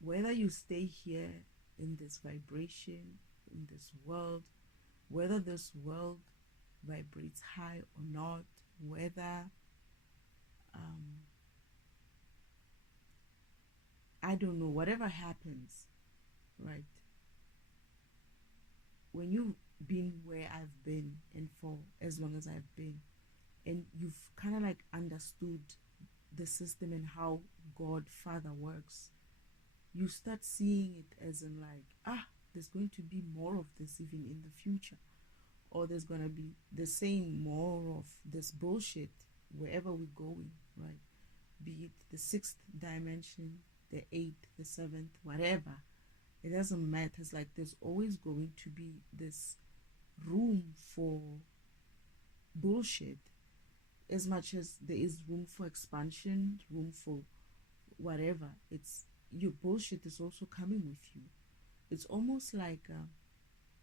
whether you stay here in this vibration, in this world, whether this world vibrates high or not, whether um, I don't know, whatever happens, right? When you've been where I've been and for as long as I've been, and you've kind of like understood the system and how God Father works, you start seeing it as in like, there's going to be more of this even in the future, or there's gonna be the same more of this bullshit wherever we're going, right? Be it the sixth dimension, the eighth, the seventh, whatever. It doesn't matter. It's like there's always going to be this room for bullshit as much as there is room for expansion, room for whatever. It's your bullshit is also coming with you. It's almost like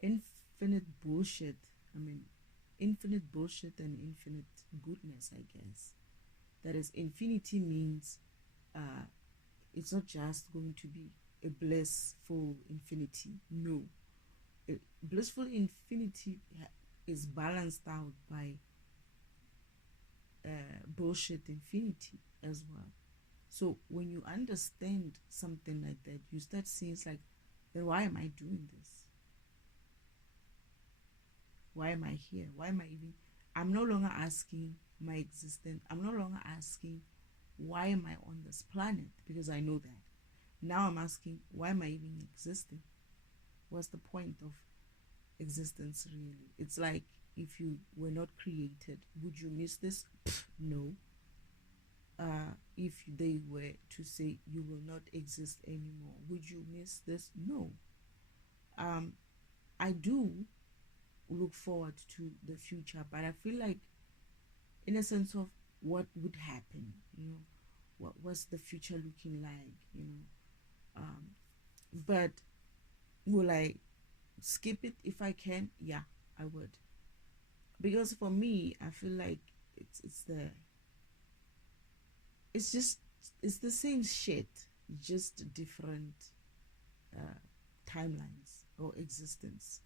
infinite bullshit. I mean, infinite bullshit and infinite goodness, I guess. That is, infinity means uh, it's not just going to be a blissful infinity. No. Blissful infinity is balanced out by bullshit infinity as well. So when you understand something like that, you start seeing it's like, then why am I doing this? Why am I here? Why am I even? I'm no longer asking my existence. I'm no longer asking why am I on this planet, because I know that. Now I'm asking why am I even existing? What's the point of existence really? It's like if you were not created, would you miss this? No. If they were to say you will not exist anymore, would you miss this? No. Um, I do look forward to the future, but I feel like, in a sense of what would happen, what's the future looking like, but will I skip it if I can? Yeah, I would, because for me, I feel like it's just it's the same shit, just different uh, timelines or existence,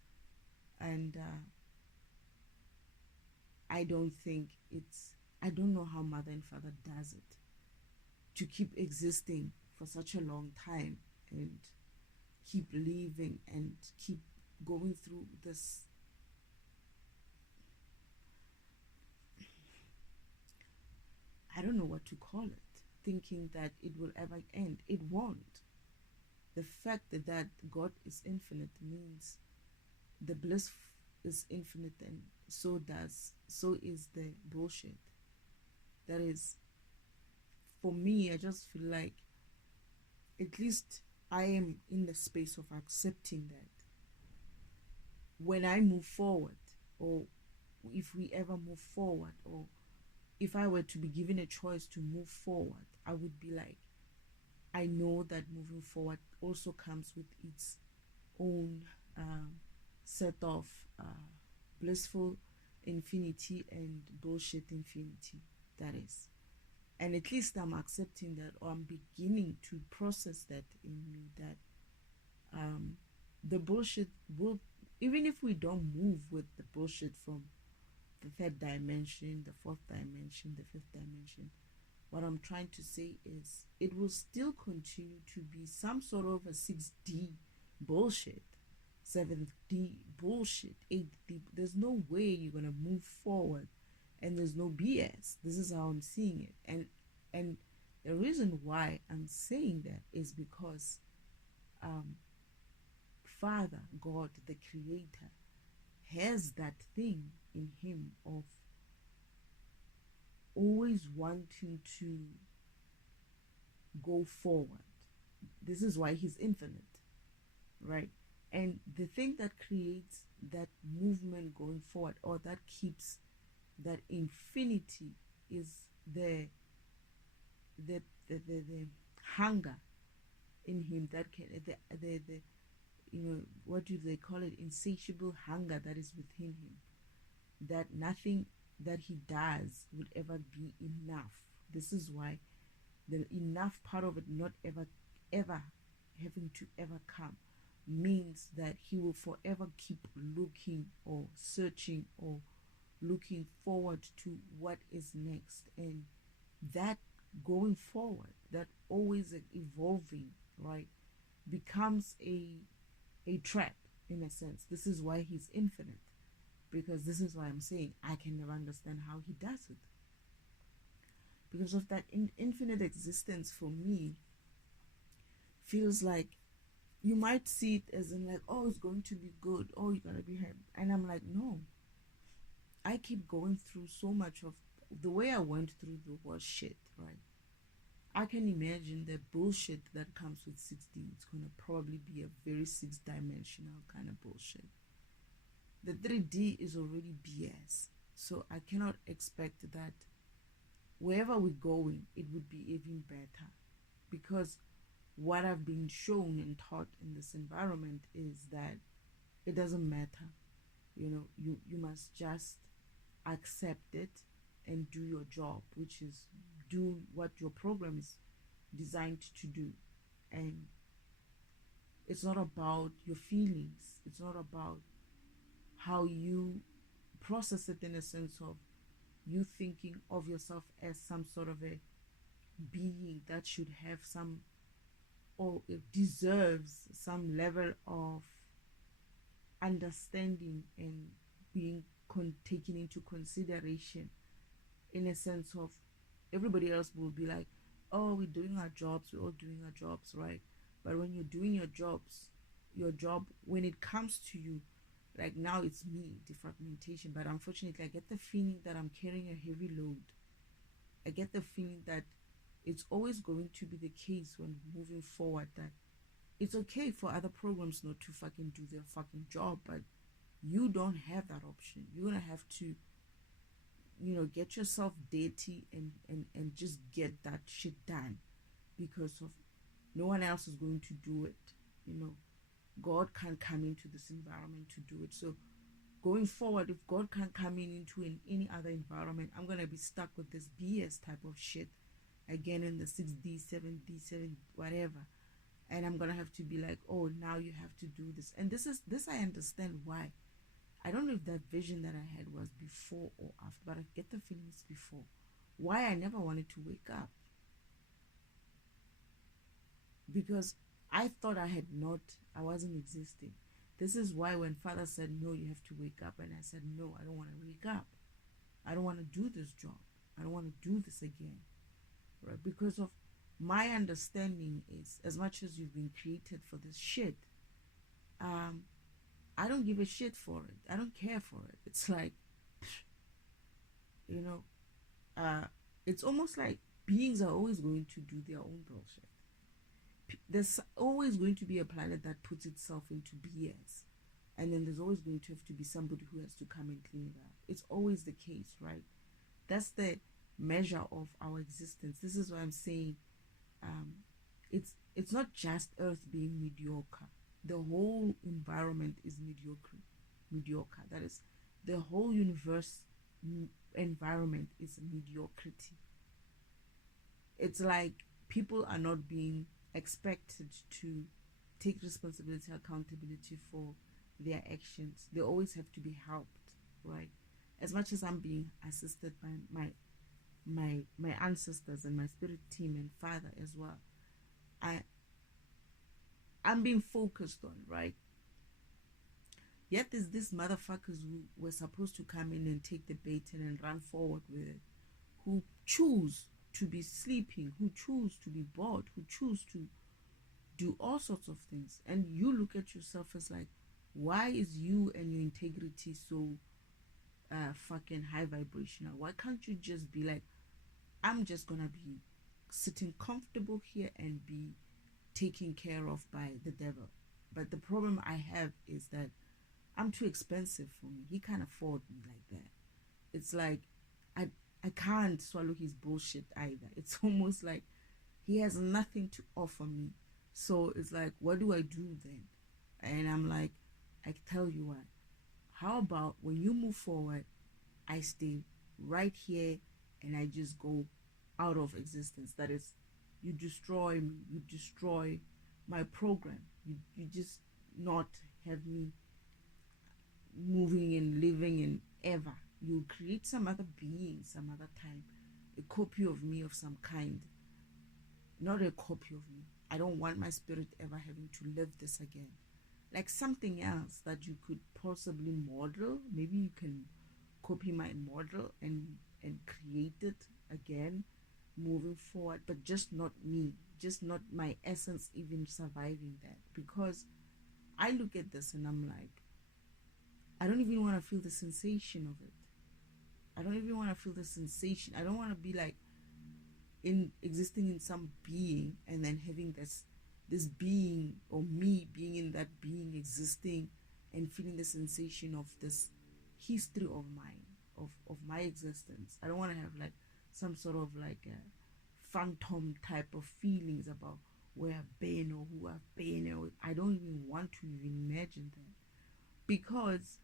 and I don't think it's. I don't know how mother and father does it to keep existing for such a long time and keep living and keep going through this. I don't know what to call it, thinking that it will ever end. It won't. The fact that God is infinite means the bliss is infinite, and so is the bullshit. That is, for me, I just feel like at least I am in the space of accepting that when I move forward, or if we ever move forward, or if I were to be given a choice to move forward, I would be like, I know that moving forward also comes with its own set of blissful infinity and bullshit infinity. That is. And at least I'm accepting that, or I'm beginning to process that in me, that um, the bullshit will, even if we don't move with the bullshit from the third dimension, the fourth dimension, the fifth dimension, what I'm trying to say is it will still continue to be some sort of a 6D bullshit, 7D bullshit, 8D. There's no way you're going to move forward and there's no BS. This is how I'm seeing it. And the reason why I'm saying that is because um, Father, God, the Creator, has that thing in him of always wanting to go forward. This is why he's infinite, right? And the thing that creates that movement going forward, or that keeps that infinity, is the hunger in him, that can the what do they call it, insatiable hunger that is within him, that nothing that he does would ever be enough. This is why the enough part of it not ever having to ever come means that he will forever keep looking or searching or looking forward to what is next. And that going forward, that always evolving, right, becomes a trap in a sense. This is why he's infinite, because this is why I'm saying I can never understand how he does it. Because of that infinite existence, for me, feels like you might see it as in like, oh, it's going to be good, oh, you're gonna be happy, and I'm like, no. I keep going through so much of the way I went through the worst shit, right? I can imagine the bullshit that comes with 6D. It's gonna probably be a very six-dimensional kind of bullshit. The 3D is already BS, so I cannot expect that wherever we're going, it would be even better, because what I've been shown and taught in this environment is that it doesn't matter. You must just accept it and do your job, which is do what your program is designed to do. And it's not about your feelings, it's not about how you process it, in a sense of you thinking of yourself as some sort of a being that should have some, or it deserves some level of understanding and being taken into consideration, in a sense of everybody else will be like, oh, we're doing our jobs, we're all doing our jobs, right? But when you're doing your job, when it comes to you, like now it's me, defragmentation, but unfortunately I get the feeling that I'm carrying a heavy load. I get the feeling that it's always going to be the case when moving forward, that it's okay for other programs not to fucking do their fucking job, but you don't have that option. You're gonna have to, get yourself dirty and just get that shit done, because of no one else is going to do it. God can't come into this environment to do it. So going forward, if God can't come into any other environment, I'm gonna be stuck with this BS type of shit again in the 6D, 7D, 7 whatever. And I'm gonna have to be like, oh, now you have to do this. And this I understand why. I don't know if that vision that I had was before or after, but I get the feeling it's before. Why I never wanted to wake up. Because I thought I wasn't existing. This is why when Father said, no, you have to wake up, and I said, no, I don't want to wake up. I don't want to do this job. I don't want to do this again. Right? Because of my understanding is, as much as you've been created for this shit, I don't give a shit for it. I don't care for it. It's like, it's almost like beings are always going to do their own bullshit. There's always going to be a planet that puts itself into BS, and then there's always going to have to be somebody who has to come and clean it up. It's always the case, right? That's the measure of our existence. This is why I'm saying it's not just Earth being mediocre. The whole environment is mediocre. That is, the whole universe environment is mediocrity. It's like people are not being expected to take responsibility, accountability for their actions. They always have to be helped, right? As much as I'm being assisted by my ancestors and my spirit team and Father as well, I'm being focused on, right? Yet there's these motherfuckers who were supposed to come in and take the baton and run forward with it, who choose to be sleeping, who choose to be bored, who choose to do all sorts of things. And you look at yourself as like, why is you and your integrity so fucking high vibrational? Why can't you just be like, I'm just gonna be sitting comfortable here and be taken care of by the devil? But the problem I have is that I'm too expensive for me. He can't afford me like that. It's like I can't swallow his bullshit either. It's almost like he has nothing to offer me. So it's like, what do I do then? And I'm like, I tell you what, how about when you move forward, I stay right here and I just go out of existence. That is, you destroy me, you destroy my program. You just not have me moving and living and ever. You create some other being, some other time, a copy of me of some kind, not a copy of me. I don't want my spirit ever having to live this again. Like something else that you could possibly model. Maybe you can copy my model and create it again moving forward, but just not me, just not my essence even surviving that. Because I look at this and I'm like, I don't even want to feel the sensation of it. I don't even want to feel the sensation. I don't want to be like in existing in some being and then having this being, or me being in that being, existing and feeling the sensation of this history of mine, of my existence. I don't want to have like some sort of like a phantom type of feelings about where I've been or who I've been. Or I don't even want to even imagine that, because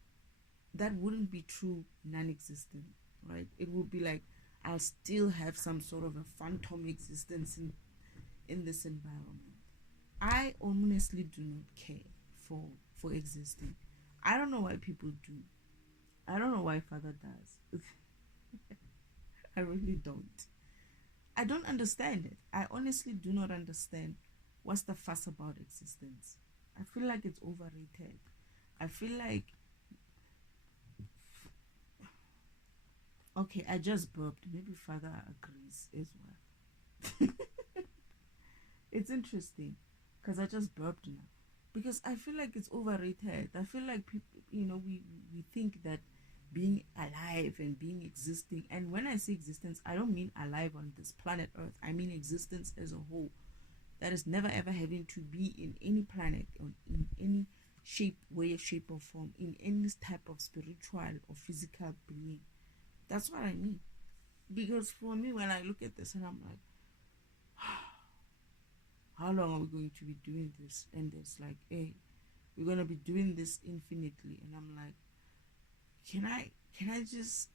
that wouldn't be true non-existent, right? It would be like I'll still have some sort of a phantom existence in this environment. I honestly do not care for existing. I don't know why people do. I don't know why Father does. I really don't. I don't understand it. I honestly do not understand what's the fuss about existence. I feel like it's overrated. I feel like, okay, I just burped. Maybe Father agrees as well. It's interesting because I just burped now. Because I feel like it's overrated. I feel like people, we think that being alive and being existing, and when I say existence, I don't mean alive on this planet Earth. I mean existence as a whole. That is never ever having to be in any planet, or in any shape, way, shape, or form, in any type of spiritual or physical being. That's what I mean. Because for me, when I look at this and I'm like, how long are we going to be doing this? And it's like, hey, we're gonna be doing this infinitely. And I'm like, can I just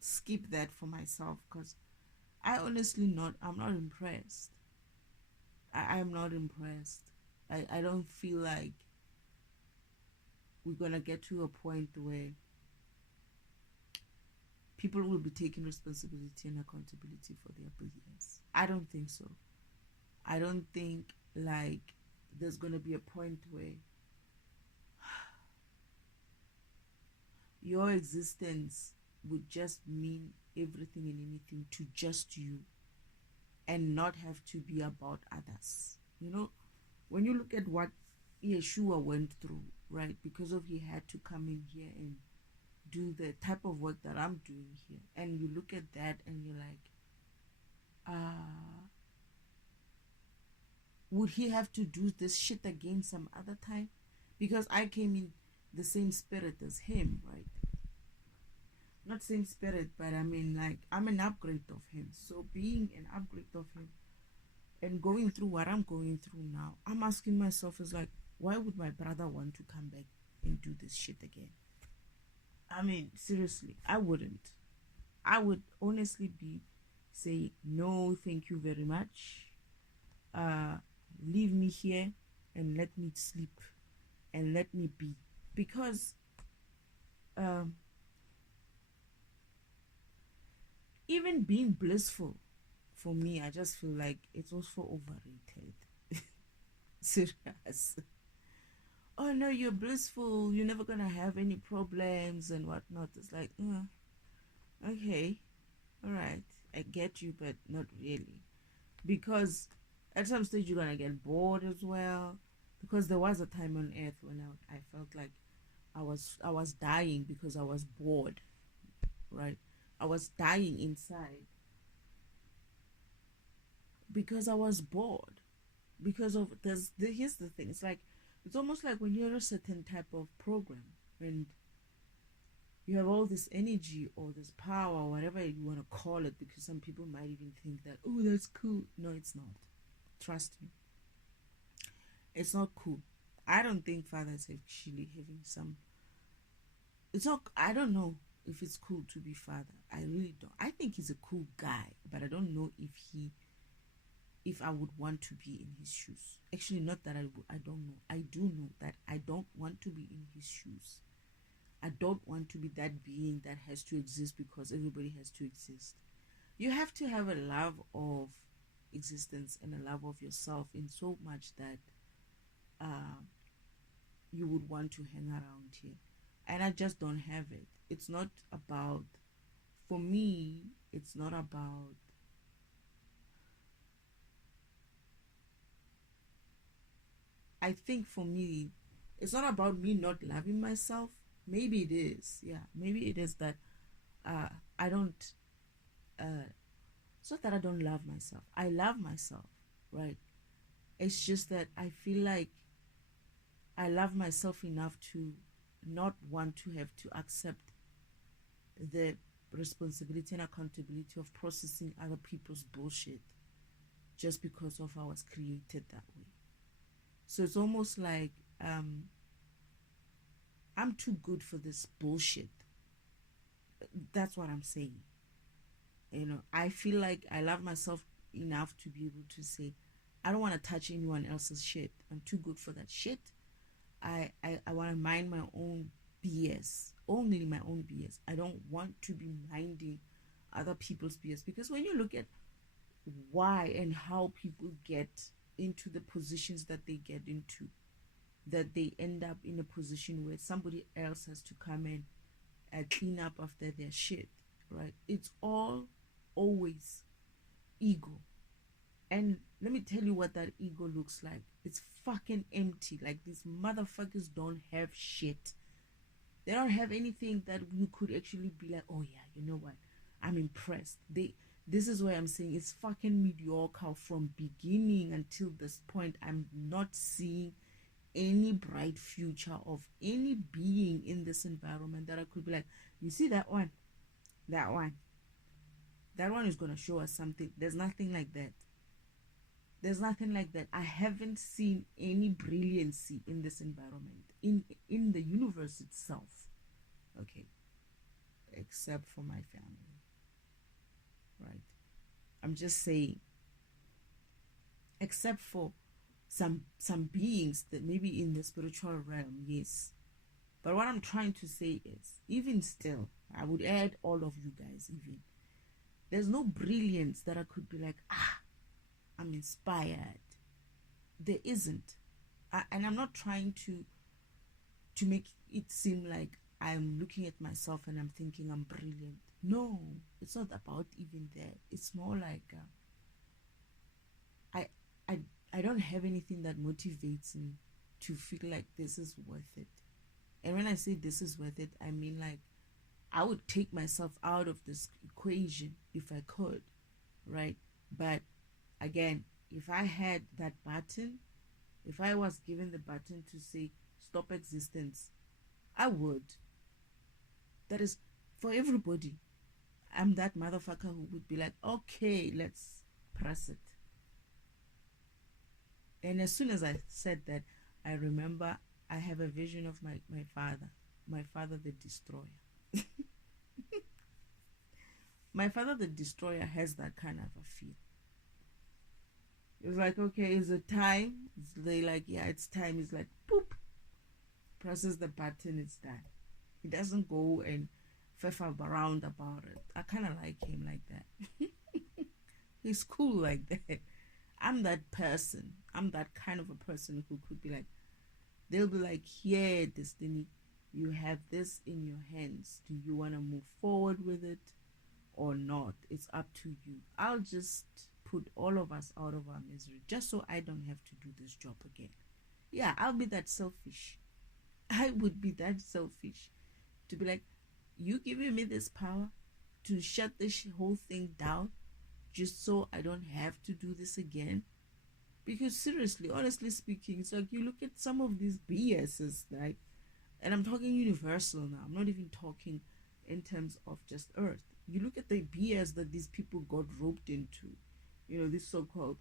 skip that for myself? Because I'm not impressed. I'm not impressed. I don't feel like we're gonna get to a point where people will be taking responsibility and accountability for their BS. I don't think so. I don't think like there's gonna be a point where your existence would just mean everything and anything to just you, and not have to be about others. When you look at what Yeshua went through, right? Because of he had to come in here and do the type of work that I'm doing here. And you look at that and you're like, would he have to do this shit again some other time? Because I came in the same spirit as him, right? Not same spirit, but I mean, like, I'm an upgrade of him. So being an upgrade of him and going through what I'm going through now, I'm asking myself, is like, why would my brother want to come back and do this shit again? I mean, seriously, I wouldn't. I would honestly be saying, no, thank you very much. Leave me here and let me sleep and let me be. Because even being blissful, for me, I just feel like it's also overrated. Serious. Oh no, you're blissful, you're never gonna have any problems and whatnot. It's like, okay, all right, I get you, but not really. Because at some stage you're gonna get bored as well. Because there was a time on earth when I felt like I was dying because I was bored, right? I was dying inside because I was bored. Because of here's the thing. It's almost like when you're a certain type of program and you have all this energy or this power, or whatever you want to call it, because some people might even think that, oh, that's cool. No, it's not. Trust me. It's not cool. I don't think Father is actually having some. It's not. I don't know if it's cool to be Father. I really don't. I think he's a cool guy, but I don't know if he if I would want to be in his shoes. Actually, not that I don't know. I do know that I don't want to be in his shoes. I don't want to be that being that has to exist because everybody has to exist. You have to have a love of existence and a love of yourself in so much that uh, you would want to hang around here. And I just don't have it. It's not about, for me, it's not about, I think for me, it's not about me not loving myself. Maybe it is. Yeah, maybe it is that uh, I don't, it's not that I don't love myself. I love myself, right? It's just that I feel like I love myself enough to not want to have to accept the responsibility and accountability of processing other people's bullshit just because of how I was created that way. So it's almost like I'm too good for this bullshit. That's what I'm saying. I feel like I love myself enough to be able to say, I don't want to touch anyone else's shit. I'm too good for that shit. I want to mind my own BS, only my own BS. I don't want to be minding other people's BS, because when you look at why and how people get into the positions that they get into, that they end up in a position where somebody else has to come in and clean up after their shit, right? It's all always ego. And let me tell you what that ego looks like. It's fucking empty. Like, these motherfuckers don't have shit. They don't have anything that you could actually be like, oh yeah, you know what? I'm impressed. This is why I'm saying it's fucking mediocre from beginning until this point. I'm not seeing any bright future of any being in this environment that I could be like, you see that one? That one. That one is gonna show us something. There's nothing like that. There's nothing like that. I haven't seen any brilliancy in this environment, in the universe itself. Okay. Except for my family. Right? I'm just saying, except for some beings that maybe in the spiritual realm, yes. But what I'm trying to say is, even still, I would add all of you guys, even, there's no brilliance that I could be like, I'm inspired. There isn't. And I'm not trying to make it seem like I'm looking at myself and I'm thinking I'm brilliant. No, it's not about even that. It's more like I I I don't have anything that motivates me to feel like this is worth it. And when I say this is worth it, I mean, like, I would take myself out of this equation if I could, right? But again, if I had that button, if I was given the button to say stop existence, I would. That is for everybody. I'm that motherfucker who would be like, okay, let's press it. And as soon as I said that, I remember I have a vision of my father the destroyer. My father the destroyer has that kind of a feel. It's like, okay, is it time? They like, yeah, it's time. It's like, boop, presses the button, it's done. He doesn't go and faff around about it. I kind of like him like that. He's cool like that. I'm that person. I'm that kind of a person who could be like, they'll be like, here, Destiny, you have this in your hands. Do you want to move forward with it or not? It's up to you. I'll just put all of us out of our misery just so I don't have to do this job again. Yeah, I'll be that selfish. I would be that selfish to be like, you giving me this power to shut this whole thing down just so I don't have to do this again. Because seriously, honestly speaking, it's like you look at some of these BSs, right? And I'm talking universal now. I'm not even talking in terms of just Earth. You look at the BS that these people got roped into, this so-called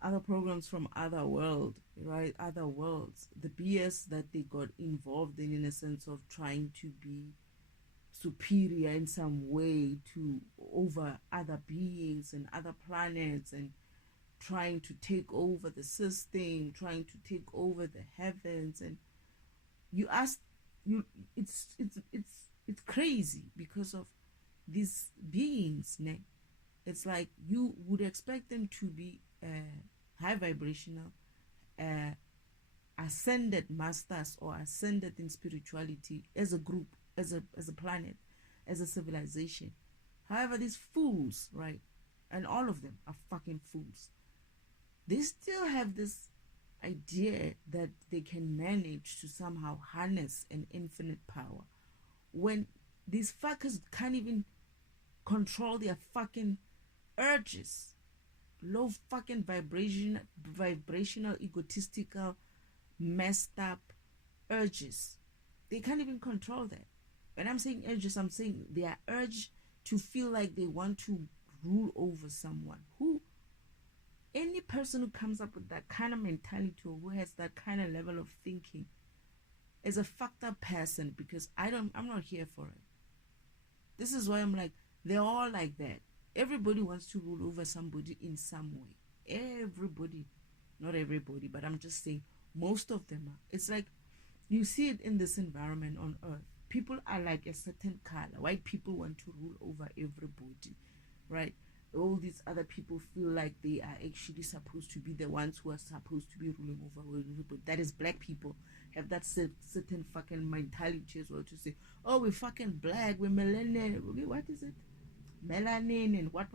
other programs from other world, right? Other worlds. The BS that they got involved in a sense of trying to be superior in some way to over other beings and other planets and trying to take over the system, trying to take over the heavens. And you ask, you it's crazy because of these beings, ne? It's like you would expect them to be high vibrational, uh, ascended masters or ascended in spirituality as a group, as a planet, as a civilization. However, these fools, right, and all of them are fucking fools, they still have this idea that they can manage to somehow harness an infinite power when these fuckers can't even control their fucking urges. Low fucking vibrational, egotistical, messed up urges. They can't even control that. When I'm saying urges, I'm saying their urge to feel like they want to rule over someone. Who, any person who comes up with that kind of mentality or who has that kind of level of thinking is a fucked up person, because I'm not here for it. This is why I'm like, they're all like that. Everybody wants to rule over somebody in some way. Everybody, not everybody, but I'm just saying most of them are. It's like you see it in this environment on earth. People are like a certain color. White people want to rule over everybody, right? All these other people feel like they are actually supposed to be the ones who are supposed to be ruling over everybody. That is, black people have that certain fucking mentality as well, to say, oh, we're fucking black, we're millennial, what is it? Melanin and what.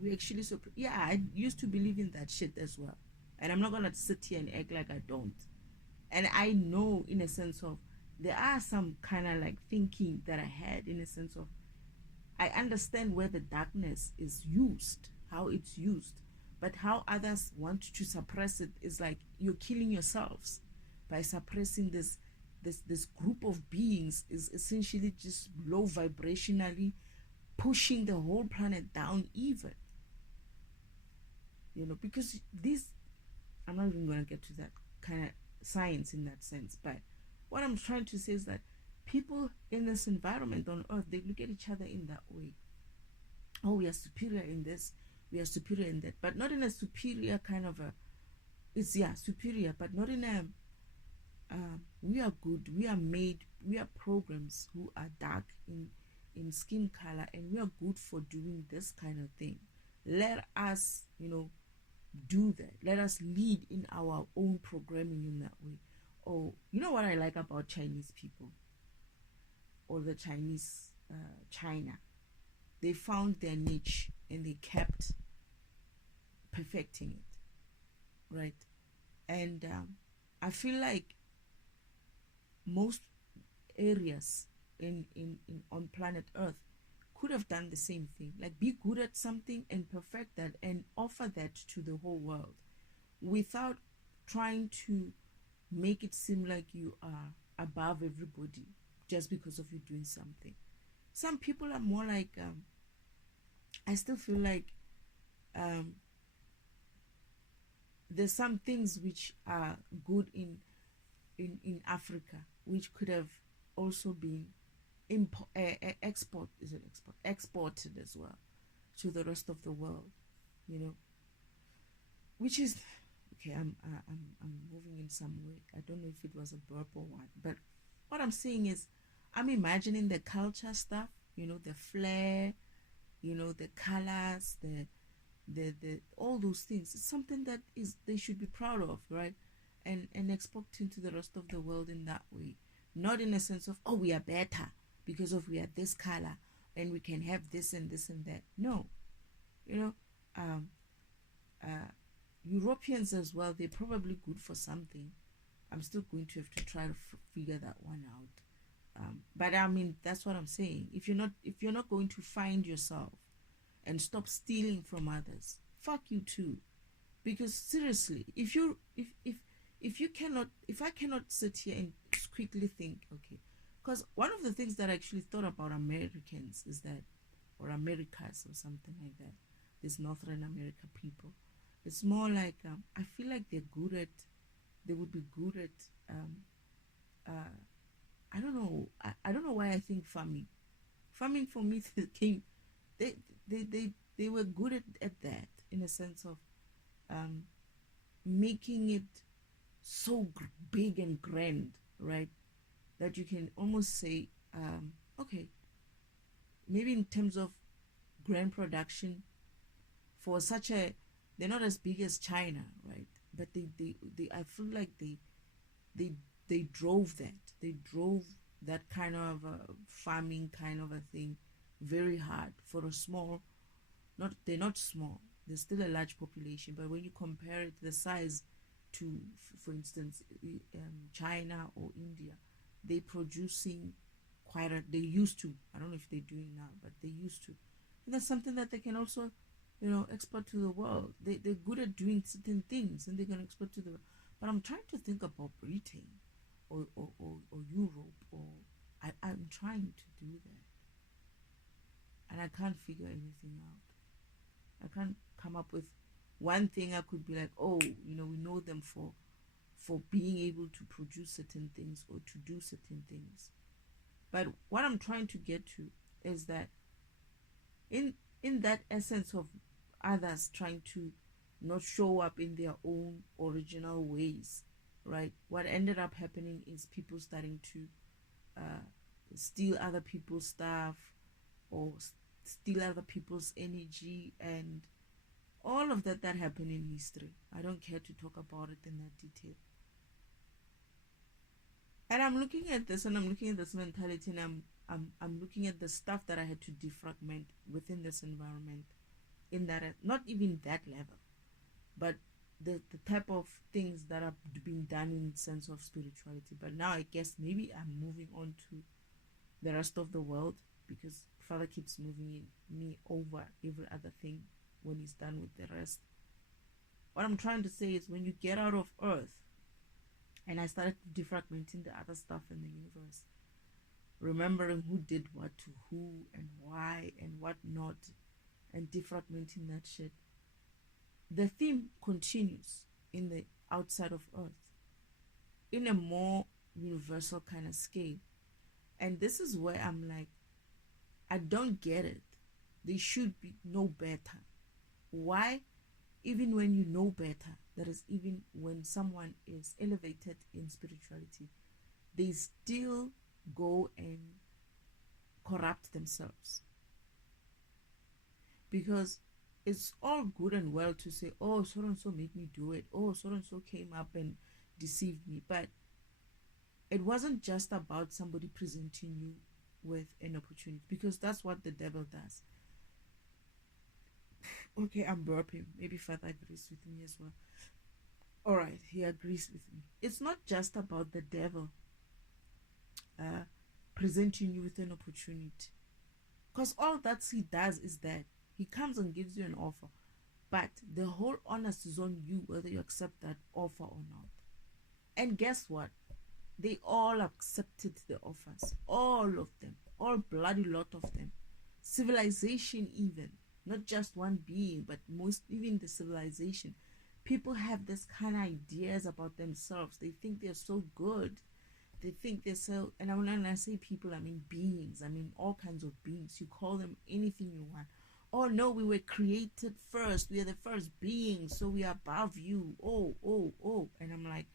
We actually, so yeah, I used to believe in that shit as well. And I'm not gonna sit here and act like I don't. And I know, in a sense of, there are some kind of like thinking that I had, in a sense of, I understand where the darkness is used, how it's used, but how others want to suppress it is like you're killing yourselves by suppressing this group of beings. Is essentially just low vibrationally pushing the whole planet down even. Because these, I'm not even going to get to that kind of science in that sense, but what I'm trying to say is that people in this environment on earth, they look at each other in that way. Oh, we are superior in this, we are superior in that, but not in a superior kind of a, it's, yeah, superior, but not in a, we are good, we are made, we are programs who are dark in skin color, and we are good for doing this kind of thing. Let us, do that. Let us lead in our own programming in that way. Oh, you know what I like about Chinese people, or the Chinese, China? They found their niche and they kept perfecting it, right? And I feel like most areas in on planet Earth could have done the same thing, like be good at something and perfect that and offer that to the whole world without trying to make it seem like you are above everybody just because of you doing something. Some people are more like, I still feel like there's some things which are good in Africa which could have also been exported as well to the rest of the world, which is okay. I'm moving in some way. I don't know if it was a burp or what, but what I'm saying is, I'm imagining the culture stuff, the flair, the colors, the all those things. It's something that is they should be proud of, right? And exporting to the rest of the world in that way, not in a sense of, oh, we are better because of we are this color and we can have this and this and that. No, Europeans as well, they're probably good for something. I'm still going to have to try to figure that one out. But I mean, that's what I'm saying. If you're not going to find yourself and stop stealing from others, fuck you too. Because seriously, if I cannot sit here and quickly think, okay, because one of the things that I actually thought about Americans is that, or Americas or something like that, this Northern America people, it's more like, I feel like they would be good at, I don't know, I don't know why I think farming for me came, they were good at that, in a sense of, making it so big and grand, right? That you can almost say, okay, maybe in terms of grand production, for such a, they're not as big as China, right? But they I feel like they they drove that. They drove that kind of farming kind of a thing very hard for a small, not, they're not small, there's still a large population, but when you compare it the size to, for instance, China or India, they producing quite a, they used to, I don't know if they're doing now, but they used to, and that's something that they can also, you know, export to the world. They're good at doing certain things and they can export to the world. But I'm trying to think about Britain or Europe, or I'm trying to do that and I can't figure anything out. I can't come up with one thing I could be like, oh, you know, we know them for being able to produce certain things or to do certain things. But what I'm trying to get to is that in that essence of others trying to not show up in their own original ways, right? What ended up happening is people starting to steal other people's stuff or steal other people's energy and all of that happened in history. I don't care to talk about it in that detail. And I'm looking at this and I'm looking at this mentality and I'm looking at the stuff that I had to defragment within this environment, in that, not even that level, but the type of things that are being done in sense of spirituality. But now I guess maybe I'm moving on to the rest of the world, because Father keeps moving me over every other thing when he's done with the rest. What I'm trying to say is, when you get out of Earth, and I started defragmenting the other stuff in the universe, remembering who did what to who and why and what not, and defragmenting that shit, the theme continues in the outside of Earth in a more universal kind of scale. And this is where I'm like, I don't get it. They should be know better. Why? Even when you know better, that is, even when someone is elevated in spirituality, they still go and corrupt themselves. Because it's all good and well to say, oh, so and so made me do it, oh, so and so came up and deceived me, but it wasn't just about somebody presenting you with an opportunity, because that's what the devil does. Okay, I'm burping. Maybe Father agrees with me as well. All right, he agrees with me. It's not just about the devil presenting you with an opportunity, because all that he does is that he comes and gives you an offer, but the whole onus is on you whether you accept that offer or not. And guess what? They all accepted the offers, all of them, all bloody lot of them. Civilization even, not just one being, but most, even the civilization. People have this kind of ideas about themselves. They think they're so good. They think they're so, and when I say people, I mean beings. I mean all kinds of beings. You call them anything you want. Oh no, we were created first. We are the first beings, so we are above you. Oh. And I'm like,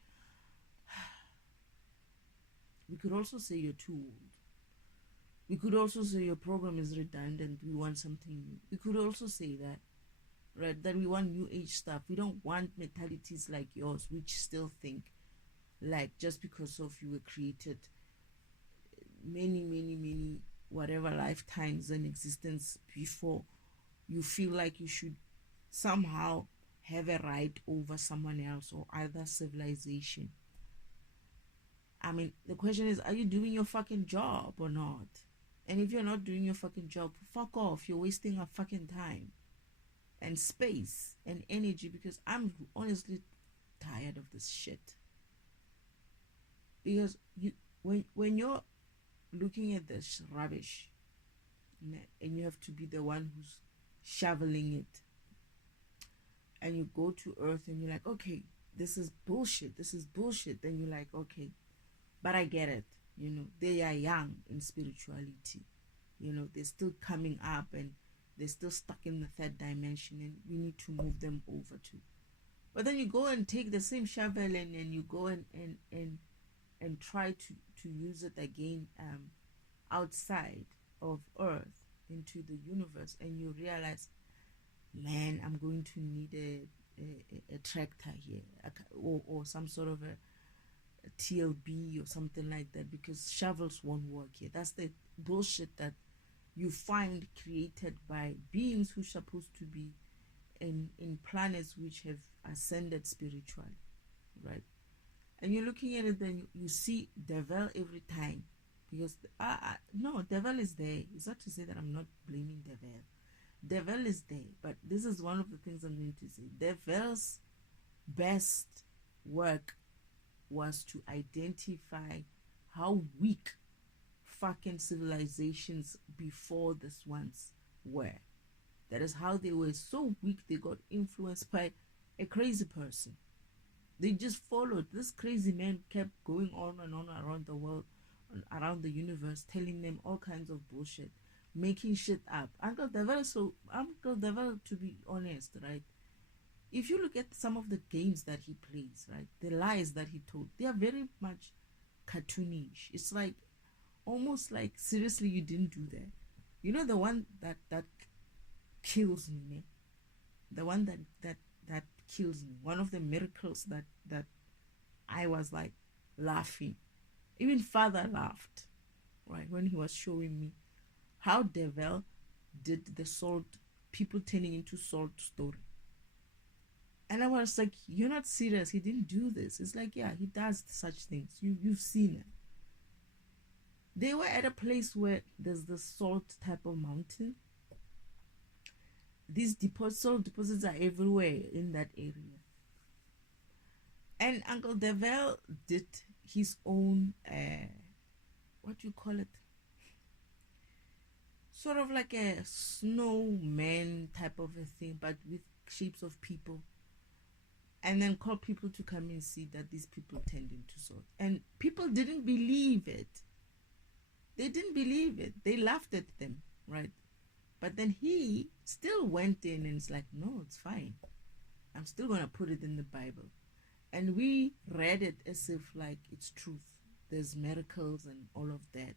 we could also say you're too old. We could also say your program is redundant. We want something new. We could also say that, right? That we want new age stuff. We don't want mentalities like yours, which still think like just because of you were created many whatever lifetimes in existence before, you feel like you should somehow have a right over someone else or other civilization. I mean, the question is, are you doing your fucking job or not? And if you're not doing your fucking job, fuck off. You're wasting our fucking time and space and energy, because I'm honestly tired of this shit. Because when you're looking at this rubbish and you have to be the one who's shoveling it, and you go to Earth and you're like, okay, this is bullshit, then you're like, okay, but I get it. You know, they are young in spirituality. You know, they're still coming up and they're still stuck in the third dimension, and we need to move them over to But then you go and take the same shovel and you go and try to use it again outside of Earth into the universe, and you realize, man, I'm going to need a tractor here, or some sort of a TLB or something like that, because shovels won't work here. That's the bullshit that you find created by beings who are supposed to be in planets which have ascended spiritually, right? And you're looking at it, then you see devil every time, because no, devil is there. It's not to say that I'm not blaming devil. Devil is there, but this is one of the things I'm going to say. Devil's best work was to identify how weak fucking civilizations before this ones were. That is how they were so weak, they got influenced by a crazy person. They just followed. This crazy man kept going on and on around the world, around the universe, telling them all kinds of bullshit, making shit up. Uncle Devil, to be honest, right? If you look at some of the games that he plays, right, the lies that he told, they are very much cartoonish. It's like almost like, seriously, you didn't do that. You know, the one that kills me, man? The one that kills me. One of the miracles that I was like laughing. Even Father laughed, right, when he was showing me how Devil did the salt, people turning into salt story. And I was like, you're not serious. He didn't do this. It's like, yeah, he does such things. You've seen it. They were at a place where there's the salt type of mountain. These salt deposits are everywhere in that area. And Uncle Devil did his own, what do you call it? Sort of like a snowman type of a thing, but with shapes of people. And then call people to come and see that these people turned into salt. And people didn't believe it. They didn't believe it. They laughed at them, right? But then he still went in and it's like, no, it's fine. I'm still going to put it in the Bible. And we read it as if like it's truth. There's miracles and all of that.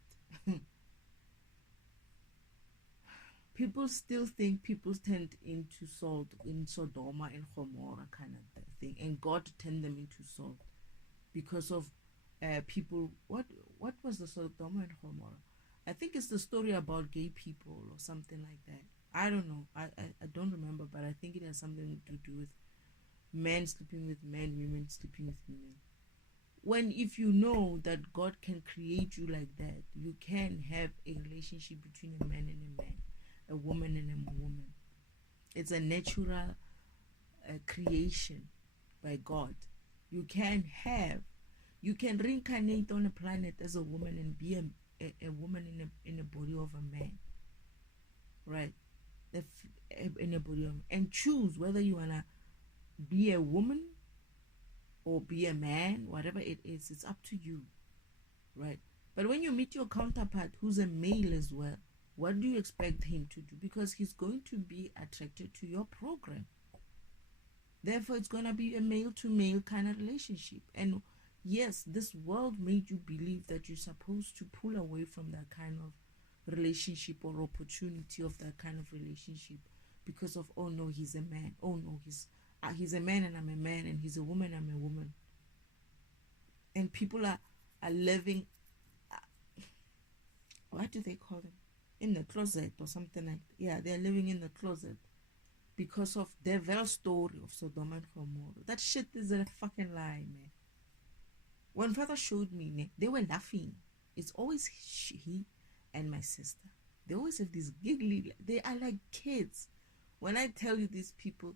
People still think people turned into salt in Sodoma and Gomorrah kind of thing. And God turned them into salt because of people. What was the Sodoma and Gomorrah? I think it's the story about gay people or something like that. I don't know. I don't remember, but I think it has something to do with men sleeping with men, women sleeping with women. When, if you know that God can create you like that, you can have a relationship between a man and a man, a woman and a woman. It's a natural creation by God. You can reincarnate on a planet as a woman and be a woman in a body of a man, right? In a body of, and choose whether you wanna be a woman or be a man, whatever it is. It's up to you, right? But when you meet your counterpart who's a male as well, what do you expect him to do? Because he's going to be attracted to your program. Therefore, it's going to be a male to male kind of relationship. And yes, this world made you believe that you're supposed to pull away from that kind of relationship or opportunity of that kind of relationship because of, oh no, he's a man. Oh no, he's a man and I'm a man, and he's a woman, I'm a woman. And people are living, what do they call them? In the closet or something like that. Yeah, they're living in the closet because of their real story of Sodom and Gomorrah. That shit is a fucking lie, man. When Father showed me, they were laughing. It's always he and my sister. They always have this giggly, they are like kids. When I tell you these people,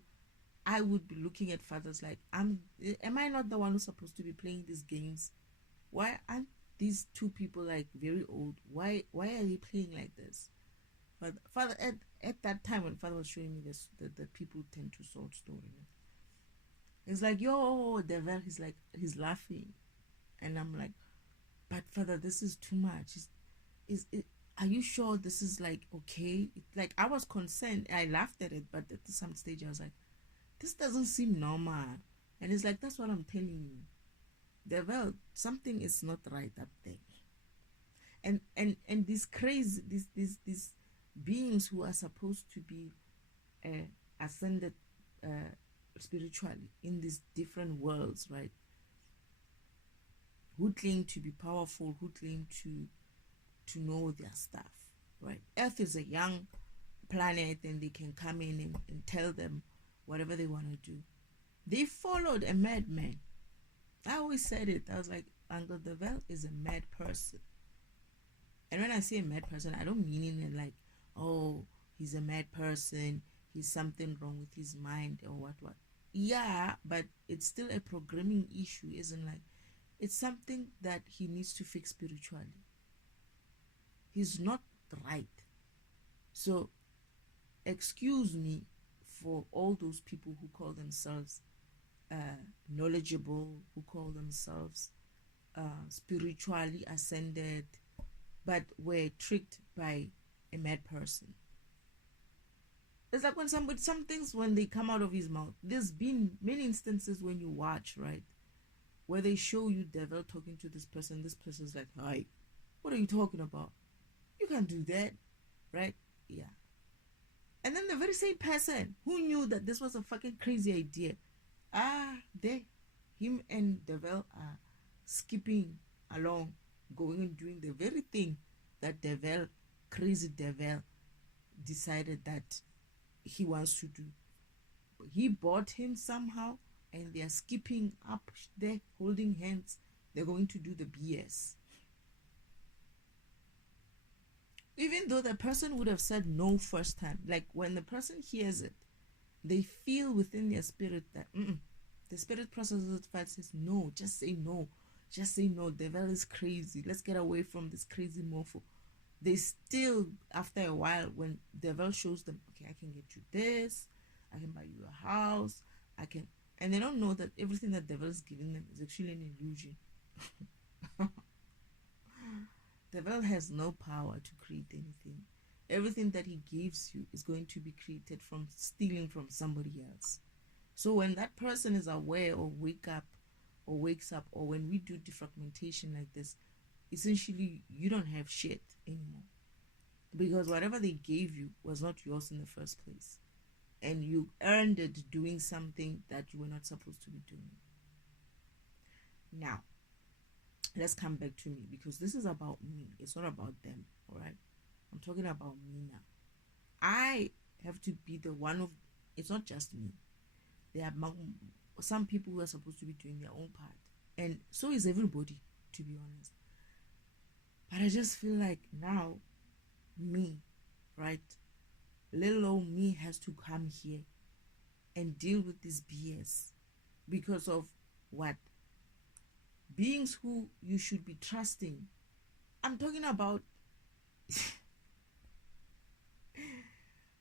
I would be looking at fathers like, am I not the one who's supposed to be playing these games? Why aren't these two people like very old? Why are they playing like this? But Father, at that time when Father was showing me this, the people tend to salt story. It's like, yo, devil. He's laughing, and I'm like, but Father, this is too much. Are you sure this is like okay? Like I was concerned. I laughed at it, but at some stage I was like, This doesn't seem normal. And it's like, that's what I'm telling you. Well, something is not right up there. And these crazy, these beings who are supposed to be ascended spiritually in these different worlds, right? Who claim to be powerful, who claim to know their stuff, right? Earth is a young planet, and they can come in and tell them whatever they want to do. They followed a madman. I always said it. I was like, Uncle Devel is a mad person. And when I say a mad person, I don't mean it like, oh, he's a mad person, he's something wrong with his mind or what. Yeah, but it's still a programming issue, isn't like, it's something that he needs to fix spiritually. He's not right. So excuse me for all those people who call themselves knowledgeable, who call themselves spiritually ascended, but were tricked by a mad person. It's like when some things, when they come out of his mouth, there's been many instances when you watch, right, where they show you Devil talking to this person's like, hi, what are you talking about? You can't do that, right? Yeah. And then the very same person who knew that this was a fucking crazy idea, him and Devil are skipping along, going and doing the very thing that crazy Devil, decided that he wants to do. He bought him somehow, and they are skipping up there, holding hands. They're going to do the BS. Even though the person would have said no first time. Like when the person hears it, they feel within their spirit that the spirit processes it and says, no, just say no. Just say no. Devil is crazy. Let's get away from this crazy mofo. They still, after a while, when Devil shows them, okay, I can get you this, I can buy you a house, I can, and they don't know that everything that Devil is giving them is actually an illusion. Devil has no power to create anything. Everything that he gives you is going to be created from stealing from somebody else. So when that person is aware or wakes up, or when we do defragmentation like this, essentially you don't have shit anymore, because whatever they gave you was not yours in the first place, and you earned it doing something that you were not supposed to be doing. Now let's come back to me, because this is about me, it's not about them. All right, I'm talking about me now. I have to be the one of, it's not just me, there are some people who are supposed to be doing their own part, and so is everybody, to be honest. But I just feel like now, me, right, little old me has to come here and deal with this BS because of what? Beings who you should be trusting. I'm talking about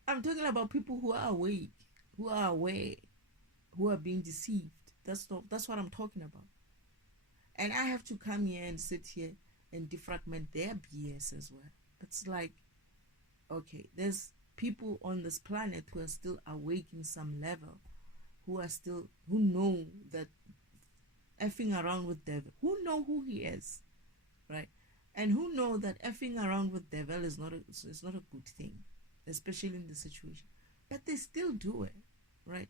I'm talking about people who are awake, who are aware, who are being deceived. That's what I'm talking about. And I have to come here and sit here and defragment their BS as well. It's like, okay, there's people on this planet who are still awake in some level, who know that effing around with devil, who know who he is, right? And who know that effing around with devil is not a good thing, especially in the situation. But they still do it, right?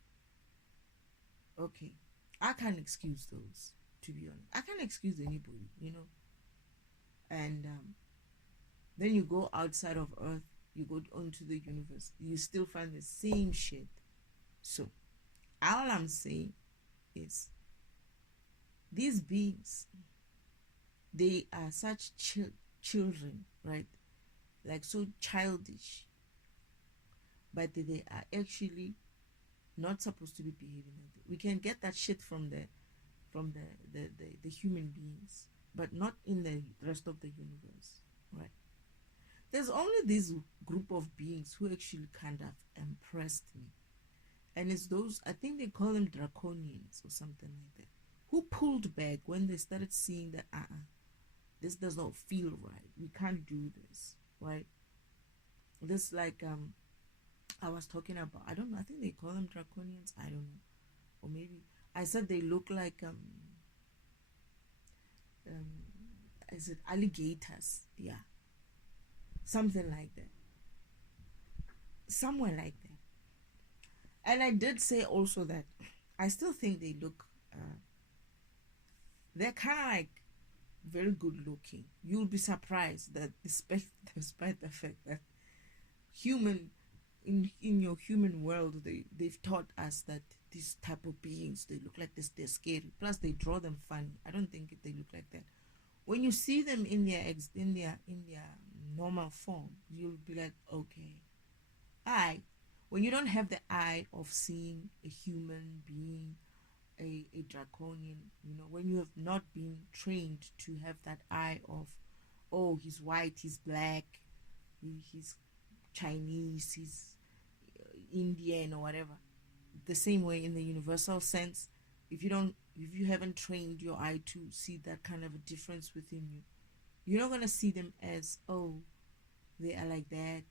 Okay, I can't excuse those, to be honest. I can't excuse anybody, And then you go outside of Earth, you go onto the universe, you still find the same shit. So, all I'm saying is, these beings, they are such children, right? Like so childish, but they are actually not supposed to be behaving like that. We can get that shit from the human beings, but not in the rest of the universe, right? There's only this group of beings who actually kind of impressed me, and it's those, I think they call them draconians or something like that, who pulled back when they started seeing that this does not feel right, we can't do this, right? This, like, I was talking about, I don't know, I think they call them draconians, I don't know. Or maybe I said they look like um is it alligators? Yeah. Something like that. Somewhere like that. And I did say also that I still think they look they're kind of like very good looking. You'll be surprised that despite the fact that human in your human world they've taught us that these type of beings, they look like this, they're scary. Plus they draw them funny. I don't think they look like that. When you see them in their normal form, you'll be like, okay, I when you don't have the eye of seeing a human being, a draconian, when you have not been trained to have that eye of, oh, he's white, he's black, he's Chinese, he's Indian or whatever. The same way in the universal sense, if you haven't trained your eye to see that kind of a difference within you, you're not gonna see them as, oh, they are like that,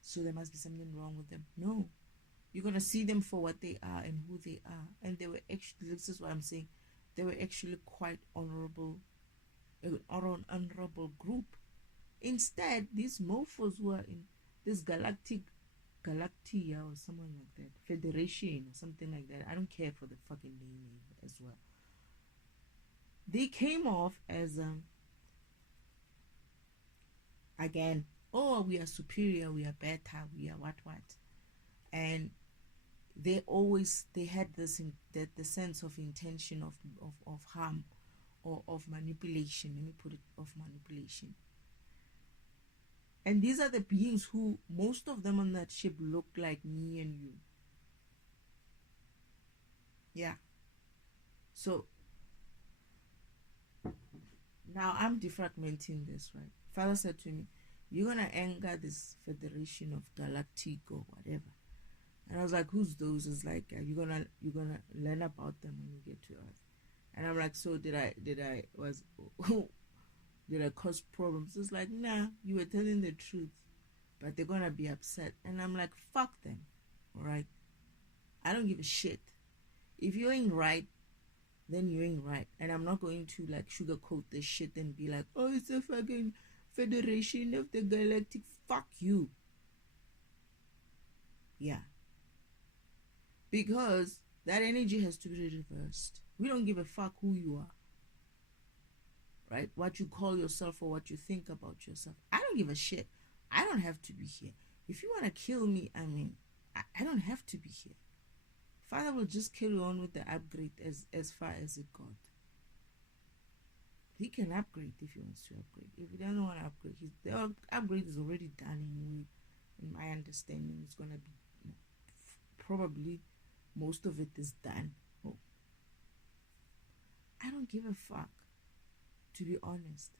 so there must be something wrong with them. No, you're gonna see them for what they are and who they are. And they were actually, this is what I'm saying, they were actually quite honorable, an honorable group. Instead, these mofos who are in this Galactia or someone like that, Federation or something like that. I don't care for the fucking name as well. They came off as again, oh, we are superior, we are better, we are what, and they had this the sense of intention of harm or of manipulation. Let me put it, of manipulation. And these are the beings who, most of them on that ship looked like me and you. Yeah. So now I'm defragmenting this, right? Father said to me, you're gonna anger this Federation of Galactic or whatever. And I was like, who's those? It's like, you're gonna learn about them when you get to Earth. And I'm like, so did I cause problems? It's like, nah, you were telling the truth, but they're gonna be upset. And I'm like, fuck them. All right, I don't give a shit. If you ain't right, then you ain't right. And I'm not going to like sugarcoat this shit and be like, oh, it's a fucking Federation of the Galactic. Fuck you. Yeah. Because that energy has to be reversed. We don't give a fuck who you are. Right? What you call yourself or what you think about yourself. I don't give a shit. I don't have to be here. If you want to kill me, I mean, I don't have to be here. Father will just carry on with the upgrade as far as it got. He can upgrade if he wants to upgrade. If he doesn't want to upgrade, the upgrade is already done anyway. In my understanding, it's going to be probably most of it is done. Oh. I don't give a fuck, to be honest.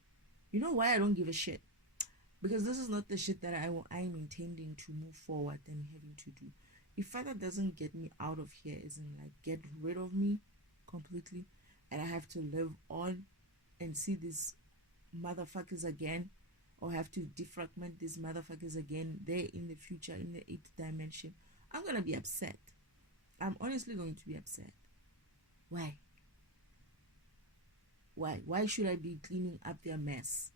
You know why I don't give a shit? Because this is not the shit that I'm intending to move forward and having to do. If Father doesn't get me out of here, as in like get rid of me completely, and I have to live on and see these motherfuckers again, or have to defragment these motherfuckers again there in the future, in the 8th dimension, I'm gonna be upset. I'm honestly going to be upset. Why? Why should I be cleaning up their mess?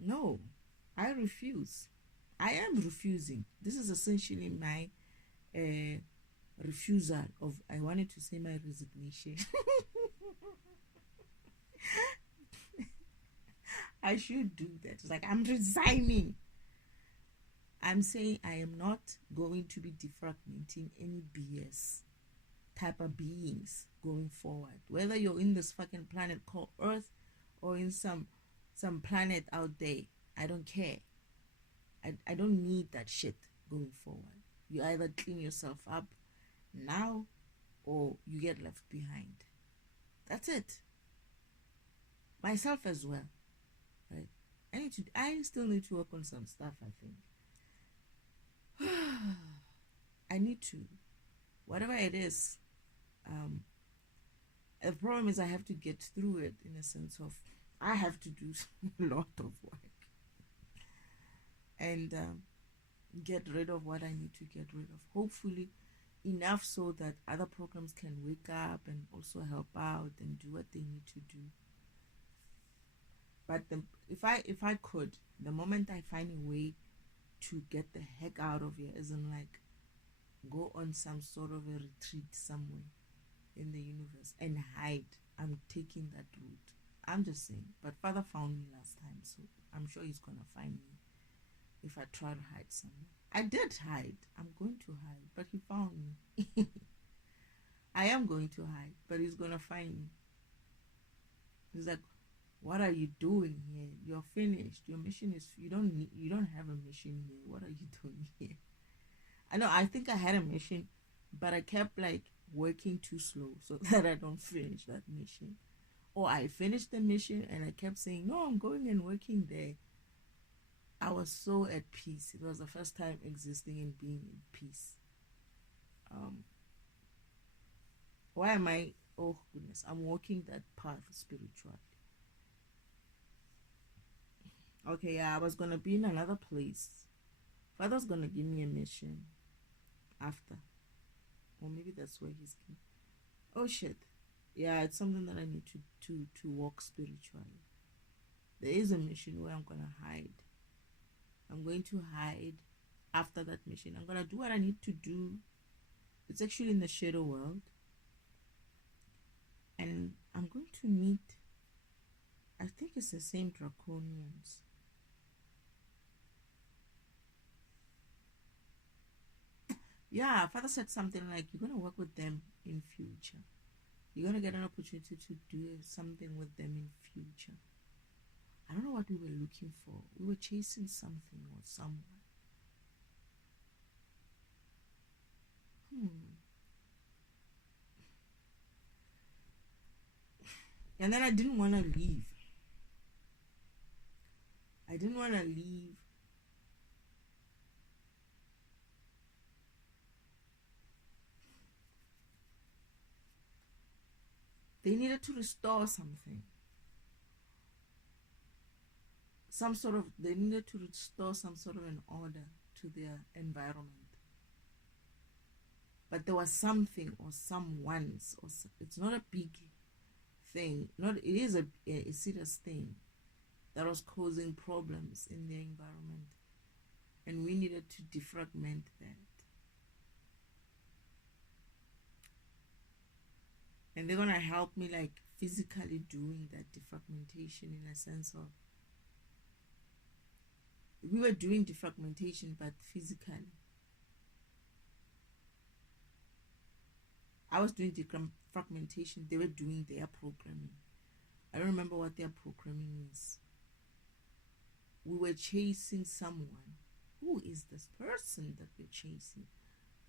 No, I refuse. I am refusing. This is essentially my refusal of, I wanted to say my resignation. I should do that. It's like, I'm resigning. I'm saying I am not going to be defragmenting any BS type of beings going forward. Whether you're in this fucking planet called Earth or in some planet out there, I don't care. I don't need that shit going forward. You either clean yourself up now or you get left behind. That's it. Myself as well. Right? I still need to work on some stuff, I think. I need to. Whatever it is. The problem is I have to get through it in a sense of I have to do a lot of work. And get rid of what I need to get rid of. Hopefully, enough so that other programs can wake up and also help out and do what they need to do. But if I could, the moment I find a way to get the heck out of here, as in like go on some sort of a retreat somewhere in the universe and hide, I'm taking that route. I'm just saying. But Father found me last time, so I'm sure he's gonna find me if I try to hide somewhere. I did hide. I'm going to hide, but he found me. I am going to hide, but he's gonna find me. He's like, "What are you doing here? You're finished. Your mission is. You don't have a mission here. What are you doing here?" I know. I think I had a mission, but I kept like working too slow so that I don't finish that mission. Or I finished the mission and I kept saying, "No, I'm going and working there." I was so at peace. It was the first time existing and being in peace. Um, why am I? Oh goodness, I'm walking that path spiritually. Okay, yeah, I was gonna be in another place. Father's gonna give me a mission after, or maybe that's where he's going. Oh shit, yeah, it's something that I need to walk spiritually. There is a mission where I'm gonna hide. I'm going to hide after that mission. I'm gonna do what I need to do. It's actually in the shadow world, and I'm going to meet. I think it's the same draconians. Yeah, Father said something like you're gonna work with them in future. You're gonna get an opportunity to do something with them in future. I don't know what we were looking for. We were chasing something or someone. And then I didn't want to leave. I didn't want to leave. They needed to restore something. They needed to restore some sort of an order to their environment. But there was something or someone's, it's not a big thing. It is a serious thing that was causing problems in their environment. And we needed to defragment that. And they're gonna help me like physically doing that defragmentation, in a sense of we were doing defragmentation but physically. I was doing defragmentation, they were doing their programming. I don't remember what their programming is. We were chasing someone. Who is this person that we're chasing?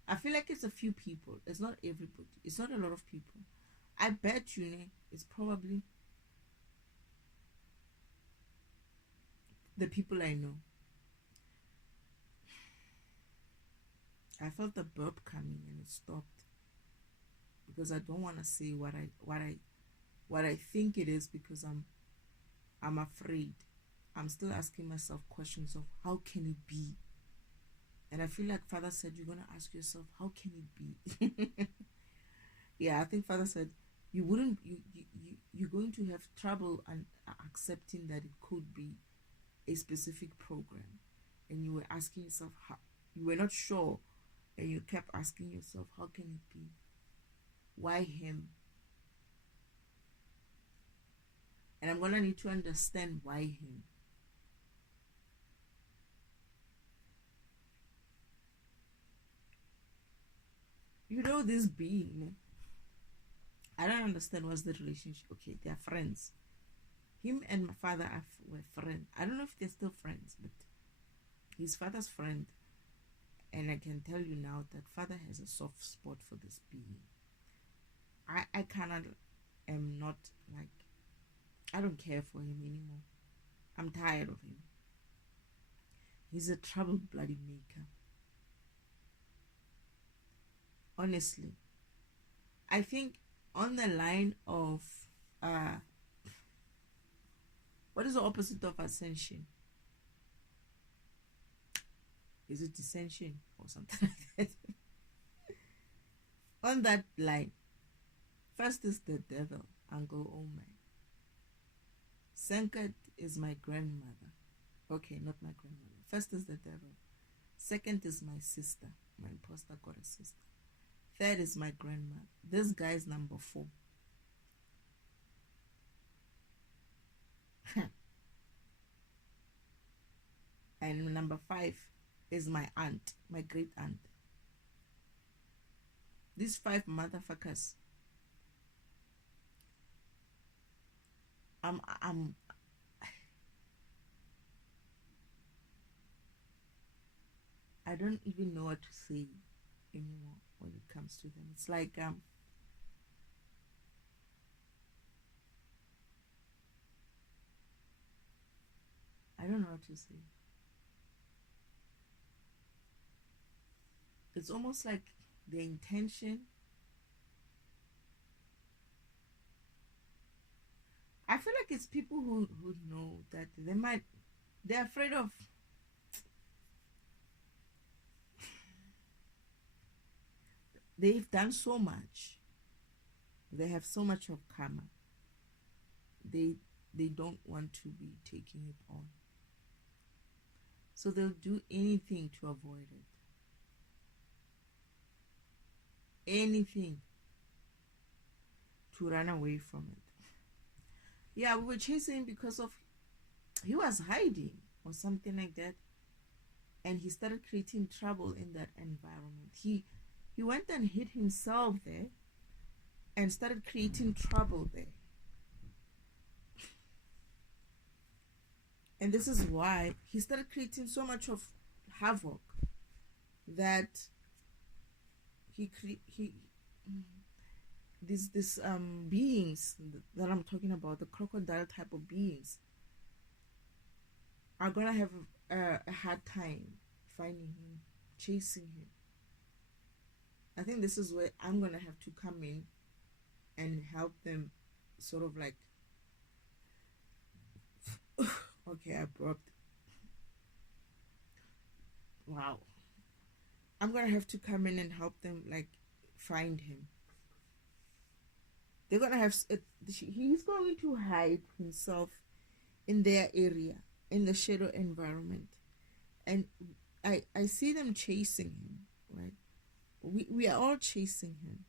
I feel like it's a few people. It's not everybody. It's not a lot of people. I bet you it's probably the people I know. I felt the burp coming and it stopped because I don't want to say what I think it is, because I'm afraid. I'm still asking myself questions of how can it be? And I feel like Father said you're gonna ask yourself, how can it be? Yeah, I think Father said you're going to have trouble and accepting that it could be a specific program, and you were asking yourself how. You were not sure, and you kept asking yourself, how can it be? Why him? And I'm gonna need to understand why him. This being, I don't understand what's the relationship. Okay, they are friends. Him and my father were friends. I don't know if they're still friends, but his father's friend. And I can tell you now that father has a soft spot for this being. I cannot, am not like, I don't care for him anymore. I'm tired of him. He's a trouble bloody maker. Honestly. I think on the line of, what is the opposite of ascension? Is it dissension or something like that? On that line, first is the devil, Uncle Oman. Second is my grandmother. Okay, not my grandmother. First is the devil. Second is my sister. My imposter got a sister. Third is my grandmother. This guy is number 4. And number 5 is my aunt, my great aunt. These 5 motherfuckers. I don't even know what to say anymore when it comes to them. It's like I don't know what to say. It's almost like the intention. I feel like it's people who know that they're afraid of. They've done so much. They have so much of karma. They don't want to be taking it on. So they'll do anything to avoid it. Anything to run away from it. Yeah, we were chasing him because of he was hiding or something like that, and he started creating trouble in that environment. He went and hid himself there and started creating trouble there. And this is why he started creating so much of havoc that these beings that I'm talking about, the crocodile type of beings, are gonna have a hard time finding him, chasing him. I think this is where I'm gonna have to come in and help them, sort of like okay, I burped. Wow. I'm gonna have to come in and help them, like, find him. They're gonna have he's going to hide himself in their area, in the shadow environment, and I see them chasing him, right? We are all chasing him.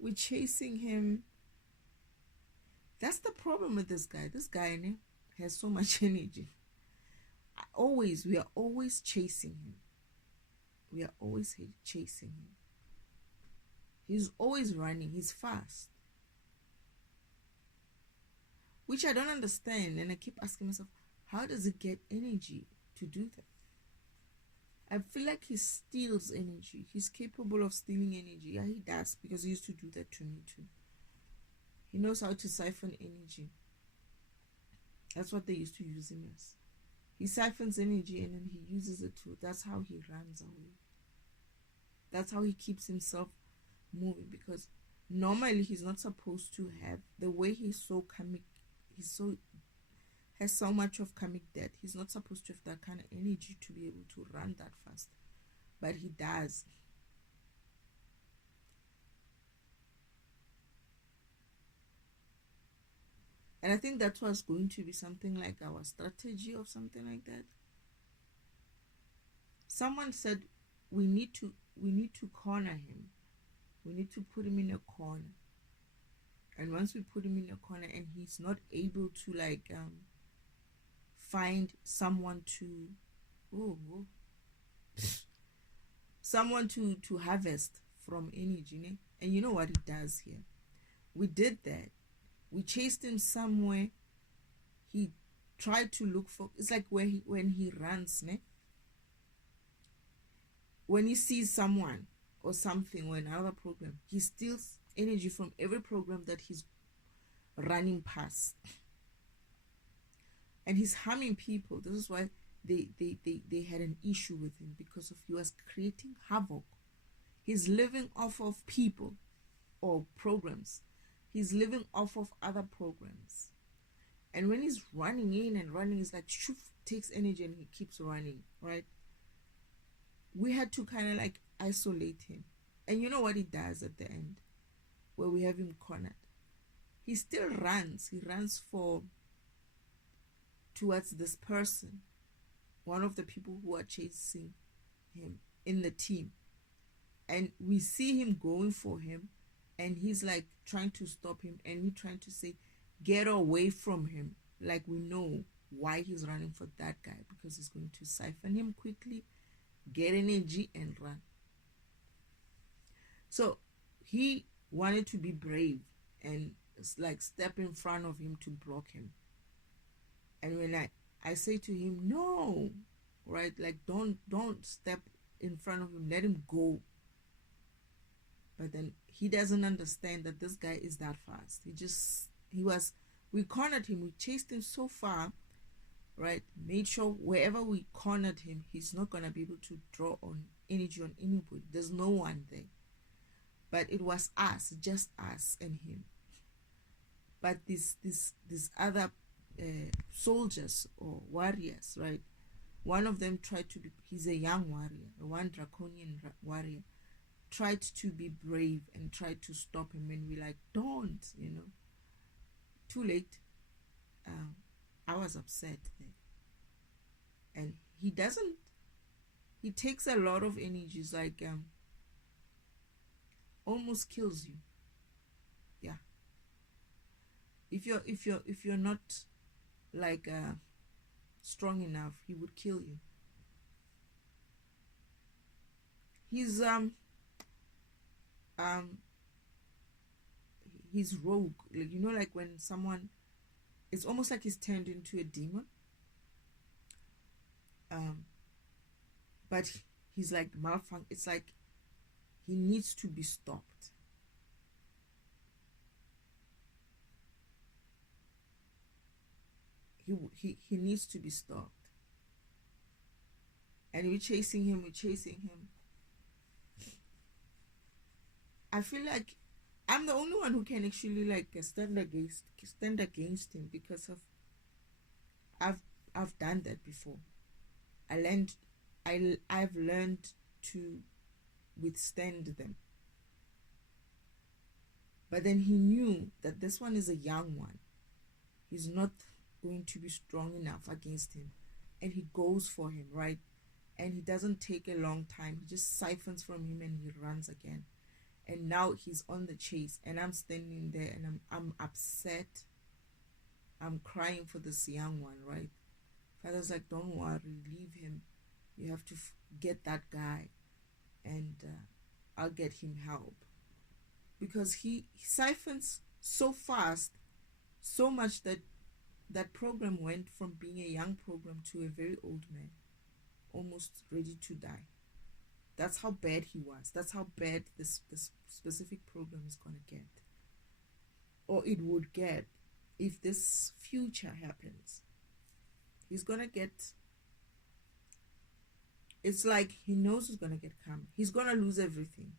We're chasing him. That's the problem with this guy. This guy has so much energy. We are always chasing him. We are always chasing him. He's always running. He's fast. Which I don't understand. And I keep asking myself, how does he get energy to do that? I feel like he steals energy. He's capable of stealing energy. Yeah, he does, because he used to do that to me too. He knows how to siphon energy. That's what they used to use him as. He siphons energy and then he uses it too. That's how he runs away. That's how he keeps himself moving, because normally he's not supposed to have the way he's so comic. Has so much of comic debt. He's not supposed to have that kind of energy to be able to run that fast, but he does. And I think that was going to be something like our strategy or something like that. Someone said we need to corner him. We need to put him in a corner. And once we put him in a corner and he's not able to, like, find someone to someone to harvest from energy, and you know what he does here. We did that. We chased him somewhere. He tried to look for, it's like when he runs, when he sees someone or something or another program, he steals energy from every program that he's running past. And he's harming people. This is why they had an issue with him, because he was creating havoc. He's living off of people or programs. He's living off of other programs. And when he's running in and running, it's like shoof, takes energy and he keeps running, right? we had to kind of like isolate him. And you know what he does at the end, where we have him cornered? He still runs. He runs towards this person, one of the people who are chasing him in the team. And we see him going for him, and he's like trying to stop him, and we trying to say, get away from him. Like, we know why he's running for that guy, because he's going to siphon him quickly, get energy, and run. So he wanted to be brave and like step in front of him to block him. And when I say to him, no, right, like don't step in front of him, let him go. But then he doesn't understand that this guy is that fast. We cornered him, we chased him so far, right? Made sure wherever we cornered him, he's not gonna be able to draw on energy on anybody. There's no one there. But it was us, just us and him. But these other soldiers or warriors, right? One of them he's a young warrior, one draconian warrior, tried to be brave and tried to stop him, and we like, don't, too late. I was upset there. And he takes a lot of energy. It's like almost kills you. Yeah. If you're not like strong enough, he would kill you. He's he's rogue, like, like when someone, it's almost like he's turned into a demon, but he's like malfunction. It's like he needs to be stopped. He needs to be stopped. And we're chasing him. I feel like I'm the only one who can actually like stand against him, because of I've done that before. I've learned to withstand them. But then he knew that this one is a young one. He's not going to be strong enough against him, and he goes for him, right? And he doesn't take a long time. He just siphons from him and he runs again. And now he's on the chase, and I'm standing there, and I'm upset. I'm crying for this young one, right? Father's like, don't worry, leave him. You have to get that guy, and I'll get him help. Because he siphons so fast, so much that that program went from being a young program to a very old man, almost ready to die. That's how bad he was. That's how bad this specific program is going to get. Or it would get if this future happens. He's going to get... It's like he knows he's going to get come. He's going to lose everything.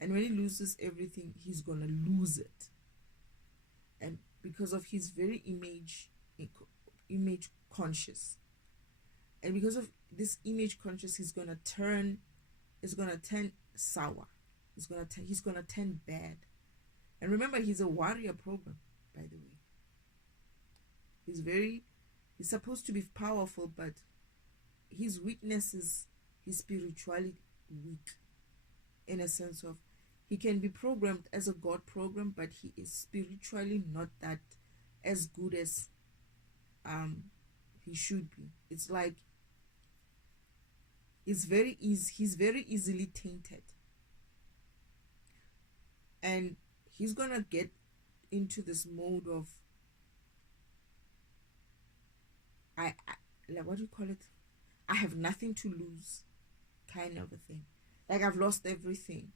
And when he loses everything, he's going to lose it. And because of his very image conscious. And because of this image conscious, he's gonna turn sour. He's gonna turn bad. And remember, he's a warrior program, by the way. He's supposed to be powerful, but his weakness is his spirituality weak, in a sense of he can be programmed as a God program, but he is spiritually not that as good as he should be. It's like he's very easily tainted, and he's gonna get into this mode of I like, what do you call it? I have nothing to lose, kind of a thing. Like, I've lost everything,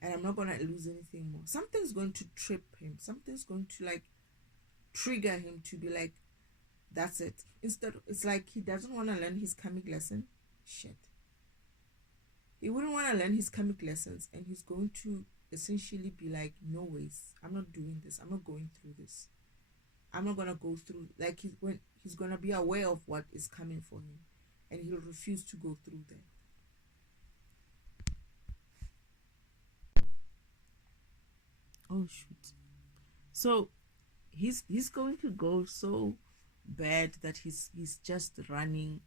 and I'm not gonna lose anything more. Something's going to trip him. Something's going to like trigger him to be like, that's it. Instead, it's like he doesn't want to learn his karmic lesson. Shit. He wouldn't want to learn his karmic lessons, and he's going to essentially be like, no ways, I'm not doing this. I'm not going through this. I'm not gonna go through. Like, he's gonna be aware of what is coming for him, and he'll refuse to go through that. Oh shoot. So he's going to go so bad that he's just running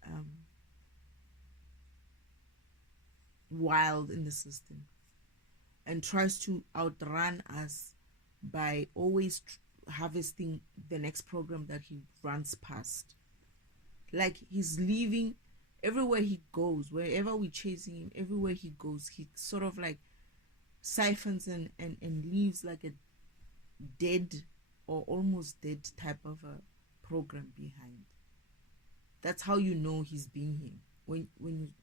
wild in the system and tries to outrun us by always harvesting the next program that he runs past. Like he's leaving everywhere he goes, wherever we're chasing him, everywhere he goes, he sort of like siphons and leaves like a dead or almost dead type of a program behind. That's how you know he's been here.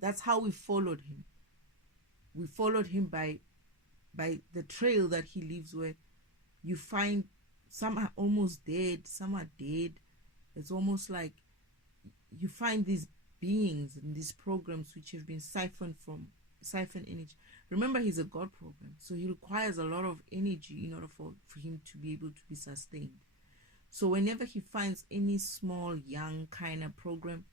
That's how we followed him. We followed him by the trail that he leaves, where you find some are almost dead, some are dead. It's almost like you find these beings and these programs which have been siphoned energy. Remember, he's a God program, so he requires a lot of energy in order for him to be able to be sustained. So whenever he finds any small, young kind of program,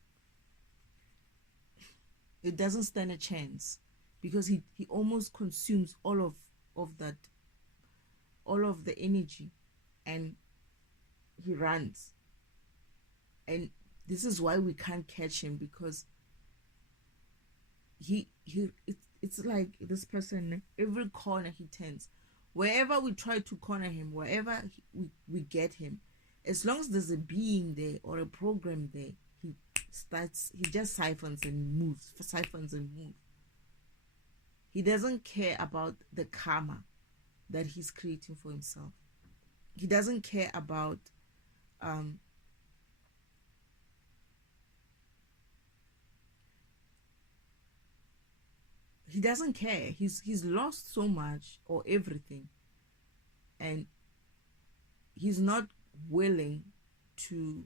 it doesn't stand a chance, because he almost consumes all of that, all of the energy, and he runs. And this is why we can't catch him, because it's like this person, every corner he turns, wherever we try to corner him, wherever we get him, as long as there's a being there or a program there, he just siphons and moves. He doesn't care about the karma that he's creating for himself. He doesn't care about he doesn't care. He's lost so much or everything, and he's not willing to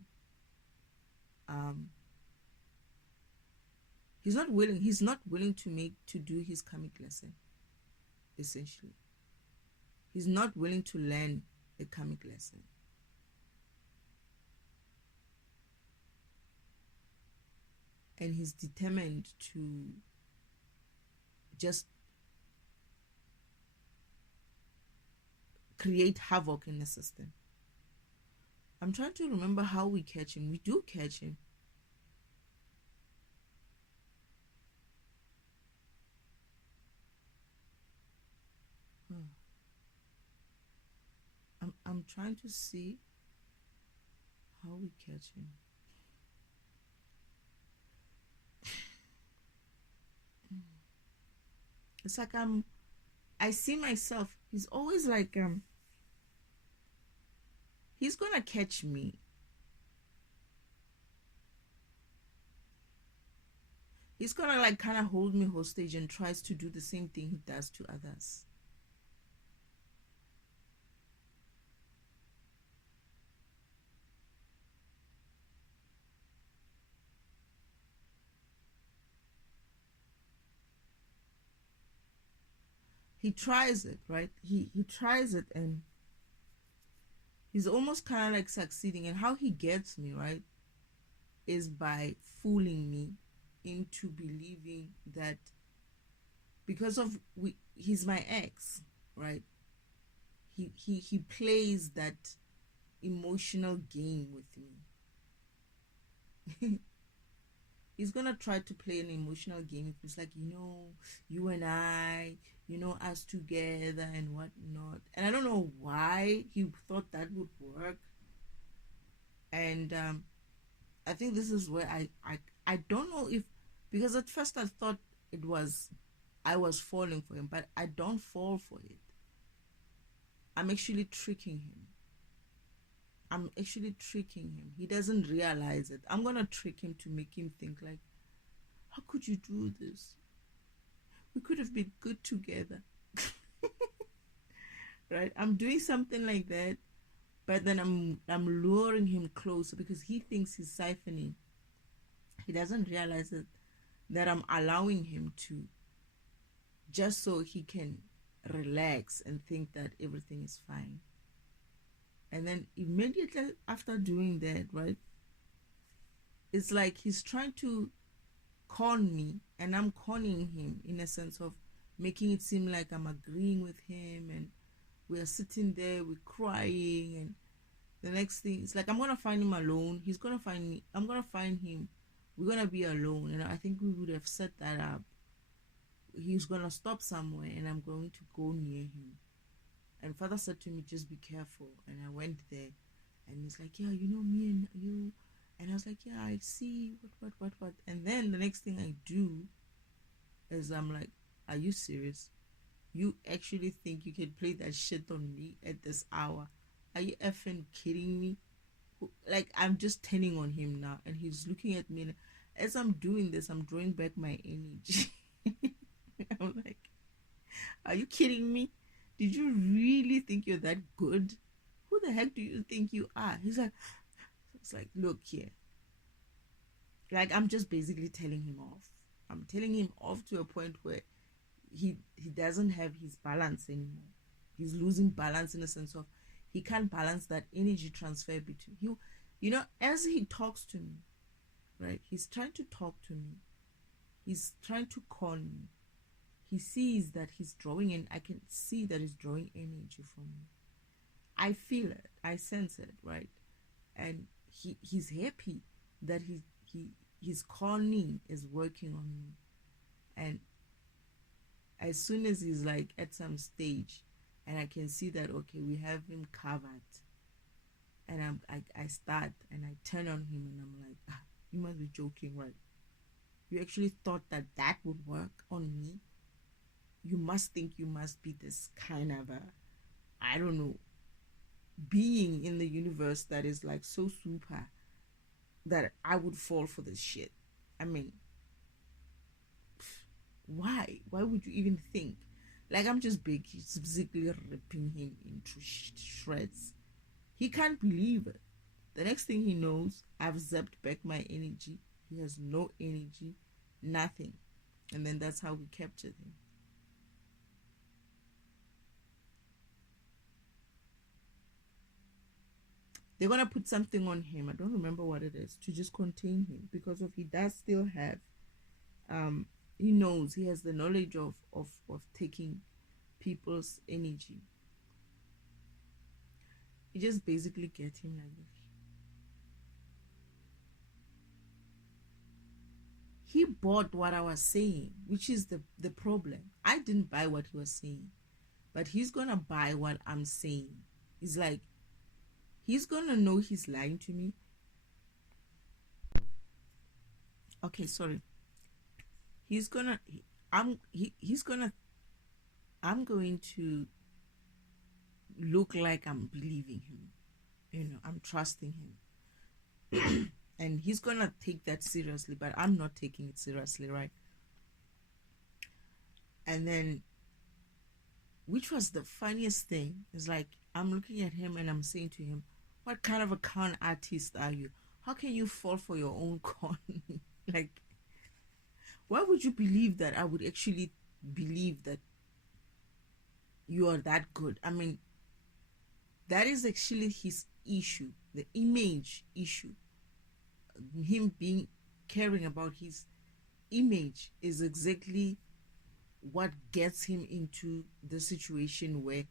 he's not willing to do his karmic lesson. Essentially, he's not willing to learn the karmic lesson. And he's determined to just create havoc in the system. I'm trying to remember how we catch him. We do catch him. I'm trying to see how we catch him. It's like I see myself. He's always like he's gonna catch me. He's gonna like kind of hold me hostage and tries to do the same thing he does to others. He tries it, right? He tries it, and he's almost kind of like succeeding. And how he gets me, right, is by fooling me into believing that because of he's my ex, right? He plays that emotional game with me. He's gonna try to play an emotional game. It's like, you and I, us together and whatnot. And I don't know why he thought that would work. And I think this is where I don't know if, because at first I thought I was falling for him, but I don't fall for it. I'm actually tricking him. He doesn't realize it. I'm gonna trick him to make him think like, how could you do this? We could have been good together. Right? I'm doing something like that, but then I'm luring him closer because he thinks he's siphoning. He doesn't realize that I'm allowing him to, just so he can relax and think that everything is fine. And then immediately after doing that, right, it's like he's trying to con me, and I'm conning him in a sense of making it seem like I'm agreeing with him, and we're sitting there, we're crying, and the next thing it's like I'm gonna find him alone. He's gonna find me. I'm gonna find him. We're gonna be alone, and I think we would have set that up. He's gonna stop somewhere, and I'm going to go near him. And Father said to me, "Just be careful." And I went there, and he's like, "Yeah, you know me and you." And I was like, "Yeah, I see. What?" And then the next thing I do is I'm like, "Are you serious? You actually think you can play that shit on me at this hour? Are you effing kidding me?" Like, I'm just turning on him now, and he's looking at me. And as I'm doing this, I'm drawing back my energy. I'm like, "Are you kidding me? Did you really think you're that good? Who the heck do you think you are?" He's like, it's like, "Look here." Like, I'm just basically telling him off. I'm telling him off to a point where he doesn't have his balance anymore. He's losing balance in the sense of he can't balance that energy transfer between as he talks to me, right? He's trying to talk to me. He's trying to con me. He sees that he's drawing, and I can see that he's drawing energy from me. I feel it. I sense it, right? And he's happy that his conning is working on me. And as soon as he's like at some stage, and I can see that, okay, we have him covered, and I start and I turn on him, and I'm like, you must be joking, right? You actually thought that that would work on me? You must think you must be this kind of a, I don't know, being in the universe that is like so super that I would fall for this shit. I mean, why would you even think? Like, I'm just basically ripping him into shreds. He can't believe it. The next thing he knows, I've zapped back my energy. He has no energy, nothing. And then that's how we captured him. They're gonna put something on him. I don't remember what it is, to just contain him, because of he does still have he knows, he has the knowledge of taking people's energy. You just basically get him like this. He bought what I was saying, which is the problem. I didn't buy what he was saying, but he's gonna buy what I'm saying. It's like he's gonna know he's lying to me. Okay, sorry. He's gonna he's gonna I'm going to look like I'm believing him. I'm trusting him. And he's gonna take that seriously, but I'm not taking it seriously, right? And then, which was the funniest thing, is like I'm looking at him and I'm saying to him, "What kind of a con artist are you? How can you fall for your own con?" Like, why would you believe that I would actually believe that you are that good? I mean, that is actually his issue, the image issue. Him being caring about his image is exactly what gets him into the situation where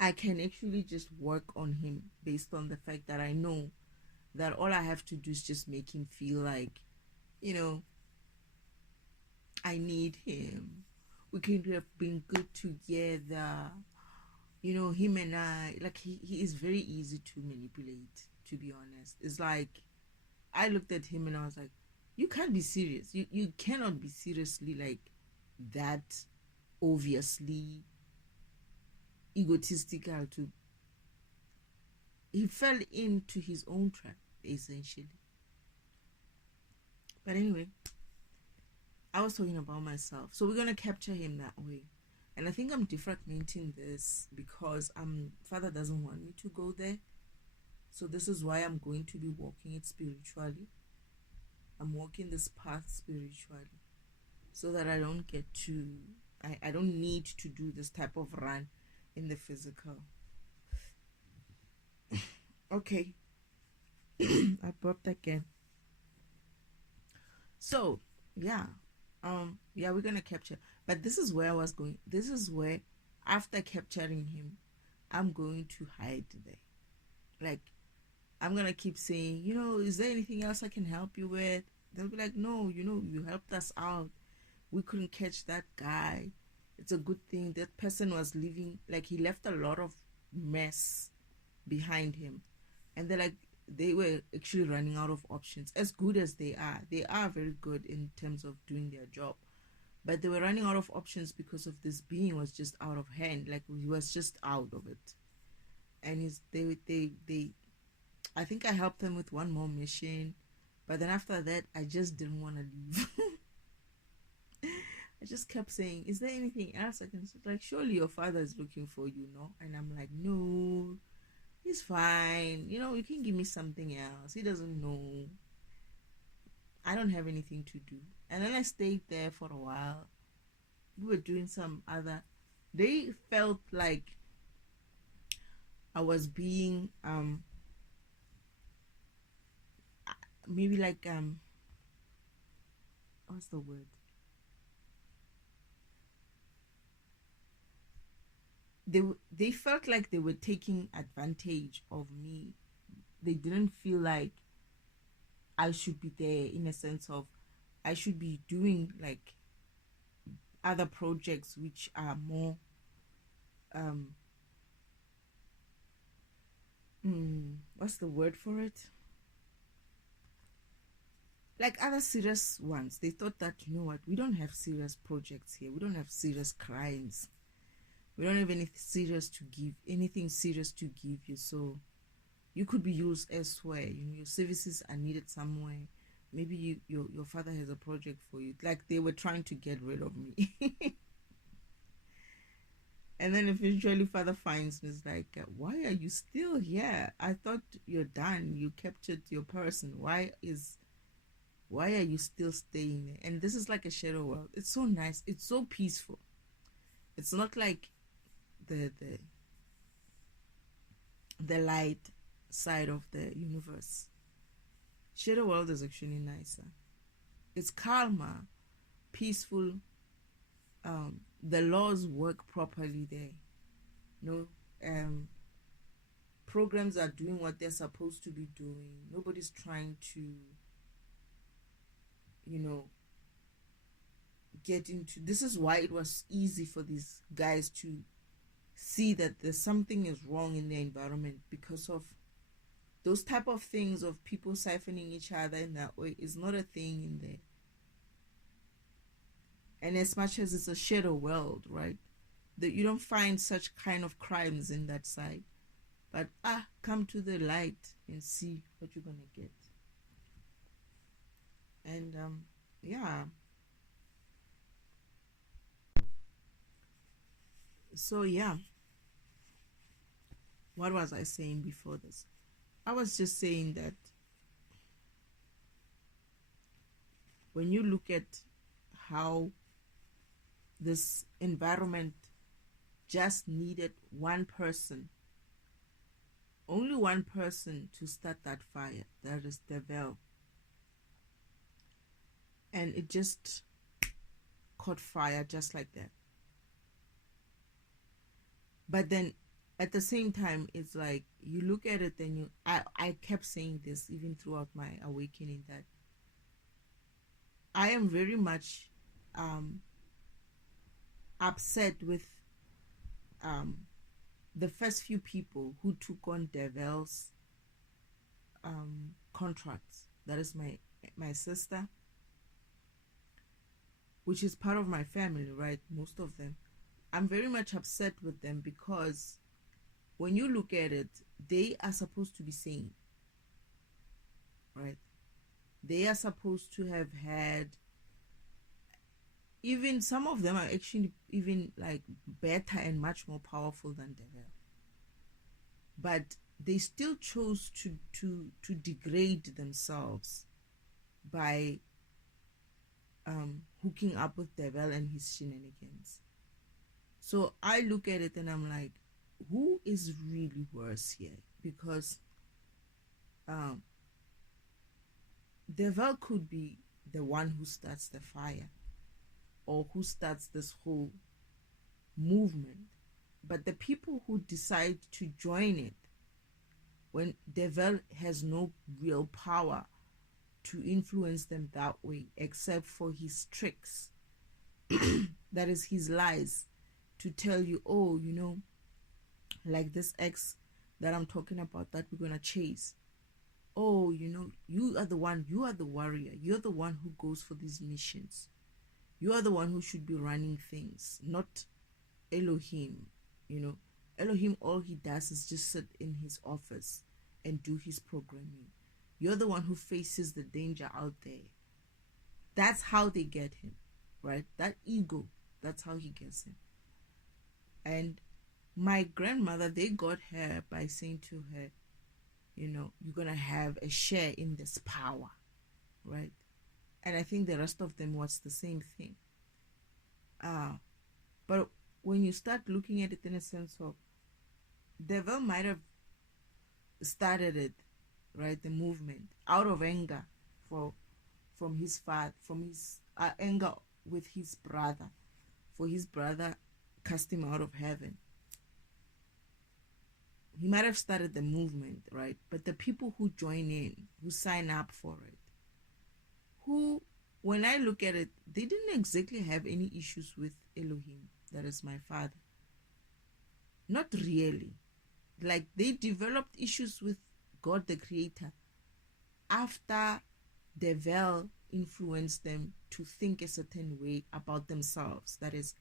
I can actually just work on him based on the fact that I know that all I have to do is just make him feel like, I need him. We can have been good together. Him and I, like, he is very easy to manipulate, to be honest. It's like, I looked at him and I was like, you can't be serious. You cannot be seriously like that obviously egotistical to. He fell into his own trap, essentially. But anyway, I was talking about myself. So we're gonna capture him that way. And I think I'm defragmenting this because Father doesn't want me to go there. So this is why I'm going to be walking it spiritually. I'm walking this path spiritually, so that I don't get to, I don't need to do this type of run in the physical. Okay. I burped again. So yeah, yeah, we're gonna capture. But this is where I was going. This is where, after capturing him, I'm going to hide there. Like, I'm gonna keep saying, is there anything else I can help you with? They'll be like, no, you helped us out. We couldn't catch that guy. It's a good thing that person was leaving. Like, he left a lot of mess behind him, and they're like, they were actually running out of options. As good as they are very good in terms of doing their job, but they were running out of options because of this being was just out of hand. Like, he was just out of it. And they I think I helped them with one more mission, but then after that I just didn't want to leave. I just kept saying, is there anything else I can say? Like, surely your father is looking for you, no? And I'm like, no, he's fine. You can give me something else. He doesn't know. I don't have anything to do. And then I stayed there for a while. We were doing some other. They felt like I was being maybe like what's the word? They felt like they were taking advantage of me. They didn't feel like I should be there, in a sense of I should be doing like other projects which are more um what's the word for it, like other serious ones. They thought that, you know what, we don't have serious projects here, we don't have serious crimes, we don't have anything serious to give you, so you could be used elsewhere. Your services are needed somewhere. Maybe your father has a project for you. Like, they were trying to get rid of me. And then eventually father finds me, is like, why are you still here? I thought you're done, you captured your person. Why are you still staying there? And this is like a shadow world. It's so nice, it's so peaceful. It's not like the light side of the universe. Shadow world is actually nicer. It's calmer, peaceful. The laws work properly there. No, programs are doing what they're supposed to be doing. Nobody's trying to, you know, get into. This is why it was easy for these guys to see that there's something is wrong in their environment, because of those type of things of people siphoning each other in that way is not a thing in there. And as much as it's a shadow world, right, that you don't find such kind of crimes in that side. But come to the light and see what you're gonna get. And yeah, so yeah, what was I saying before this? I was just saying that when you look at how this environment just needed one person, only one person, to start that fire, that is Devel. And it just caught fire just like that. But then at the same time, it's like you look at it, then I kept saying this even throughout my awakening, that I am very much upset with the first few people who took on Devel's contracts. That is my sister, which is part of my family, right? Most of them. I'm very much upset with them because when you look at it, they are supposed to be sane, right? They are supposed to have had, even some of them are actually even like better and much more powerful than Devel. But they still chose to degrade themselves by hooking up with Devel and his shenanigans. So I look at it and I'm like, who is really worse here? Because Devel could be the one who starts the fire or who starts this whole movement. But the people who decide to join it, when devil has no real power to influence them that way, except for his tricks, that is his lies, to tell you, oh, you know, like this ex that I'm talking about that we're gonna chase. Oh, you know, you are the one, you are the warrior, you're the one who goes for these missions. You are the one who should be running things, not Elohim. You know, Elohim, all he does is just sit in his office and do his programming. You're the one who faces the danger out there. That's how they get him, right? That ego, that's how he gets him. And my grandmother, they got her by saying to her, you know, you're going to have a share in this power, right? And I think the rest of them was the same thing. But when you start looking at it in a sense of, devil might have started it, right, the movement, out of anger from his father, from his anger with his brother, for his brother cast him out of heaven. He might have started the movement, right? But the people who join in, who sign up for it, who, when I look at it, they didn't exactly have any issues with Elohim, that is my father. Not really. Like, they developed issues with God the Creator after devil influenced them to think a certain way about themselves. That is,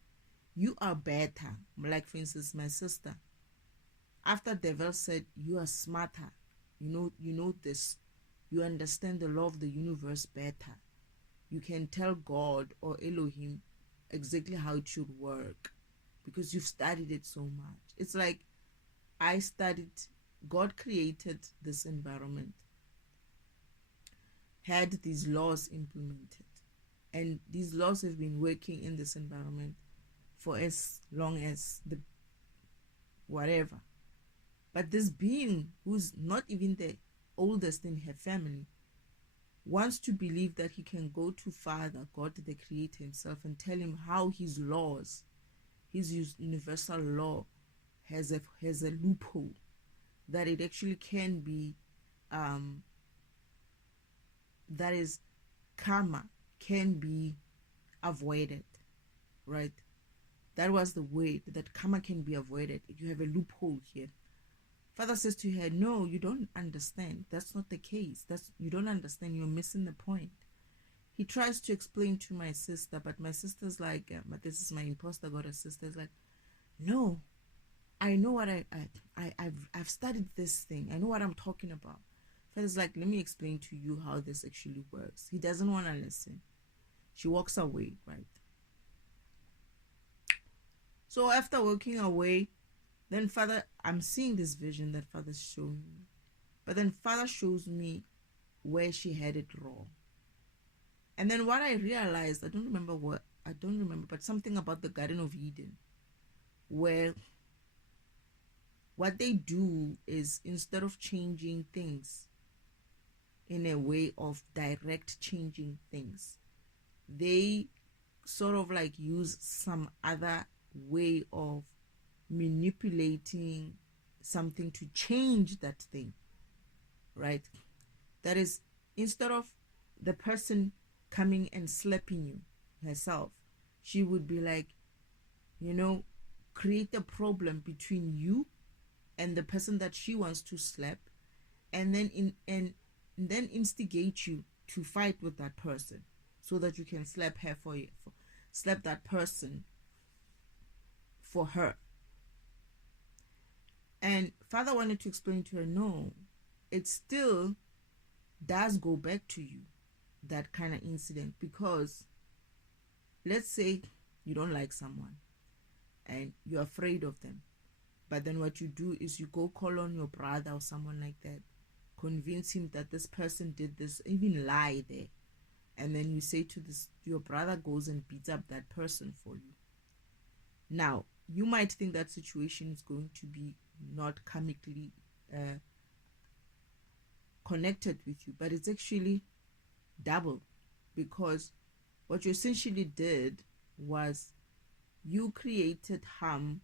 you are better. Like, for instance, my sister. After devil said, you are smarter, you know this, you understand the law of the universe better, you can tell God or Elohim exactly how it should work because you've studied it so much. It's like, I studied, God created this environment, had these laws implemented, and these laws have been working in this environment for as long as the whatever. But this being, who's not even the oldest in her family, wants to believe that he can go to Father, God the Creator himself, and tell him how his laws, his universal law, has a loophole, that it actually can be, that is, karma can be avoided, right? That was the way that karma can be avoided. You have a loophole here. Father says to her, no, you don't understand. That's not the case. You don't understand. You're missing the point. He tries to explain to my sister, but my sister's like, but this is my imposter God, sister's like, no, I know what I've studied this thing. I know what I'm talking about. Father's like, let me explain to you how this actually works. He doesn't want to listen. She walks away, right? So after walking away, then Father, I'm seeing this vision that Father's showing me. But then Father shows me where she had it wrong. And then what I realized, I don't remember, but something about the Garden of Eden, where what they do is, instead of changing things in a way of direct changing things, they sort of like use some other way of manipulating something to change that thing, right? That is, instead of the person coming and slapping you herself, she would be like, create a problem between you and the person that she wants to slap, and then then instigate you to fight with that person so that you can slap her slap that person for her. And Father wanted to explain to her, no, it still does go back to you, that kind of incident, because let's say you don't like someone and you're afraid of them, but then what you do is you go call on your brother or someone like that, convince him that this person did this, even lie there, and then you say to your brother goes and beats up that person for you. Now, you might think that situation is going to be not karmically connected with you, but it's actually double, because what you essentially did was you created harm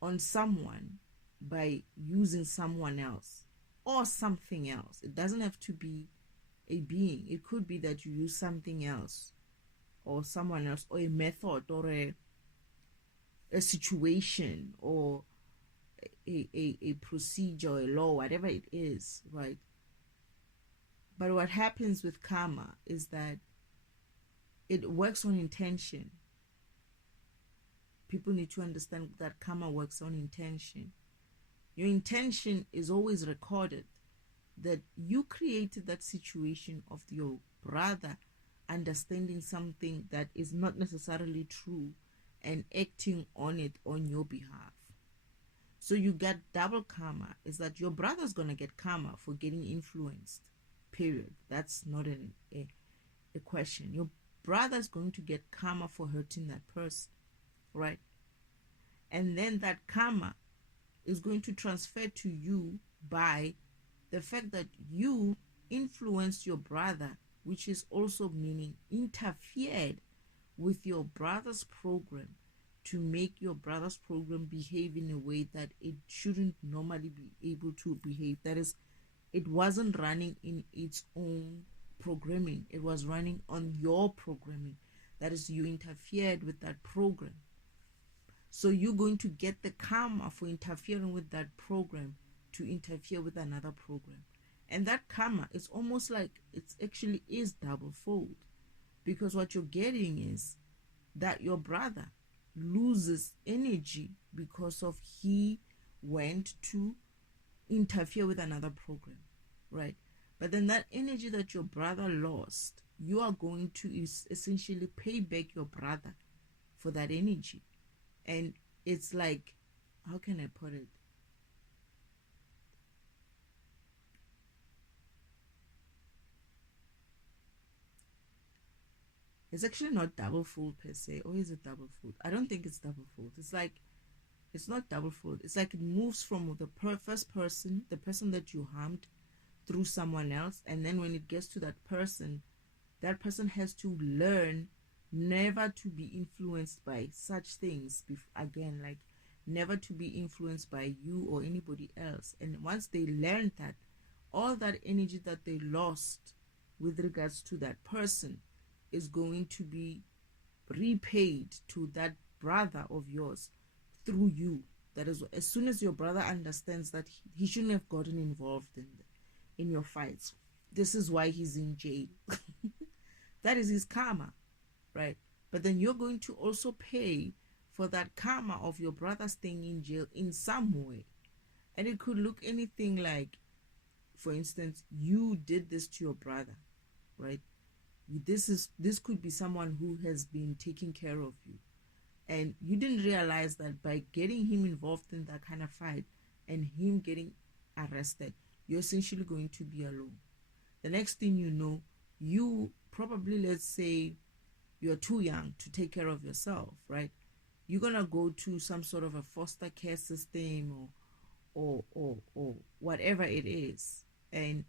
on someone by using someone else or something else. It doesn't have to be a being. It could be that you use something else or someone else, or a method, or a situation, or a procedure, a law, whatever it is, right? But what happens with karma is that it works on intention. People need to understand that karma works on intention. Your intention is always recorded, that you created that situation of your brother understanding something that is not necessarily true and acting on it on your behalf. So you get double karma. Is that your brother's going to get karma for getting influenced, period. That's not a question. Your brother's going to get karma for hurting that person, right? And then that karma is going to transfer to you by the fact that you influenced your brother, which is also meaning interfered with your brother's program to make your brother's program behave in a way that it shouldn't normally be able to behave. That is, it wasn't running in its own programming. It was running on your programming. That is, you interfered with that program. So you're going to get the karma for interfering with that program to interfere with another program. And that karma is almost like it actually is double fold, because what you're getting is that your brother loses energy because of he went to interfere with another program, right? But then that energy that your brother lost, you are going to essentially pay back your brother for that energy. And it's like, how can I put it? It's actually not double fold per se. Or is it double fold? I don't think it's double fold. It's like, it's not double fold. It's like it moves from the first person, the person that you harmed, through someone else. And then when it gets to that person has to learn never to be influenced by such things again, like never to be influenced by you or anybody else. And once they learn that, all that energy that they lost with regards to that person is going to be repaid to that brother of yours through you. That is, as soon as your brother understands that he shouldn't have gotten involved in your fights, this is why he's in jail. That is his karma, right? But then you're going to also pay for that karma of your brother staying in jail in some way. And it could look anything like, for instance, you did this to your brother, right? This could be someone who has been taking care of you, and you didn't realize that by getting him involved in that kind of fight and him getting arrested, you're essentially going to be alone. The next thing you know, you probably, let's say you're too young to take care of yourself, right? You're gonna go to some sort of a foster care system or whatever it is, and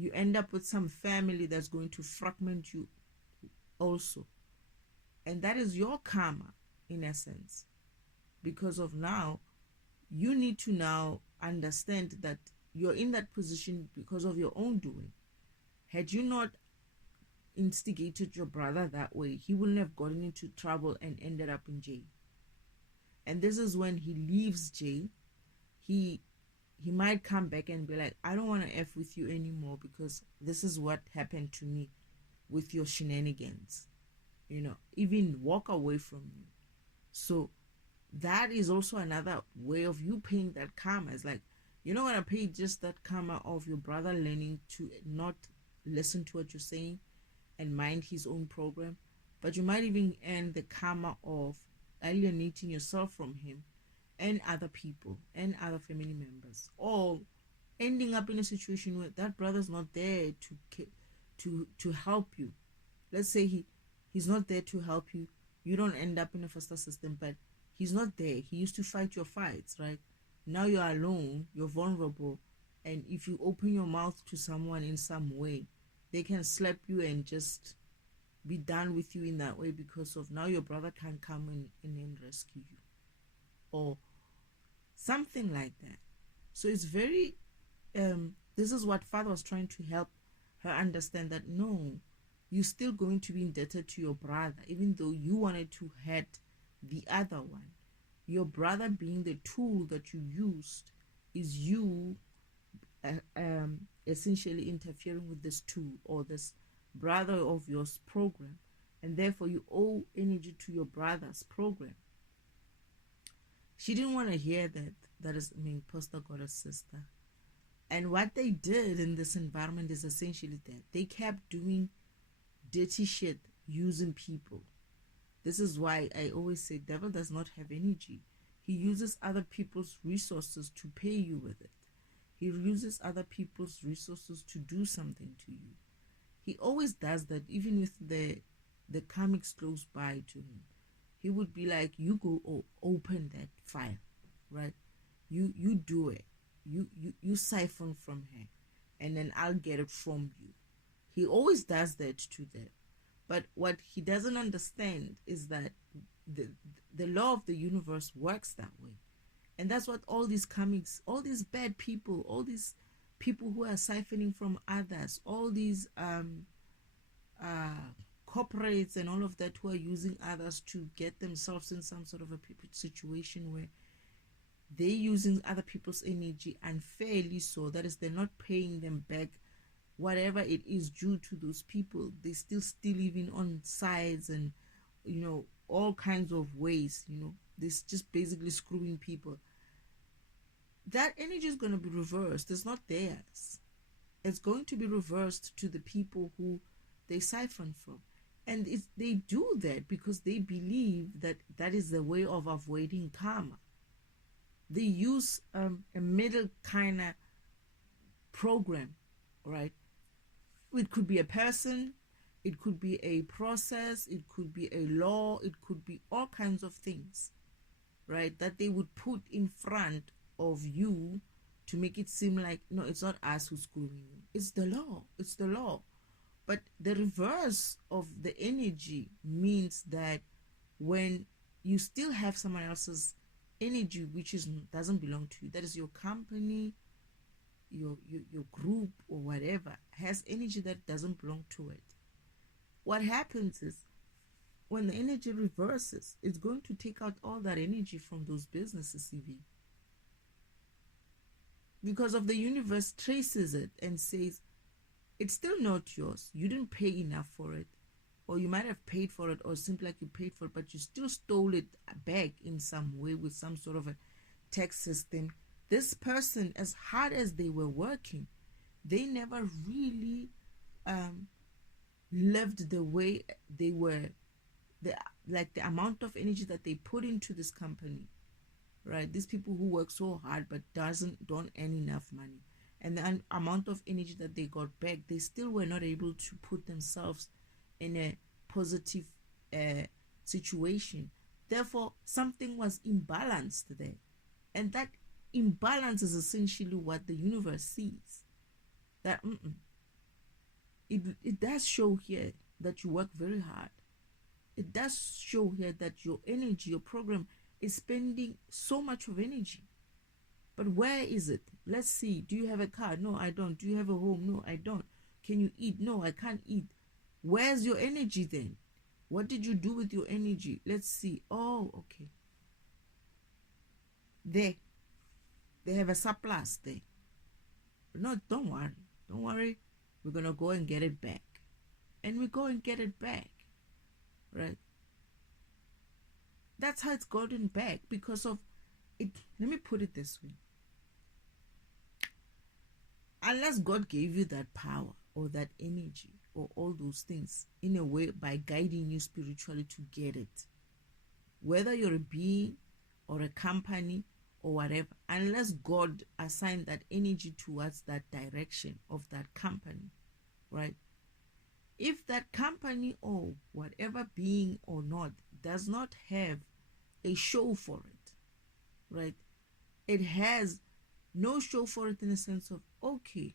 you end up with some family that's going to fragment you also. And that is your karma, in essence, because of now you need to now understand that you're in that position because of your own doing. Had you not instigated your brother that way, he wouldn't have gotten into trouble and ended up in jail. And this is when he leaves jail, he might come back and be like, I don't want to F with you anymore because this is what happened to me with your shenanigans. Even walk away from you. So that is also another way of you paying that karma. It's like, you're not going to pay just that karma of your brother learning to not listen to what you're saying and mind his own program, but you might even earn the karma of alienating yourself from him and other people and other family members, or ending up in a situation where that brother's not there to help you. Let's say he's not there to help you. You don't end up in a foster system, but he's not there. He used to fight your fights, right? Now you're alone, you're vulnerable, and if you open your mouth to someone in some way, they can slap you and just be done with you in that way because of now your brother can't come and rescue you or something like that. So it's very this is what father was trying to help her understand, that no, you're still going to be indebted to your brother, even though you wanted to hurt the other one. Your brother being the tool that you used is you essentially interfering with this tool or this brother of yours program, and therefore you owe energy to your brother's program. She didn't want to hear that. That is, I mean, Pastor got a sister. And what they did in this environment is essentially that they kept doing dirty shit using people. This is why I always say devil does not have energy. He uses other people's resources to pay you with it. He uses other people's resources to do something to you. He always does that, even with the comics close by to him. He would be like, you go open that file, right? You do it. You siphon from her, and then I'll get it from you. He always does that to them. But what he doesn't understand is that the law of the universe works that way. And that's what all these comics, all these bad people, all these people who are siphoning from others, all these corporates and all of that who are using others to get themselves in some sort of a situation where they're using other people's energy unfairly, so that is, they're not paying them back whatever it is due to those people. They still even on sides and, you know, all kinds of ways, you know, they're just basically screwing people. That energy is going to be reversed. It's not theirs. It's going to be reversed to the people who they siphon from. And they do that because they believe that that is the way of avoiding karma. They use a middle kind of program, right? It could be a person, it could be a process, it could be a law, it could be all kinds of things, right? That they would put in front of you to make it seem like, no, it's not us who's screwing you. It's the law. It's the law. But the reverse of the energy means that when you still have someone else's energy which doesn't belong to you, that is your company, your group or whatever, has energy that doesn't belong to it, what happens is when the energy reverses, it's going to take out all that energy from those businesses even, because of the universe traces it and says it's still not yours. You didn't pay enough for it, or you might have paid for it, or simply like you paid for it, but you still stole it back in some way with some sort of a tax system. This person, as hard as they were working, they never really lived the way they were, the amount of energy that they put into this company, right? These people who work so hard but don't earn enough money, and the amount of energy that they got back, they still were not able to put themselves in a positive situation. Therefore, something was imbalanced there, and that imbalance is essentially what the universe sees. That it does show here that you work very hard. It does show here that your energy, your program, is spending so much of energy. But where is it? Let's see. Do you have a car? No, I don't. Do you have a home? No, I don't. Can you eat? No, I can't eat. Where's your energy then? What did you do with your energy? Let's see. Oh, okay. There. They have a surplus there. No, don't worry. Don't worry. We're going to go and get it back. And we go and get it back. Right? That's how it's gotten back, because of it. Let me put it this way. Unless God gave you that power or that energy or all those things in a way by guiding you spiritually to get it, whether you're a being or a company or whatever, unless God assigned that energy towards that direction of that company, right? If that company or whatever being or not does not have a show for it, right? It has no show for it in the sense of, okay,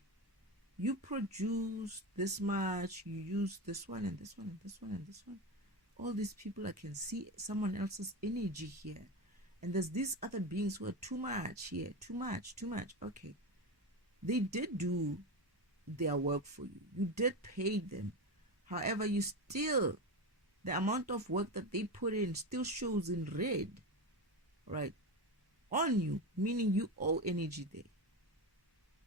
you produce this much, you use this one and this one and this one and this one. All these people, I can see someone else's energy here. And there's these other beings who are too much here, too much, too much. Okay. They did do their work for you. You did pay them. However, you still, the amount of work that they put in still shows in red, right, on you, meaning you owe energy there.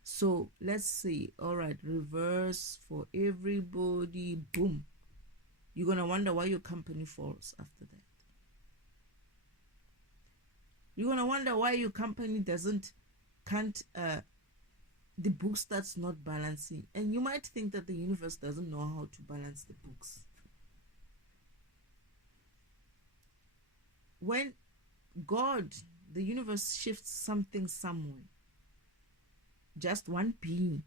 So let's see, all right, reverse for everybody, boom. You're going to wonder why your company falls after that. You're going to wonder why your company can't, the book starts not balancing. And you might think that the universe doesn't know how to balance the books. When God, the universe shifts something somewhere, just one being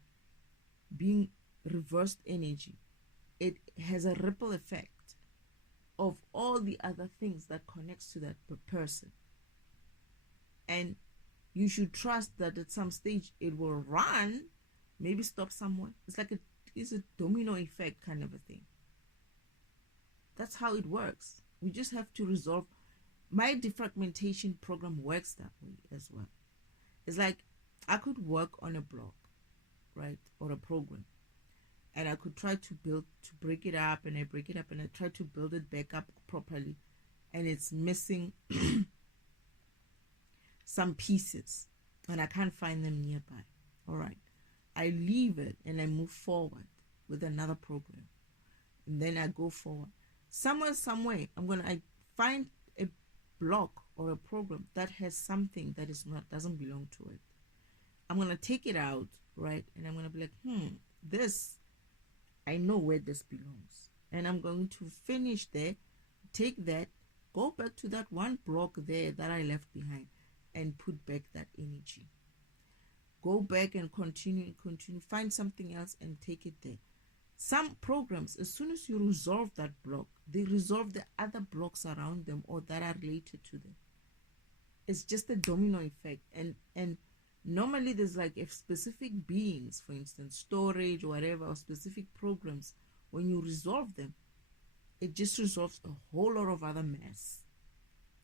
reversed energy, it has a ripple effect of all the other things that connects to that person. And you should trust that at some stage it will run, maybe stop somewhere. It's like it's a domino effect kind of a thing. That's how it works. We just have to resolve. My defragmentation program works that way as well. It's like I could work on a blog, right, or a program, and I could try to break it up, and I break it up, and I try to build it back up properly, and it's missing some pieces, and I can't find them nearby. All right, I leave it and I move forward with another program, and then I go forward. Somewhere, I find a block or a program that has something that doesn't belong to it. I'm gonna take it out, right, and I'm gonna be like, this, I know where this belongs, and I'm going to finish there, take that, go back to that one block there that I left behind, and put back that energy. Go back and continue, find something else and take it there. Some programs, as soon as you resolve that block, they resolve the other blocks around them or that are related to them. It's just a domino effect. And normally there's like if specific beings, for instance, storage or whatever, or specific programs, when you resolve them, it just resolves a whole lot of other mess.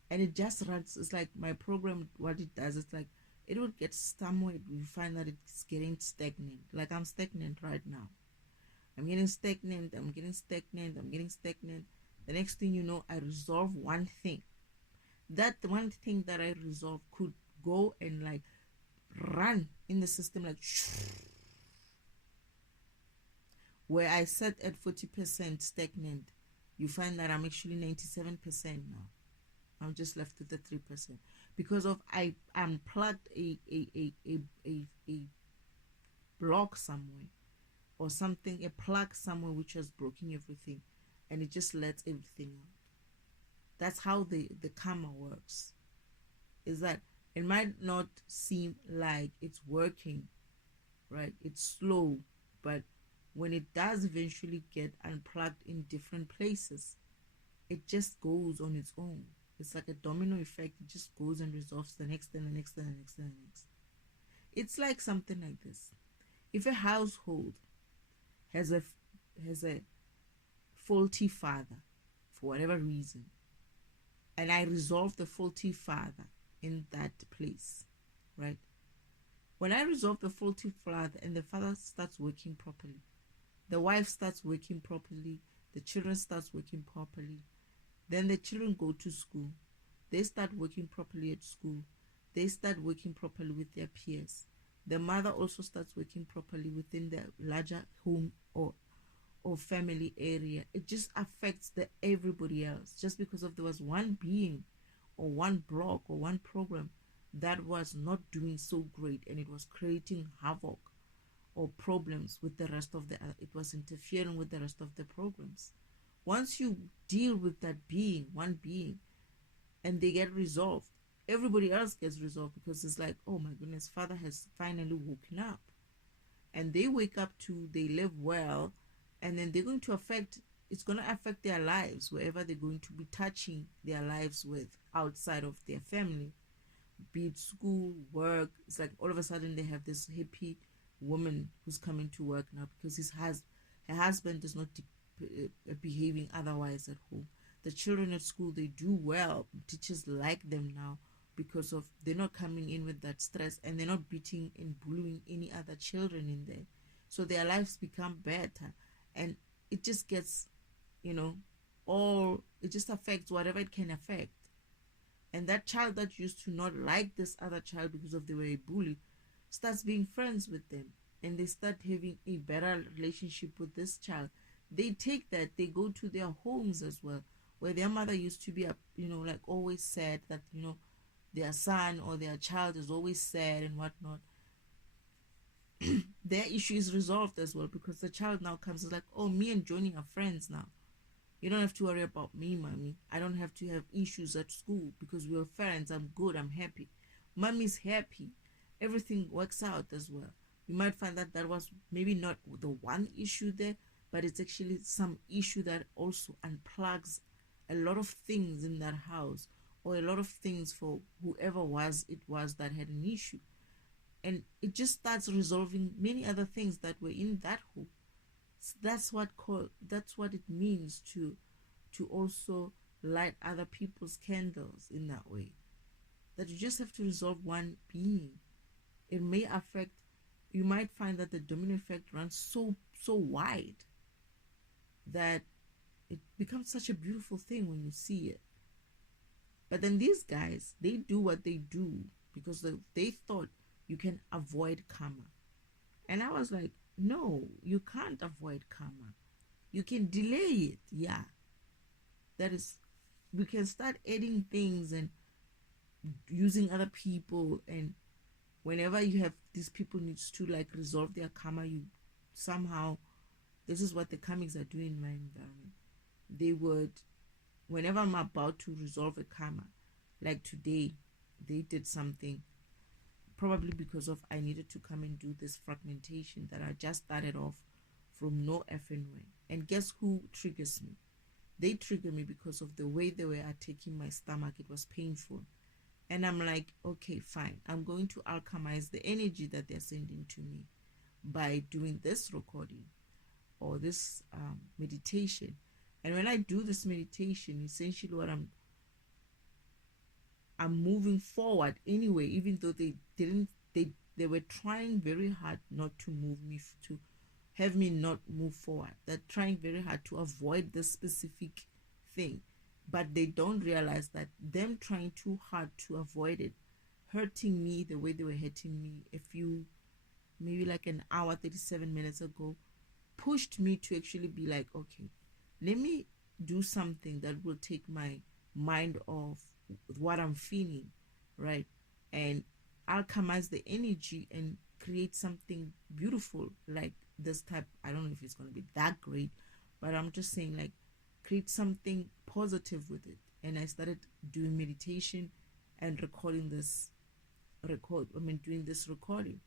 And it just runs. It's like my program, what it does, it's like it will get somewhere, you find that it's getting stagnant. Like I'm stagnant right now. I'm getting stagnant. The next thing you know, I resolve one thing. That one thing that I resolve could go and like run in the system like where I sat at 40% stagnant, you find that I'm actually 97% now. I'm just left with the 3% because of I unplugged a block somewhere or something, a plug somewhere which has broken everything, and it just lets everything out. That's how the karma works. Is that it might not seem like it's working, right? It's slow, but when it does eventually get unplugged in different places, it just goes on its own. It's like a domino effect. It just goes and resolves the next and the next and the next and the next. It's like something like this. If a household has a faulty father for whatever reason, and I resolve the faulty father in that place, right? When I resolve the faulty father and the father starts working properly, the wife starts working properly, the children starts working properly, then the children go to school. They start working properly at school. They start working properly with their peers. The mother also starts working properly within the larger home or family area. It just affects everybody else. Just because there was one being or one block or one program that was not doing so great and it was creating havoc or problems with the rest of it was interfering with the rest of the programs. Once you deal with that one being, and they get resolved, everybody else gets resolved because it's like, oh my goodness, Father has finally woken up. And they wake up too, they live well, and then it's going to affect their lives wherever they're going to be touching their lives with outside of their family, be it school, work. It's like all of a sudden they have this happy woman who's coming to work now because her husband is not behaving otherwise at home. The children at school, they do well. Teachers like them now because of they're not coming in with that stress, and they're not beating and bullying any other children in there. So their lives become better, and it just gets, you know, all it just affects whatever it can affect. And that child that used to not like this other child because of they were a bully starts being friends with them, and they start having a better relationship with this child. They take that, they go to their homes as well, where their mother used to be like always sad that their son or their child is always sad and whatnot. Their issue is resolved as well, because the child now comes and is like, oh, me and Johnny are friends now. You don't have to worry about me, mommy. I don't have to have issues at school because we're friends. I'm good. I'm happy. Mommy's happy. Everything works out as well. You might find that that was maybe not the one issue there, but it's actually some issue that also unplugs a lot of things in that house, or a lot of things for whoever it was that had an issue. And it just starts resolving many other things that were in that home. So that's what it means to also light other people's candles in that way. That you just have to resolve one being. It may affect, you might find that the domino effect runs so wide that it becomes such a beautiful thing when you see it. But then these guys, they do what they do because they thought you can avoid karma. And I was like, no, you can't avoid karma. You can delay it. Yeah. That is, we can start adding things and using other people, and whenever you have these people needs to like resolve their karma, you somehow, this is what the karmics are doing in my environment. They would, whenever I'm about to resolve a karma, like today, they did something, probably because of I needed to come and do this fragmentation that I just started off from no effing way. And guess who triggers me? They trigger me because of the way they were attacking my stomach. It was painful. And I'm like, okay, fine. I'm going to alchemize the energy that they're sending to me by doing this recording or this meditation. And when I do this meditation, essentially what I'm moving forward anyway, even though they were trying very hard not to move me, to have me not move forward. They're trying very hard to avoid this specific thing, but they don't realize that them trying too hard to avoid it, hurting me the way they were hurting me maybe like an hour 37 minutes ago, pushed me to actually be like, okay, let me do something that will take my mind off what I'm feeling, right? And alchemize the energy and create something beautiful like this type. I don't know if it's going to be that great, but I'm just saying, like, create something positive with it. And I started doing meditation and doing this recording.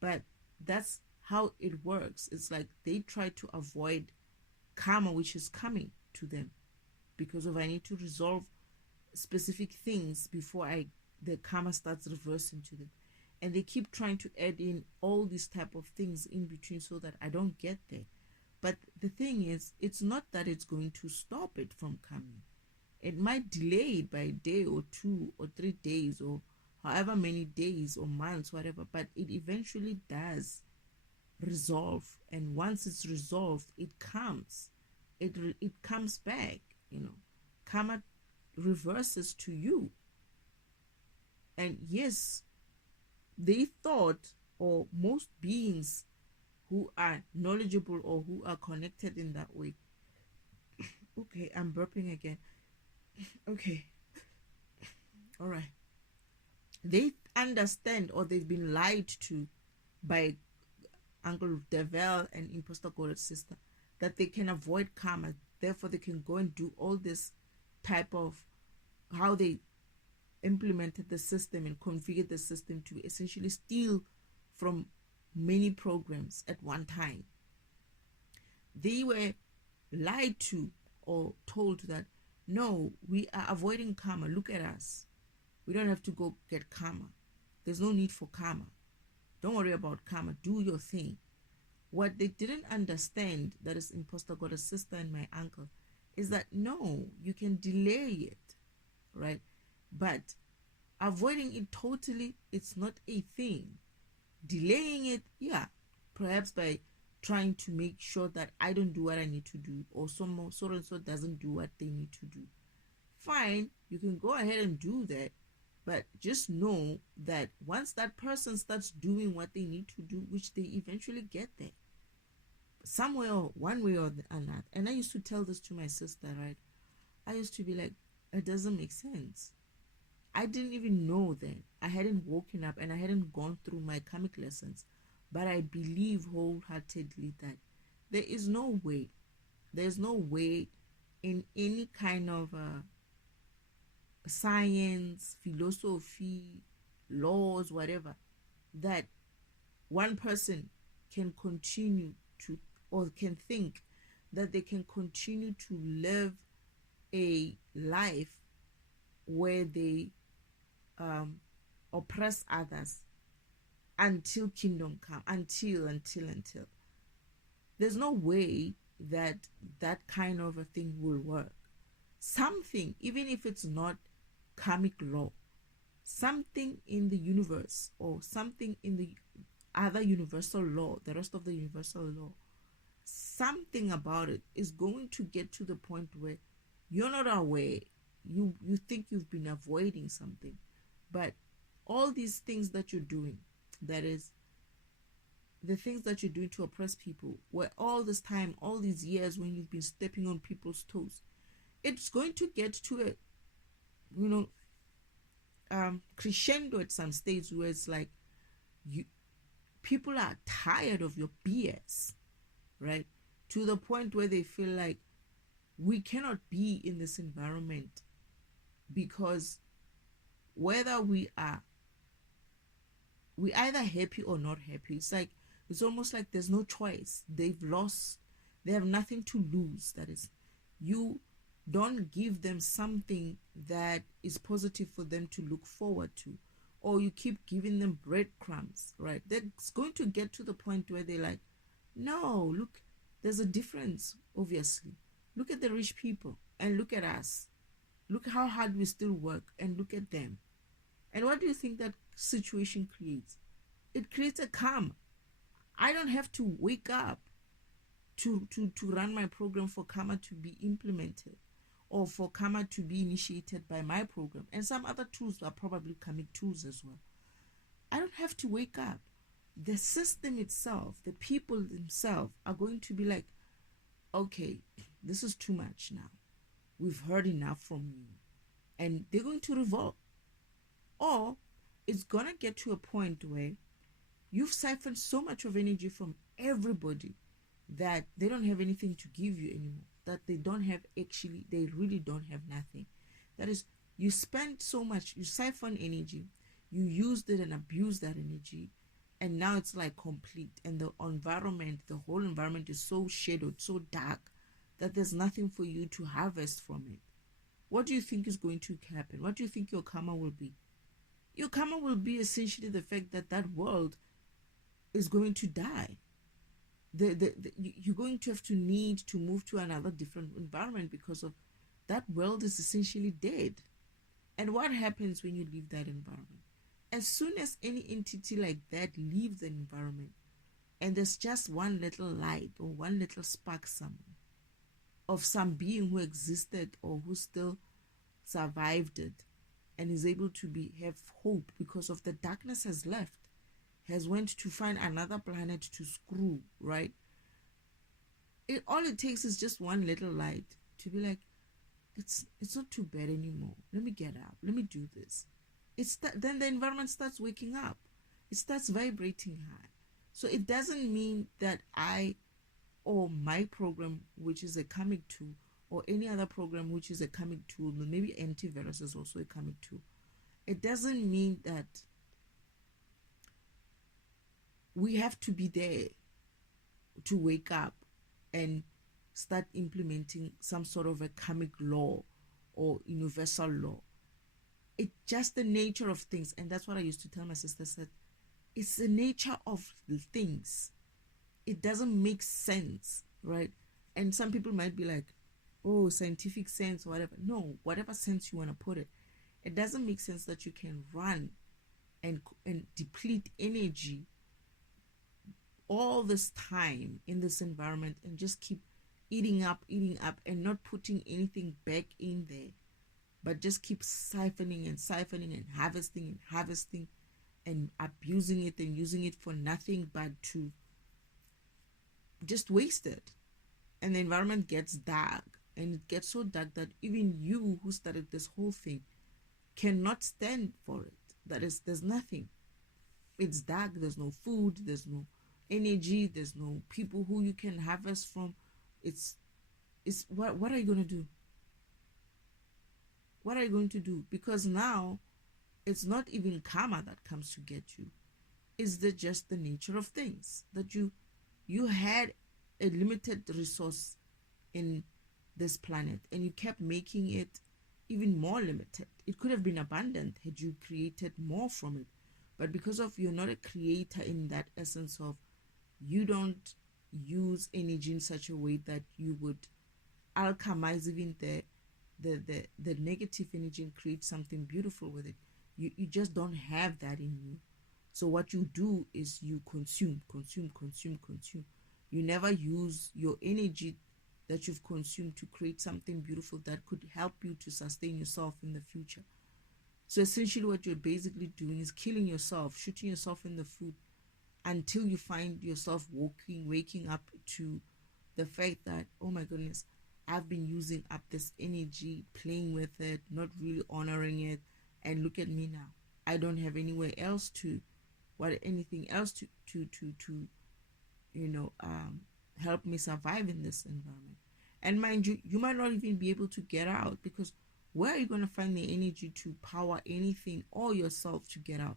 But that's how it works. It's like they try to avoid karma which is coming to them, because of I need to resolve specific things before the karma starts reversing to them. And they keep trying to add in all these type of things in between so that I don't get there. But the thing is, it's not that it's going to stop it from coming. It might delay it by a day or 2 or 3 days or however many days or months, whatever, but it eventually does resolve. And once it's resolved, it comes back, karma reverses to you. And yes, they thought, or most beings who are knowledgeable or who are connected in that way, okay, I'm burping again. Okay, all right, they understand, or they've been lied to by Uncle Devil and Imposter Goddess Sister, that they can avoid karma, therefore they can go and do all this type of how they implemented the system and configured the system to essentially steal from many programs at one time. They were lied to or told that, no, we are avoiding karma. Look at us. We don't have to go get karma. There's no need for karma. Don't worry about karma. Do your thing. What they didn't understand, that is imposter got a sister and my uncle, is that no, you can delay it, right? But avoiding it totally, it's not a thing. Delaying it, yeah, perhaps by trying to make sure that I don't do what I need to do, or so and so doesn't do what they need to do. Fine, you can go ahead and do that, but just know that once that person starts doing what they need to do, which they eventually get there, somewhere or one way or another. And I used to tell this to my sister, right? I used to be like, it doesn't make sense. I didn't even know then. I hadn't woken up and I hadn't gone through my karmic lessons. But I believe wholeheartedly that there is no way, there's no way in any kind of science, philosophy, laws, whatever, that one person can continue to, or can think that they can continue to live a life where they oppress others until kingdom come, until. There's no way that that kind of a thing will work. Something, even if it's not karmic law, something in the universe or something in the other universal law, the rest of the universal law, something about it is going to get to the point where you're not aware. You think you've been avoiding something, but all these things that you're doing, that is the things that you're doing to oppress people, where all this time, all these years when you've been stepping on people's toes, it's going to get to a crescendo at some stage where it's like people are tired of your BS, right? To the point where they feel like we cannot be in this environment, because whether we either happy or not happy, it's almost like there's no choice. They've lost, they have nothing to lose. That is, you don't give them something that is positive for them to look forward to, or you keep giving them breadcrumbs, right? That's going to get to the point where they're like, no, look, there's a difference, obviously. Look at the rich people and look at us. Look how hard we still work, and look at them. And what do you think that situation creates? It creates a karma. I don't have to wake up to run my program for karma to be implemented, or for karma to be initiated by my program. And some other tools are probably karmic tools as well. I don't have to wake up. The system itself, the people themselves are going to be like, okay, this is too much now. We've heard enough from you. And they're going to revolt. Or it's going to get to a point where you've siphoned so much of energy from everybody that they don't have anything to give you anymore. That they don't have, actually, they really don't have nothing. That is, you spend so much, you siphon energy, you used it and abused that energy, and now it's like complete. And the environment, the whole environment is so shadowed, so dark, that there's nothing for you to harvest from it. What do you think is going to happen? What do you think your karma will be? Your karma will be essentially the fact that that world is going to die. You're going to have to need to move to another different environment, because of that world is essentially dead. And what happens when you leave that environment? As soon as any entity like that leaves the environment, and there's just one little light or one little spark somewhere of some being who existed or who still survived it and is able to have hope because of the darkness has left, has went to find another planet to screw, right? All it takes is just one little light to be like, it's not too bad anymore. Let me get up. Let me do this. Then the environment starts waking up. It starts vibrating high. So it doesn't mean that I or my program, which is a karmic tool, or any other program which is a karmic tool, maybe antivirus is also a karmic tool. It doesn't mean that we have to be there to wake up and start implementing some sort of a karmic law or universal law. It's just the nature of things. And that's what I used to tell my sister. Said, It's the nature of the things. It doesn't make sense, right? And some people might be like, oh, scientific sense or whatever. No, whatever sense you want to put it, it doesn't make sense that you can run and deplete energy all this time in this environment and just keep eating up, and not putting anything back in there, but just keep siphoning and harvesting and abusing it and using it for nothing but to just waste it. And the environment gets dark, and it gets so dark that even you who started this whole thing cannot stand for it. That is, there's nothing. It's dark, there's no food, there's no energy, there's no people who you can harvest from. It's what are you going to do? What are you going to do? Because now it's not even karma that comes to get you. It's just the nature of things, that you had a limited resource in this planet, and you kept making it even more limited. It could have been abundant had you created more from it, but because of you're not a creator in that essence of, you don't use energy in such a way that you would alchemize even the negative energy and create something beautiful with it. You just don't have that in you. So what you do is you consume. You never use your energy that you've consumed to create something beautiful that could help you to sustain yourself in the future. So essentially what you're basically doing is killing yourself, shooting yourself in the foot, until you find yourself waking up to the fact that, oh my goodness, I've been using up this energy, playing with it, not really honoring it, and look at me now. I don't have anywhere else to, anything else to help me survive in this environment. And mind you, you might not even be able to get out, because where are you going to find the energy to power anything or yourself to get out?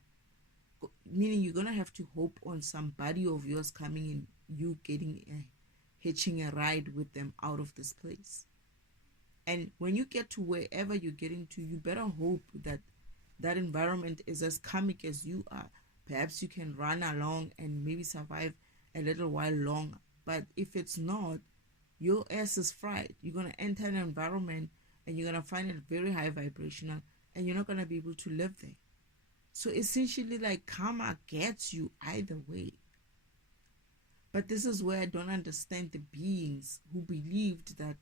Meaning you're going to have to hope on somebody of yours coming in, you hitching a ride with them out of this place. And when you get to wherever you're getting to, you better hope that that environment is as karmic as you are. Perhaps you can run along and maybe survive a little while longer. But if it's not, your ass is fried. You're going to enter an environment and you're going to find it very high vibrational, and you're not going to be able to live there. So essentially, like, karma gets you either way. But this is where I don't understand the beings who believed that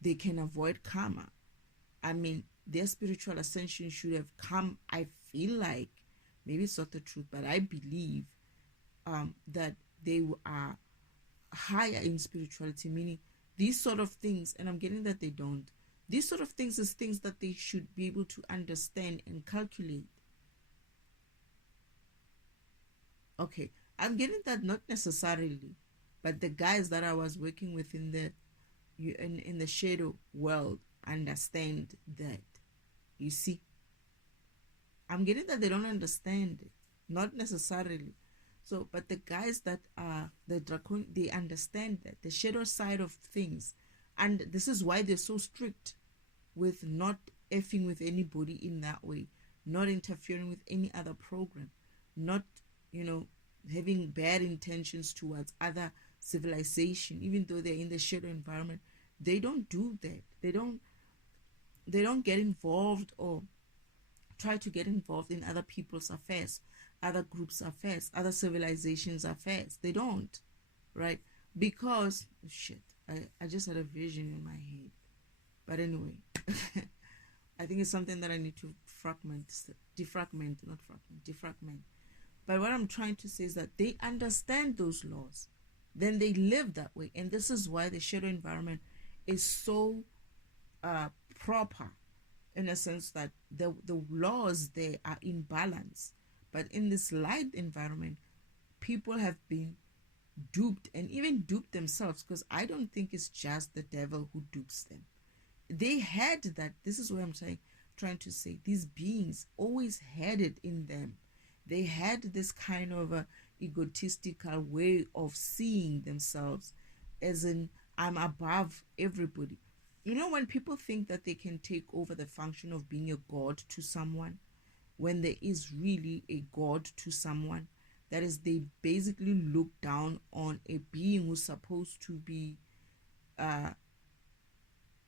they can avoid karma. I mean, their spiritual ascension should have come, I feel like, maybe it's not the truth, but I believe that they are higher in spirituality, meaning these sort of things, and I'm getting that they don't, these sort of things is things that they should be able to understand and calculate. Okay, I'm getting that not necessarily, but the guys that I was working with in the shadow world understand that. You see, I'm getting that they don't understand it, not necessarily. So, but the guys that are the dracon, they understand that the shadow side of things, and this is why they're so strict with not effing with anybody in that way, not interfering with any other program, not having bad intentions towards other civilization, even though they're in the shadow environment. They don't do that. They don't get involved or try to get involved in other people's affairs, other groups' affairs, other civilizations' affairs. They don't, right? Because I just had a vision in my head. But anyway, I think it's something that I need to defragment. But what I'm trying to say is that they understand those laws, then they live that way. And this is why the shadow environment is so proper, in a sense that the laws there are in balance. But in this light environment, people have been duped, and even duped themselves, because I don't think it's just the devil who dupes them. They had that. This is what I'm trying to say. These beings always had it in them. They had this kind of a egotistical way of seeing themselves, as in, I'm above everybody. When people think that they can take over the function of being a god to someone, when there is really a god to someone, That is, they basically look down on a being who's supposed to be uh,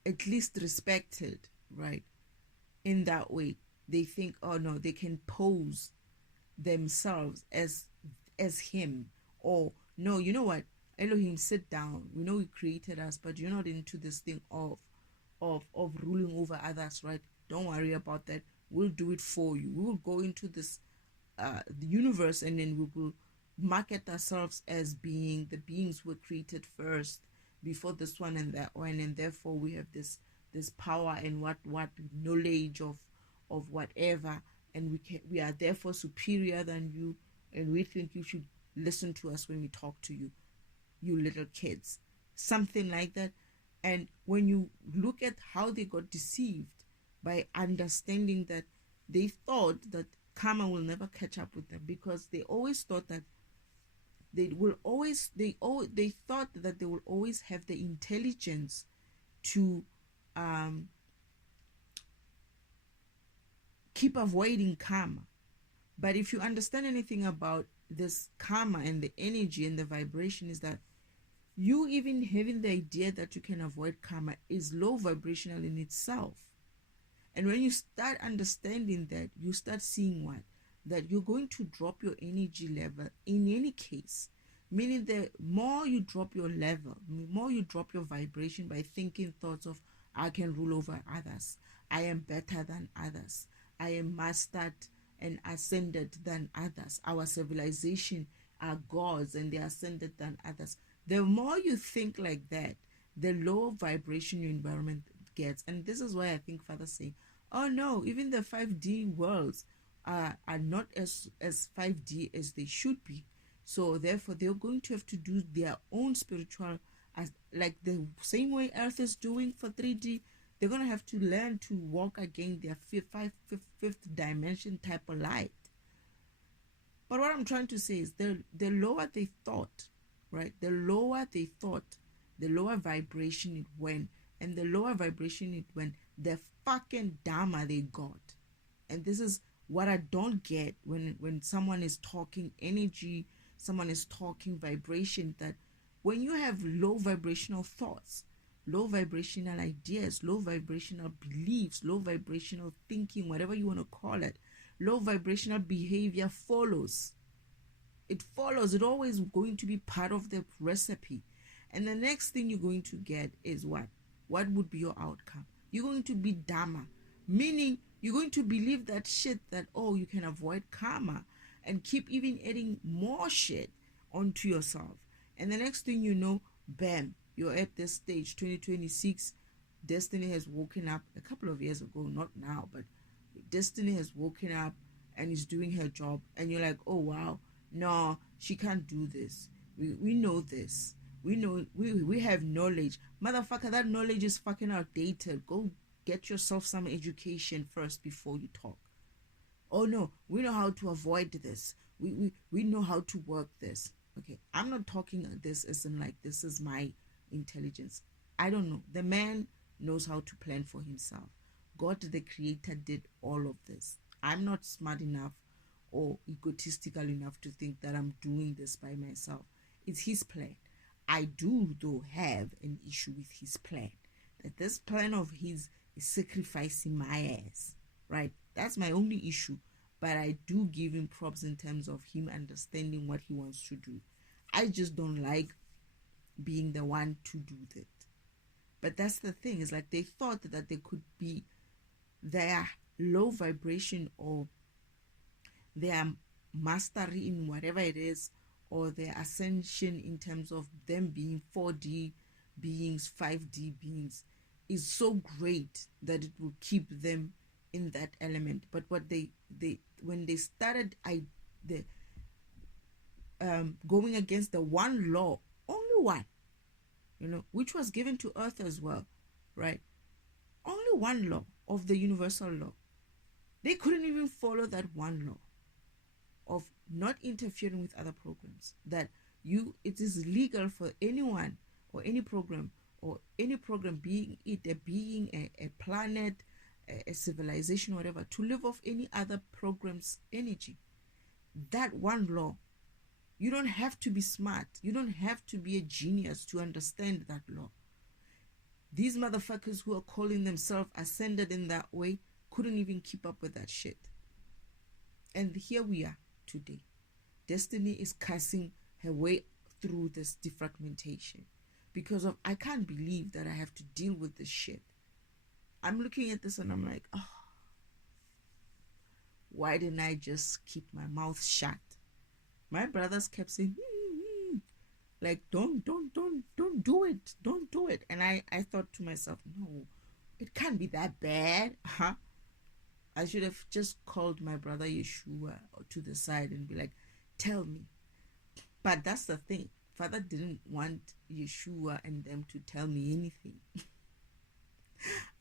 at least respected, right? In that way, they think, oh no, they can pose themselves as him, or no, you know what, Elohim, sit down. We know you created us, but you're not into this thing of ruling over others, right? Don't worry about that. We'll do it for you. We will go into this the universe, and then we will market ourselves as being the beings who were created first before this one and that one, and therefore we have this power and what knowledge of whatever, and we are therefore superior than you, and we think you should listen to us when we talk to you, you little kids, something like that. And when you look at how they got deceived by understanding that they thought that karma will never catch up with them, because they always thought that they thought that they will always have the intelligence to keep avoiding karma. But if you understand anything about this karma and the energy and the vibration, is that you even having the idea that you can avoid karma is low vibrational in itself. And when you start understanding that, you start seeing what? That you're going to drop your energy level in any case. Meaning the more you drop your level, the more you drop your vibration by thinking thoughts of, I can rule over others, I am better than others, I am mastered and ascended than others, our civilization are gods and they are ascended than others. The more you think like that, the lower vibration your environment gets. And this is why I think Father's saying, oh no, even the 5D worlds are not as 5D as they should be. So therefore they're going to have to do their own spiritual, as like the same way Earth is doing for 3D. They're going to have to learn to walk again their fifth dimension type of light. But what I'm trying to say is the lower they thought, right? The lower they thought, the lower vibration it went. And the lower vibration it went, the fucking dharma they got. And this is what I don't get when someone is talking energy, someone is talking vibration, that when you have low vibrational thoughts, low vibrational ideas, low vibrational beliefs, low vibrational thinking, whatever you want to call it, low vibrational behavior follows. It follows. It's always going to be part of the recipe. And the next thing you're going to get is what? What would be your outcome? You're going to be Dharma, meaning you're going to believe that shit that, oh, you can avoid karma, and keep even adding more shit onto yourself. And the next thing you know, bam, you're at this stage, 2026. Destiny has woken up a couple of years ago, not now, but Destiny has woken up and is doing her job. And you're like, oh, wow, no, she can't do this. We know this. We know, we have knowledge. Motherfucker, that knowledge is fucking outdated. Go get yourself some education first before you talk. Oh no, we know how to avoid this. We know how to work this. Okay, I'm not talking this as in like this is my intelligence. I don't know. The man knows how to plan for himself. God the creator did all of this. I'm not smart enough or egotistical enough to think that I'm doing this by myself. It's his plan. I do, though, have an issue with his plan. That this plan of his is sacrificing my ass, right? That's my only issue. But I do give him props in terms of him understanding what he wants to do. I just don't like being the one to do that. But that's the thing. It's like they thought that they could be their low vibration or their mastery in whatever it is, or their ascension in terms of them being 4D beings, 5D beings, is so great that it will keep them in that element. But what they when they started going against the one law, only one, which was given to Earth as well, right? Only one law of the universal law. They couldn't even follow that one law of not interfering with other programs. That it is legal for anyone or any program being it a being, a planet, a civilization, whatever, to live off any other program's energy. That one law You don't have to be smart. You don't have to be a genius to understand that law. These motherfuckers who are calling themselves ascended in that way couldn't even keep up with that shit. And here we are today. Destiny is cussing her way through this defragmentation because of, I can't believe that I have to deal with this shit. I'm looking at this and I'm like, oh, why didn't I just keep my mouth shut? My brothers kept saying, like, don't do it. Don't do it. And I thought to myself, no, it can't be that bad. Huh? I should have just called my brother Yeshua to the side and be like, tell me. But that's the thing. Father didn't want Yeshua and them to tell me anything.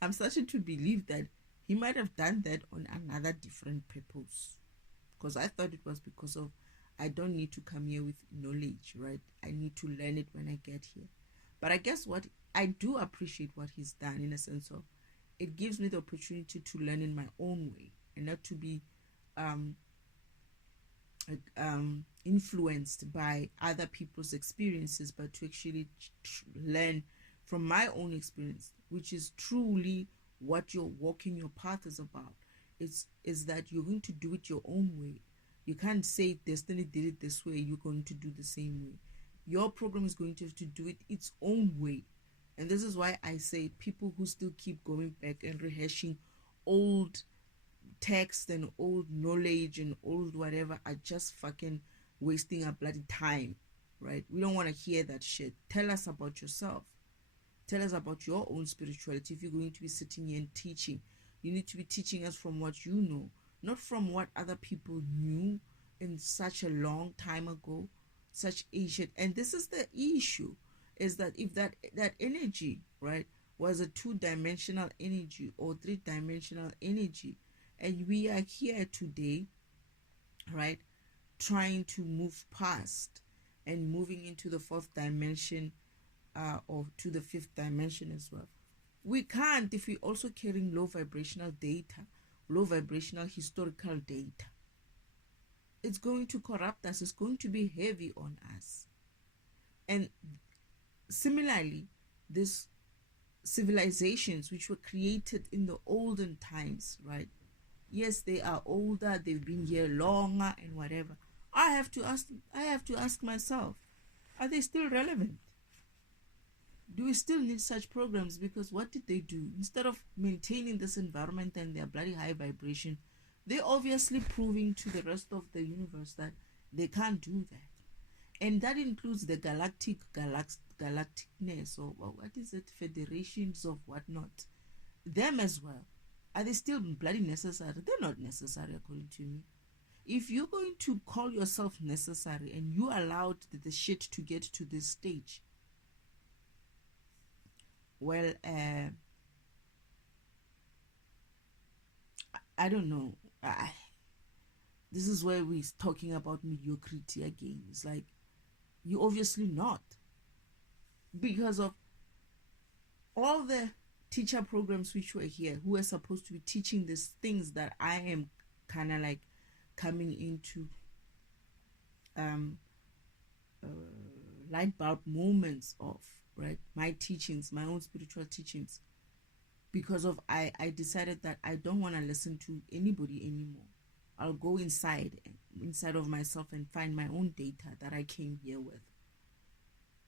I'm starting to believe that he might have done that on another different purpose. Because I thought it was because of, I don't need to come here with knowledge, right? I need to learn it when I get here. But I guess what, I do appreciate what he's done in a sense of, it gives me the opportunity to learn in my own way and not to be influenced by other people's experiences, but to actually learn from my own experience, which is truly what your walking your path is about. Is that you're going to do it your own way. You can't say destiny did it this way, you're going to do the same way. Your program is going to have to do it its own way. And this is why I say people who still keep going back and rehashing old text and old knowledge and old whatever are just fucking wasting our bloody time, right? We don't want to hear that shit. Tell us about yourself. Tell us about your own spirituality. If you're going to be sitting here and teaching, you need to be teaching us from what you know, not from what other people knew in such a long time ago, such ancient. And this is the issue, is that if that energy, right, was a 2-dimensional energy or 3-dimensional energy, and we are here today, right, trying to move past and moving into the 4th dimension or to the 5th dimension as well. We can't if we're also carrying low vibrational data, low vibrational historical data. It's going to corrupt us. It's going to be heavy on us. And similarly, these civilizations which were created in the olden times, right? Yes, they are older, they've been here longer and whatever. I have to ask myself, are they still relevant? Do we still need such programs? Because what did they do? Instead of maintaining this environment and their bloody high vibration, they're obviously proving to the rest of the universe that they can't do that. And that includes the galacticness, or what is it, federations of whatnot. Them as well. Are they still bloody necessary? They're not necessary according to me. If you're going to call yourself necessary and you allowed the shit to get to this stage, well, I don't know. This is where we're talking about mediocrity again. It's like, you're obviously not. Because of all the teacher programs which were here, who are supposed to be teaching these things that I am kind of like coming into light bulb moments of, right? My teachings, my own spiritual teachings. Because of I decided that I don't want to listen to anybody anymore. I'll go inside of myself and find my own data that I came here with.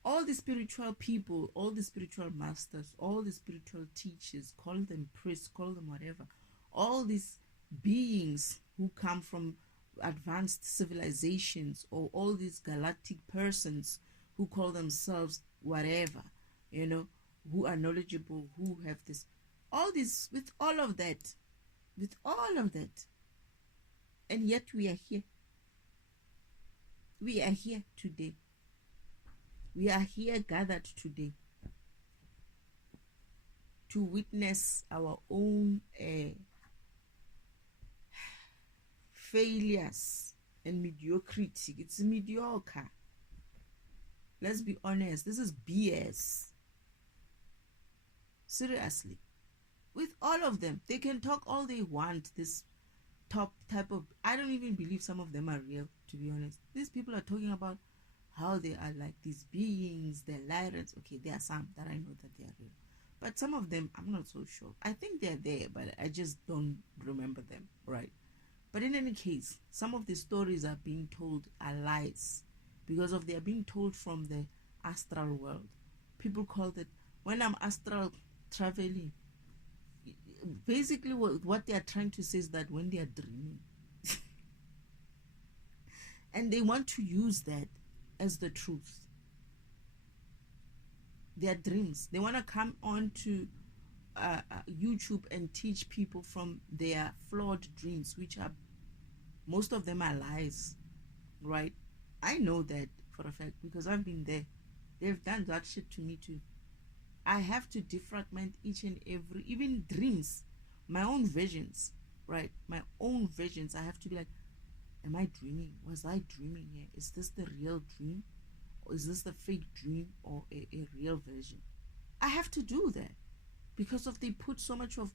All the spiritual people, all the spiritual masters, all the spiritual teachers, call them priests, call them whatever, all these beings who come from advanced civilizations, or all these galactic persons who call themselves whatever, you know, who are knowledgeable, who have this, all this, with all of that, and yet we are here. We are here today. We are here gathered today to witness our own failures and mediocrity. It's mediocre. Let's be honest. This is BS. Seriously. With all of them, they can talk all they want, this top type of, I don't even believe some of them are real, to be honest. These people are talking about how they are like these beings, they're lighters. Okay, there are some that I know that they are real, but some of them I'm not so sure. I think they're there, but I just don't remember them, right? But in any case, some of the stories are being told are lies because of they are being told from the astral world. People call it, when I'm astral traveling, basically what they are trying to say is that when they are dreaming, and they want to use that as the truth. Their dreams. They want to come on to YouTube and teach people from their flawed dreams, which are, most of them are lies, right? I know that for a fact because I've been there. They've done that shit to me too. I have to defragment each and every, even dreams, my own visions, right? My own visions. I have to be like, am I dreaming? Was I dreaming here? Is this the real dream? Or is this the fake dream or a real version? I have to do that because of they put so much of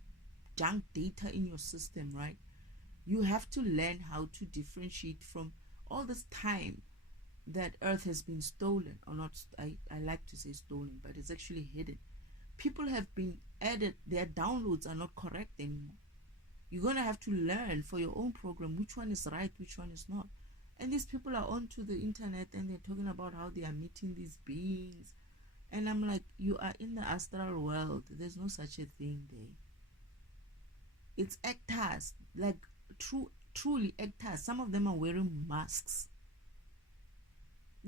junk data in your system, right? You have to learn how to differentiate from all this time that earth has been stolen, or not, I like to say stolen, but it's actually hidden. People have been added, their downloads are not correct anymore. You're going to have to learn for your own program which one is right, which one is not. And these people are onto the internet and they're talking about how they are meeting these beings. And I'm like, you are in the astral world. There's no such a thing there. It's actors, like truly actors. Some of them are wearing masks.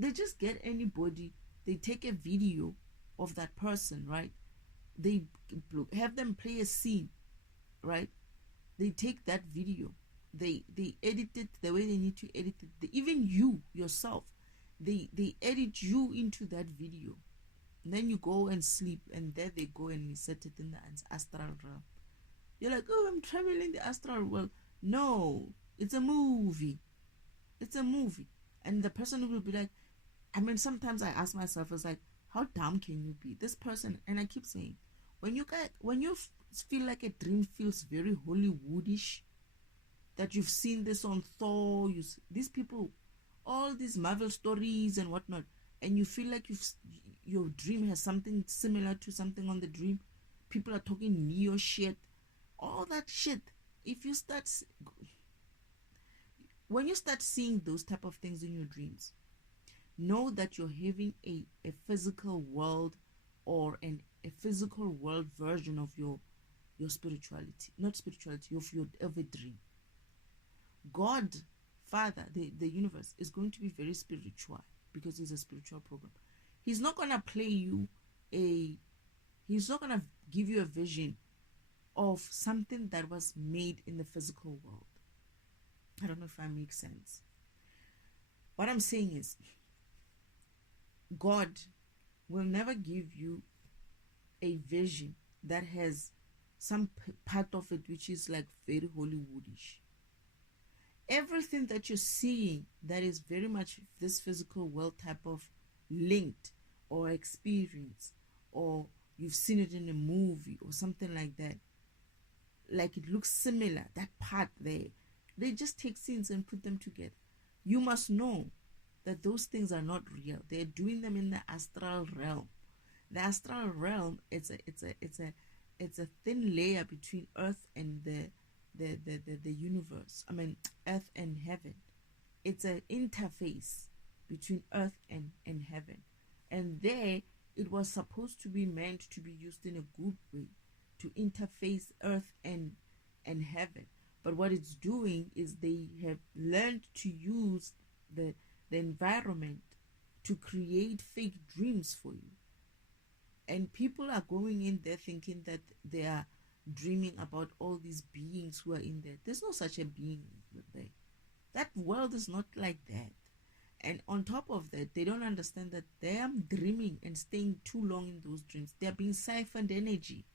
They just get anybody, they take a video of that person, right? They have them play a scene, right? They take that video, they edit it the way they need to edit it. Even you yourself, they edit you into that video. And then you go and sleep, and there they go and set it in the astral realm. You're like, oh, I'm traveling the astral world. No, it's a movie. It's a movie. And the person will be like, I mean, sometimes I ask myself, it's like, how dumb can you be? This person, and I keep saying, when you feel like a dream feels very Hollywoodish, that you've seen this on Thor, these people, all these Marvel stories and whatnot, and you feel like your dream has something similar to something on the dream. People are talking neo shit, all that shit. If you start, when you start seeing those type of things in your dreams, know that you're having a physical world, or a physical world version of your spirituality, not spirituality, of a dream. God, Father, the universe is going to be very spiritual because it's a spiritual program. He's not gonna he's not gonna give you a vision of something that was made in the physical world. I don't know if I make sense. What I'm saying is, God will never give you a vision that has some part of it which is like very Hollywoodish. Everything that you're seeing that is very much this physical world type of linked or experience, or you've seen it in a movie or something like that, like it looks similar, that part there, they just take scenes and put them together. You must know that those things are not real. They're doing them in the astral realm. The astral realm, it's a thin layer between earth and the universe. I mean, earth and heaven. It's an interface between earth and heaven. And there, it was supposed to be meant to be used in a good way, to interface earth and heaven. But what it's doing is they have learned to use the environment to create fake dreams for you. And people are going in there thinking that they are dreaming about all these beings who are in there. There's no such a being there. That world is not like that. And on top of that, they don't understand that they are dreaming and staying too long in those dreams. They are being siphoned energy.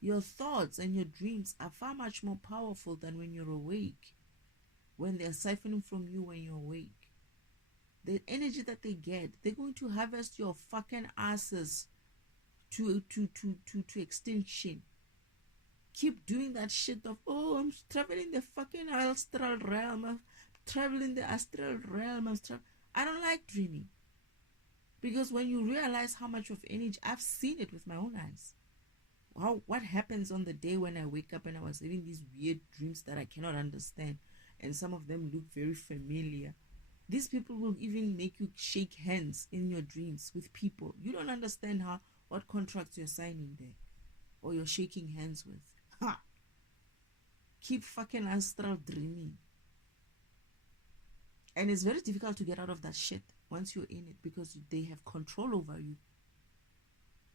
Your thoughts and your dreams are far much more powerful than when you're awake. When they're siphoning from you when you're awake. The energy that they get, they're going to harvest your fucking asses to extinction. keep doing that shit of, oh, I'm traveling the fucking astral realm, I'm traveling the astral realm, I don't like dreaming. Because when you realize how much of energy, I've seen it with my own eyes. What happens on the day when I wake up and I was having these weird dreams that I cannot understand, and some of them look very familiar. These people will even make you shake hands in your dreams with people. You don't understand what contracts you're signing there, or you're shaking hands with. Ha! Keep fucking astral dreaming. And it's very difficult to get out of that shit once you're in it, because they have control over you.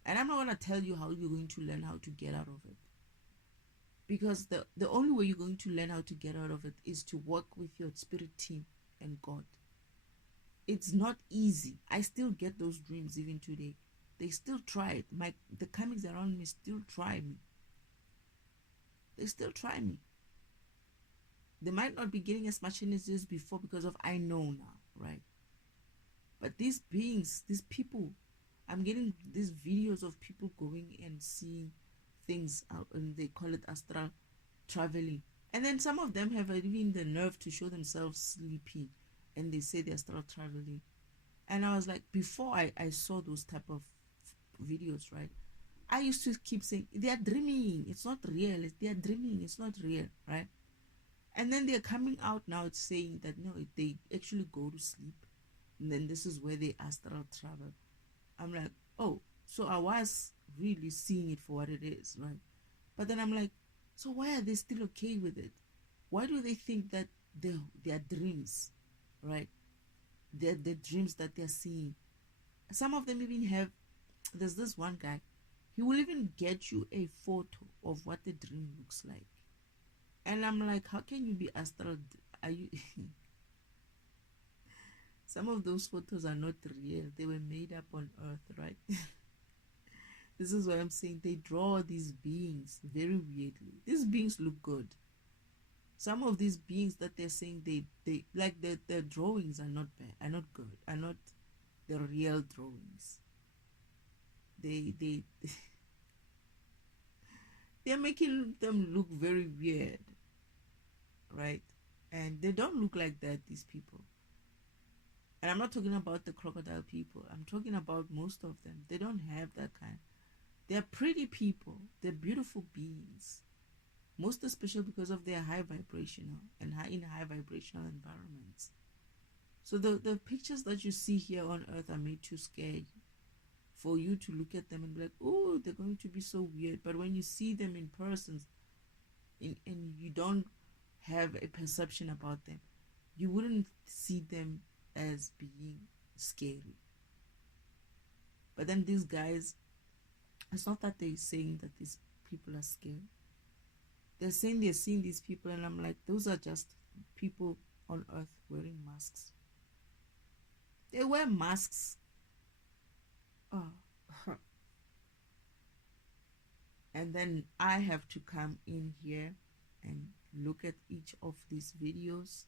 And I'm not going to tell you how you're going to learn how to get out of it. Because the only way you're going to learn how to get out of it is to work with your spirit team and God. It's not easy. I still get those dreams even today. They still try it. The comics around me still try me. They still try me. They might not be getting as much energy as before because of I know now, right? But these beings, these people, I'm getting these videos of people going and seeing things out, and they call it astral traveling. And then some of them have even the nerve to show themselves sleeping, and they say they're astral traveling. And I was like, before I saw those type of videos, right, I used to keep saying, they are dreaming, it's not real, they are dreaming, it's not real, right? And then they're coming out now, it's saying that no, they actually go to sleep, and then this is where they astral travel. I'm like, oh, so I was really seeing it for what it is, right? But then I'm like, so why are they still okay with it? Why do they think that they're dreams, right? They're the dreams that they're seeing. Some of them even have, there's this one guy, he will even get you a photo of what the dream looks like. And I'm like, how can you be astral? Are you... Some of those photos are not real. They were made up on Earth, right? This is why I'm saying they draw these beings very weirdly. These beings look good. Some of these beings that they're saying they like their drawings are not bad, are not good, are not the real drawings. They they're making them look very weird, right? And they don't look like that, these people. And I'm not talking about the crocodile people. I'm talking about most of them. They don't have that kind. They're pretty people. They're beautiful beings. Most especially because of their high vibrational and in high vibrational environments. So the pictures that you see here on Earth are made to scare you. For you to look at them and be like, oh, they're going to be so weird. But when you see them in person and you don't have a perception about them, you wouldn't see them as being scary. But then these guys, it's not that they're saying that these people are scary. They're saying they're seeing these people, and I'm like, those are just people on Earth wearing masks. They wear masks. Oh. And then I have to come in here and look at each of these videos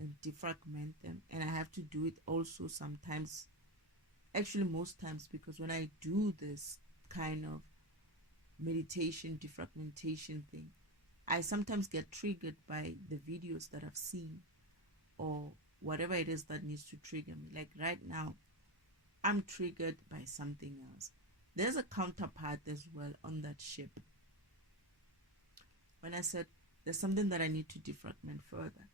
and defragment them, and I have to do it also sometimes, actually most times, because when I do this kind of meditation defragmentation thing, I sometimes get triggered by the videos that I've seen or whatever it is that needs to trigger me. Like right now, I'm triggered by something else. There's a counterpart as well on that ship. When I said there's something that I need to defragment further,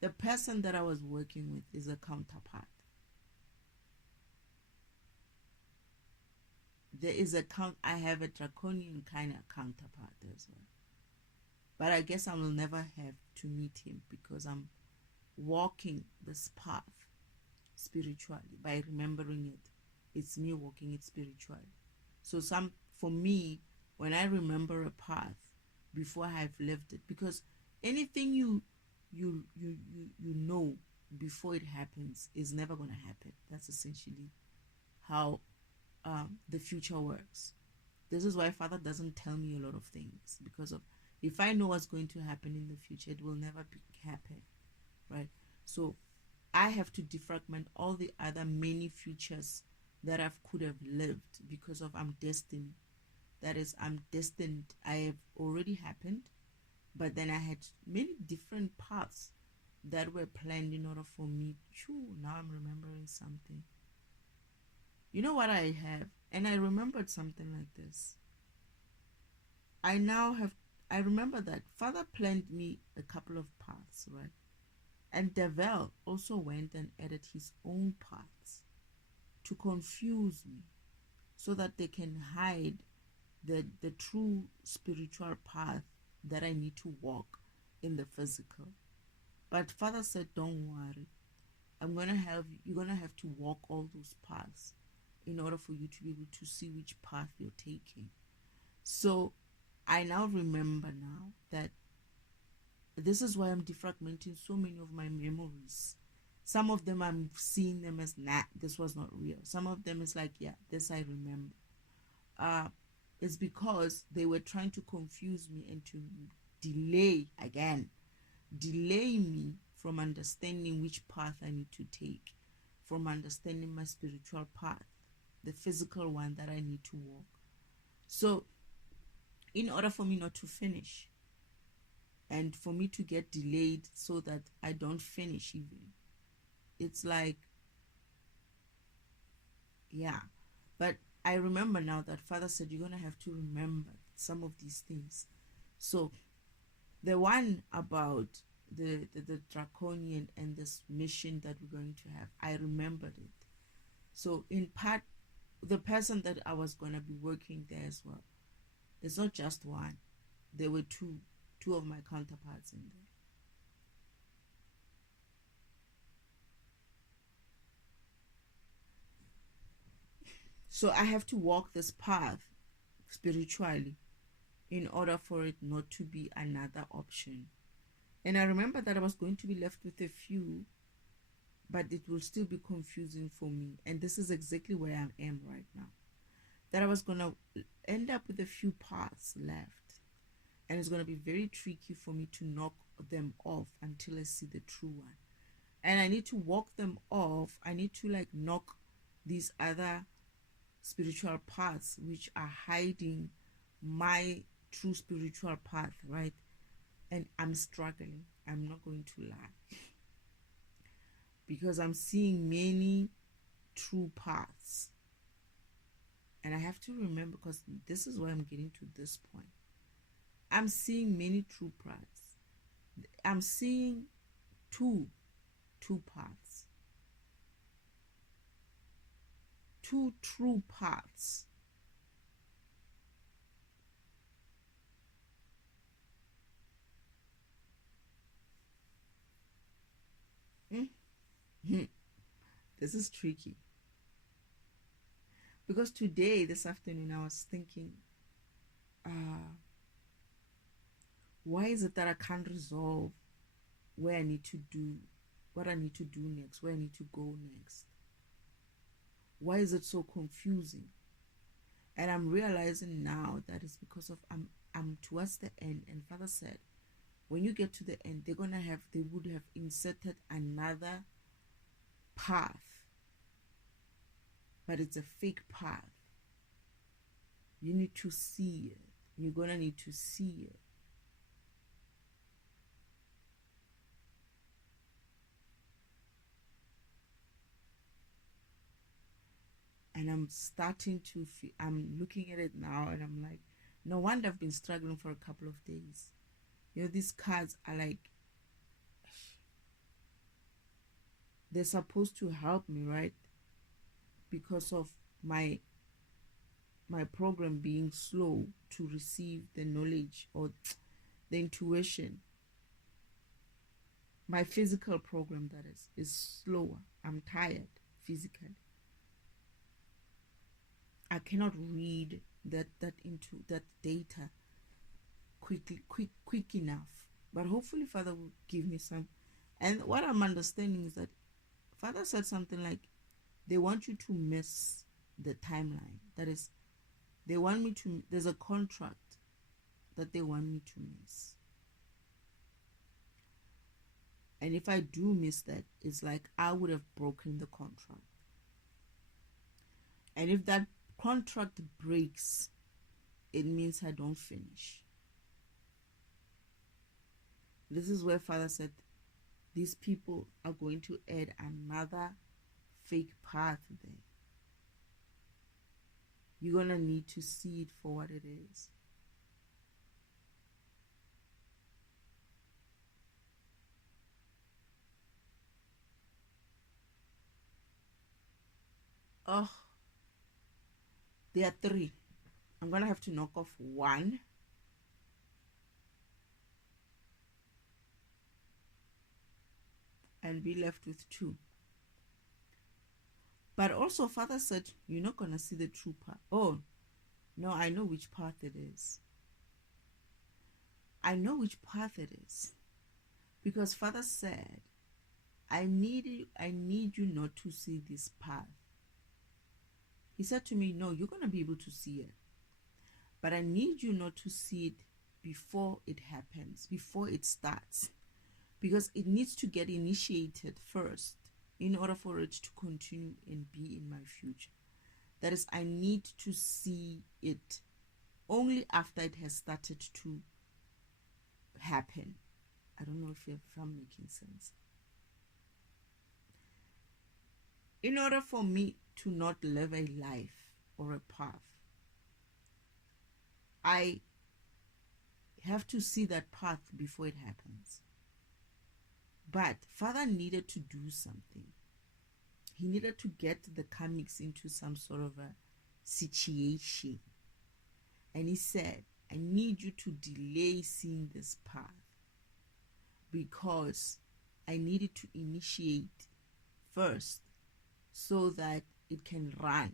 the person that I was working with is a counterpart. There is I have a draconian kind of counterpart as well. But I guess I will never have to meet him because I'm walking this path spiritually by remembering it. It's me walking it spiritually. So for me, when I remember a path before I've lived it, because anything you know before it happens is never going to happen. That's essentially how the future works. This is why Father doesn't tell me a lot of things, because of if I know what's going to happen in the future, it will never happen, right? So I have to defragment all the other many futures that I could have lived because of I'm destined that is, I'm destined, I have already happened, but then I had many different paths that were planned in order for me to. Now I'm remembering something. You know what I have? And I remembered something like this. I now have, I remember that Father planned me a couple of paths, right? And Devil also went and added his own paths to confuse me so that they can hide the true spiritual path that I need to walk in the physical. But Father said, don't worry. You're gonna have to walk all those paths in order for you to be able to see which path you're taking. So I now remember now that this is why I'm defragmenting so many of my memories. Some of them I'm seeing them as, nah, this was not real. Some of them is like, yeah, this I remember. It's because they were trying to confuse me and to delay me from understanding which path I need to take, from understanding my spiritual path, the physical one that I need to walk. So in order for me not to finish and for me to get delayed so that I don't finish even, it's like, yeah. But I remember now that Father said you're going to have to remember some of these things. So the one about the draconian and this mission that we're going to have, I remembered it. So in part, the person that I was going to be working there as well, it's not just one. There were two of my counterparts in there. So I have to walk this path spiritually in order for it not to be another option. And I remember that I was going to be left with a few, but it will still be confusing for me. And this is exactly where I am right now. That I was going to end up with a few paths left. And it's going to be very tricky for me to knock them off until I see the true one. And I need to walk them off. I need to like knock these other spiritual paths which are hiding my true spiritual path, right? And I'm struggling. I'm not going to lie. Because I'm seeing many true paths. And I have to remember, because this is why I'm getting to this point. I'm seeing many true paths. I'm seeing two paths. Two true paths. This is tricky. Because today, this afternoon, I was thinking, why is it that I can't resolve where I need to do, what I need to do next, where I need to go next? Why is it so confusing? And I'm realizing now that it's because of I'm towards the end, and Father said, when you get to the end, they would have inserted another path, but it's a fake path. You need to see it. You're gonna need to see it. And I'm starting to feel, I'm looking at it now and I'm like, no wonder I've been struggling for a couple of days. You know, these cards are like, they're supposed to help me, right? Because of my program being slow to receive the knowledge or the intuition. My physical program, that is slower. I'm tired physically. I cannot read that into that data quick enough. But hopefully Father will give me some. And what I'm understanding is that Father said something like, they want you to miss the timeline. That is, they want me to, there's a contract that they want me to miss. And if I do miss that, it's like I would have broken the contract. And if that contract breaks, it means I don't finish. This is where Father said these people are going to add another fake path there. You're going to need to see it for what it is. Oh, there are 3. I'm going to have to knock off 1. And be left with 2. But also, Father said, you're not going to see the true path. Oh, no, I know which path it is. I know which path it is. Because Father said, I need you not to see this path. He said to me, no, you're going to be able to see it. But I need you not to see it before it happens, before it starts. Because it needs to get initiated first in order for it to continue and be in my future. That is, I need to see it only after it has started to happen. I don't know if I'm making sense. In order for me to not live a life or a path, I have to see that path before it happens. But Father needed to do something. He needed to get the comics into some sort of a situation. And he said, I need you to delay seeing this path because I needed to initiate first so that it can run.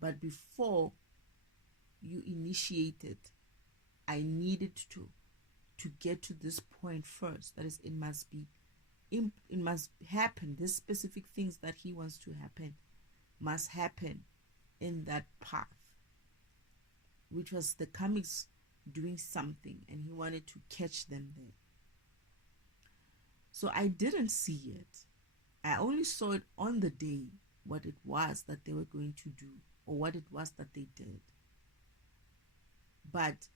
But before you initiate it, I needed to get to this point first. That is, it must happen. These specific things that he wants to happen must happen in that path, which was the comics doing something, and he wanted to catch them there. So I didn't see it. I only saw it on the day, what it was that they were going to do, or what it was that they did. But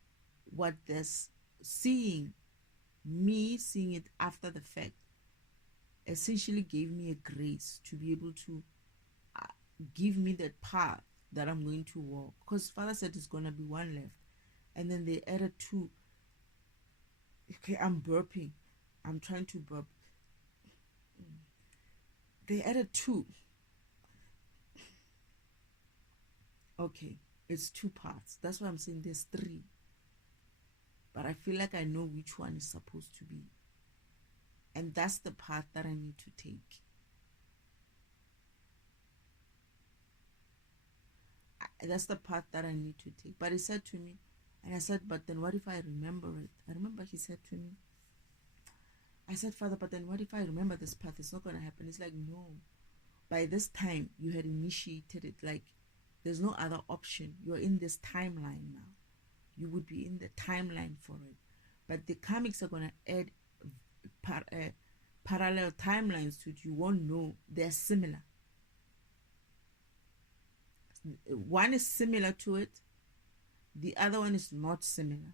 what this me seeing it after the fact essentially gave me a grace to be able to give me that path that I'm going to walk. Because Father said it's going to be 1 left. And then they added 2. Okay, I'm burping. I'm trying to burp. They added 2. Okay, it's 2 parts. That's why I'm saying there's 3. But I feel like I know which one is supposed to be. And that's the path that I need to take. That's the path that I need to take. But he said to me, and I said, but then what if I remember it? I remember he said to me, I said, Father, but then what if I remember this path? It's not going to happen. It's like, no. By this time, you had initiated it. Like, there's no other option. You're in this timeline now. You would be in the timeline for it. But the comics are going to add parallel timelines to it. You won't know. They're similar. One is similar to it. The other one is not similar.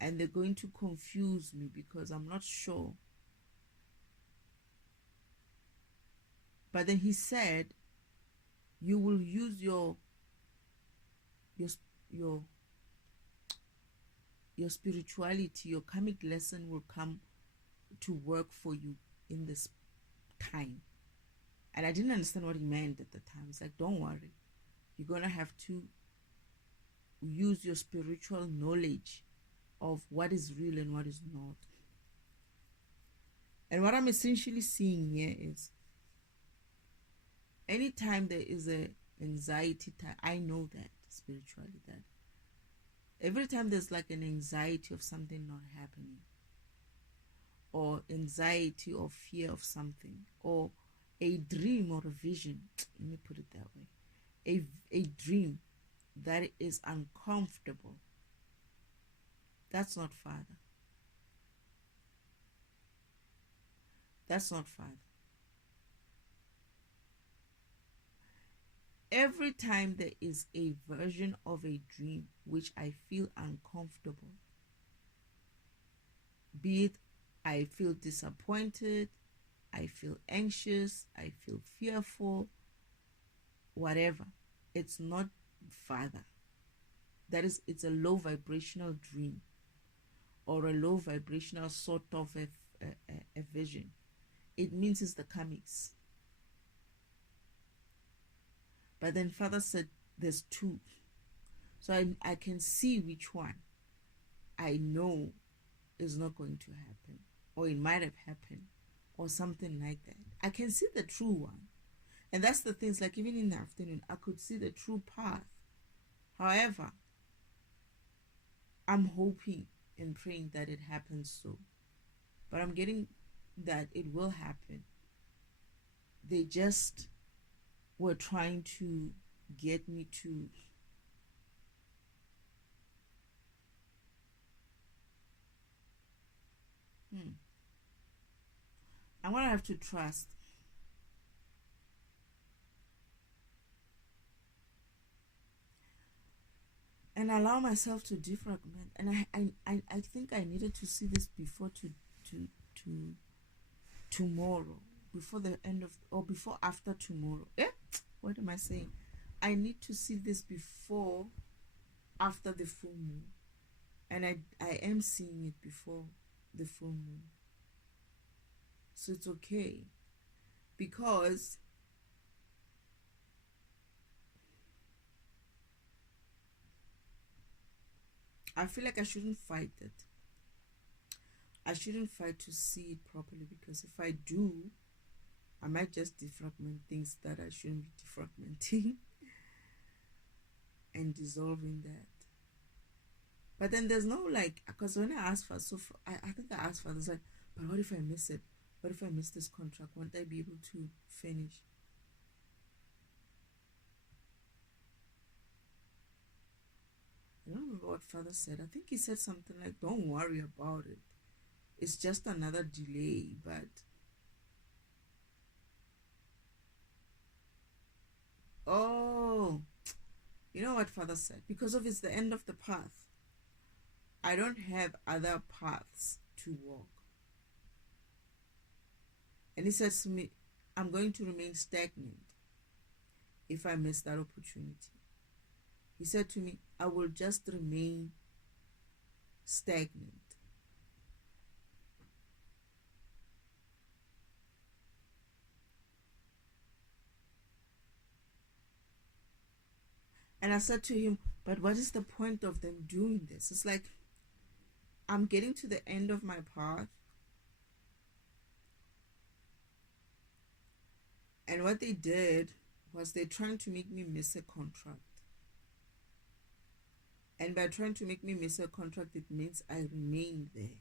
And they're going to confuse me because I'm not sure. But then he said, you will use your spirituality, your karmic lesson will come to work for you in this time. And I didn't understand what he meant at the time. It's like, don't worry. You're going to have to use your spiritual knowledge of what is real and what is not. And what I'm essentially seeing here is anytime there is a anxiety time, I know that spiritually, that every time there's like an anxiety of something not happening, or anxiety or fear of something, or a dream or a vision, let me put it that way, a dream that is uncomfortable, that's not Father. That's not Father. every time there is a version of a dream which I feel uncomfortable, be it I feel disappointed, I feel anxious, I feel fearful, whatever, it's not Father. That is, it's a low vibrational dream or a low vibrational sort of a vision. It means it's the kami's. But then Father said there's two. So I can see which one I know is not going to happen, or it might have happened, or something like that. I can see the true one. And that's the things, like even in the afternoon, I could see the true path. However, I'm hoping and praying that it happens so. But I'm getting that it will happen. They just were trying to get me to I'm gonna have to trust and allow myself to defragment. And I think I needed to see this before to tomorrow, before the end of, or before after tomorrow. What am I saying? I need to see this before after the full moon. And I am seeing it before the full moon. So it's okay. Because I feel like I shouldn't fight it. I shouldn't fight to see it properly, because if I do, I might just defragment things that I shouldn't be defragmenting and dissolving that. But then there's no like, because when I asked for, I think I asked for this, like, but what if I miss it? What if I miss this contract? Won't I be able to finish? I don't remember what Father said. I think he said something like, don't worry about it. It's just another delay, but oh, you know what Father said? Because of it's the end of the path, I don't have other paths to walk. And he says to me, I'm going to remain stagnant if I miss that opportunity. He said to me, I will just remain stagnant. And I said to him, but what is the point of them doing this? It's like, I'm getting to the end of my path. And what they did was they're trying to make me miss a contract. And by trying to make me miss a contract, it means I remain there.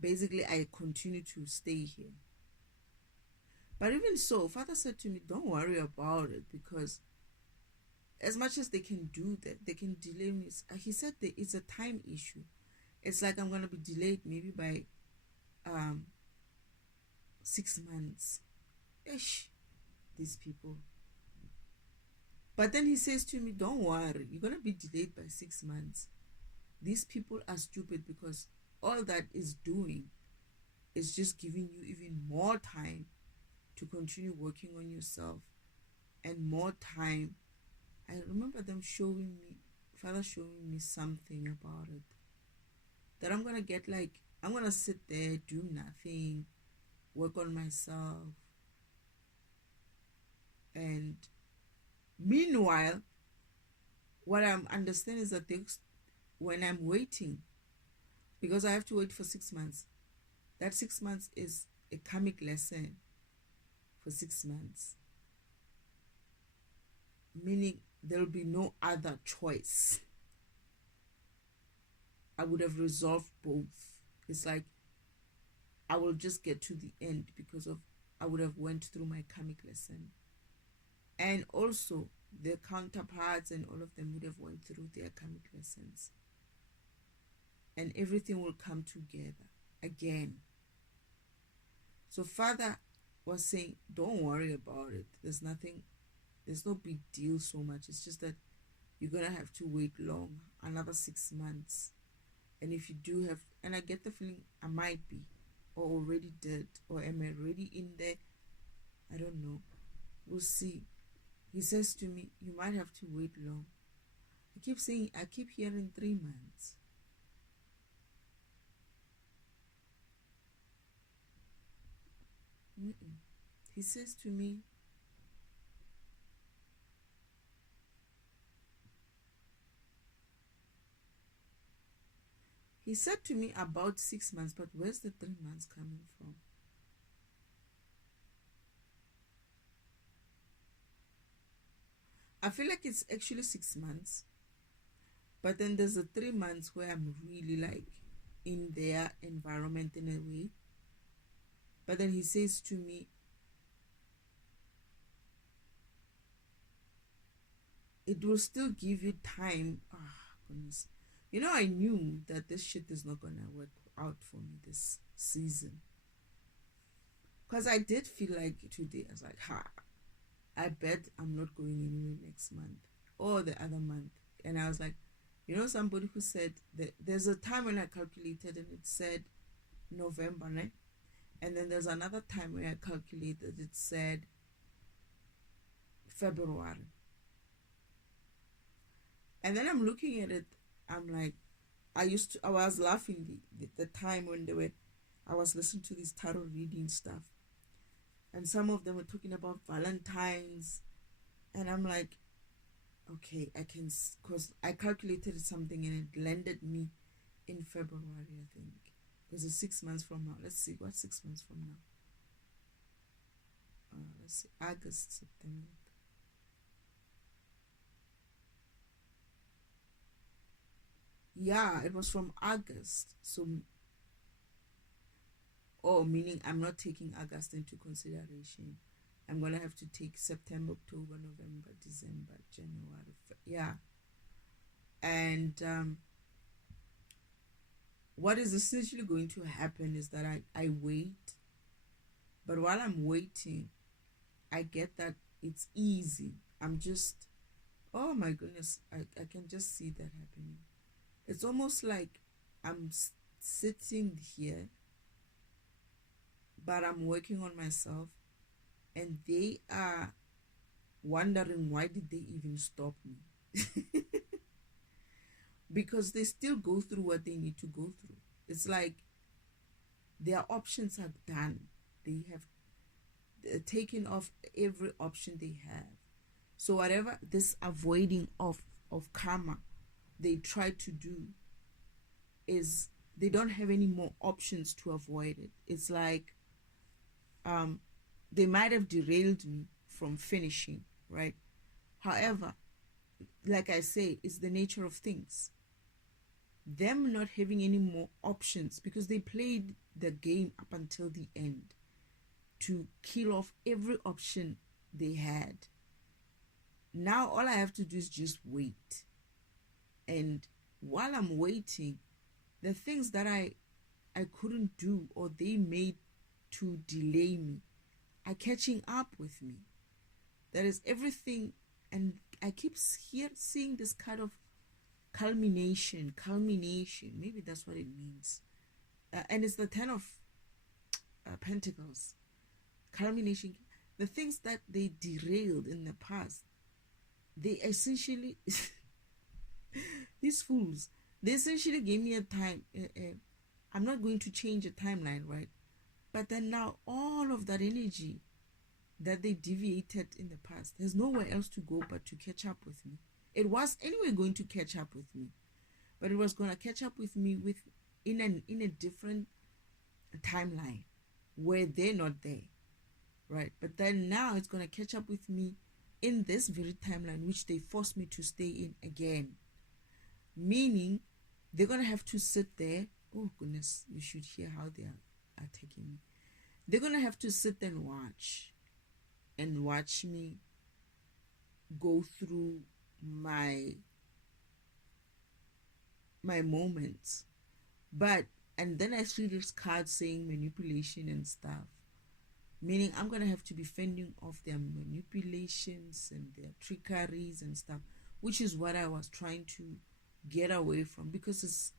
Basically, I continue to stay here. But even so, Father said to me, don't worry about it, because as much as they can do that, they can delay me. He said that it's a time issue. It's like I'm going to be delayed maybe by 6 months. Ish, these people. But then he says to me, don't worry, you're going to be delayed by 6 months. These people are stupid, because all that is doing is just giving you even more time to continue working on yourself, and more time. I remember them showing me, Father showing me something about it, that I'm going to get like, I'm going to sit there, do nothing, work on myself. And meanwhile, what I'm understanding is that when I'm waiting, because I have to wait for 6 months, that 6 months is a karmic lesson for 6 months. Meaning there will be no other choice. I would have resolved both. It's like I will just get to the end, because of I would have went through my karmic lesson. And also their counterparts and all of them would have went through their karmic lessons. And everything will come together again. So Father was saying, don't worry about it. There's no big deal so much. It's just that you're going to have to wait long, another 6 months. And if you do have, and I get the feeling I might be, or already did, or am I already in there? I don't know. We'll see. He says to me, you might have to wait long. I keep hearing 3 months. He says to me, about 6 months, but where's the 3 months coming from? I feel like it's actually 6 months, but then there's the 3 months where I'm really like in their environment in a way. But then he says to me, it will still give you time. Goodness. You know, I knew that this shit is not gonna work out for me this season. Because I did feel like today, I was like, I bet I'm not going anywhere next month or the other month. And I was like, you know, somebody who said that there's a time when I calculated and it said November, right? And then there's another time where I calculated, it said February. And then I'm looking at it, I'm like, I was laughing the time when I was listening to this tarot reading stuff. And some of them were talking about Valentine's. And I'm like, okay, because I calculated something and it landed me in February, I think. Because it's 6 months from now. Let's see, what's 6 months from now? Let's see, August, September. Yeah, it was from August. So, meaning I'm not taking August into consideration. I'm going to have to take September, October, November, December, January. Yeah. And what is essentially going to happen is that I wait. But while I'm waiting, I get that it's easy. I'm just, oh my goodness, I can just see that happening. It's almost like I'm sitting here, but I'm working on myself, and they are wondering why did they even stop me? Because they still go through what they need to go through. It's like their options are done. They have taken off every option they have. So whatever this avoiding of karma they try to do is they don't have any more options to avoid it. It's like they might have derailed me from finishing, right? However, like I say, it's the nature of things. Them not having any more options because they played the game up until the end to kill off every option they had. Now all I have to do is just wait. And while I'm waiting, the things that I couldn't do or they made to delay me are catching up with me. That is everything. And I keep seeing this kind of culmination. Maybe that's what it means. And it's the 10 of Pentacles. Culmination. The things that they derailed in the past, they essentially... These fools, they essentially gave me a time. I'm not going to change a timeline, right? But then now all of that energy that they deviated in the past, there's nowhere else to go but to catch up with me. It was anyway going to catch up with me, but it was going to catch up with me in a different timeline where they're not there, right? But then now it's going to catch up with me in this very timeline which they forced me to stay in again. Meaning they're going to have to sit there. Oh goodness, you should hear how they are taking me. They're going to have to sit and watch me go through my moments. And then I see this card saying manipulation and stuff. meaning I'm going to have to be fending off their manipulations and their trickeries and stuff, which is what I was trying to get away from, because it's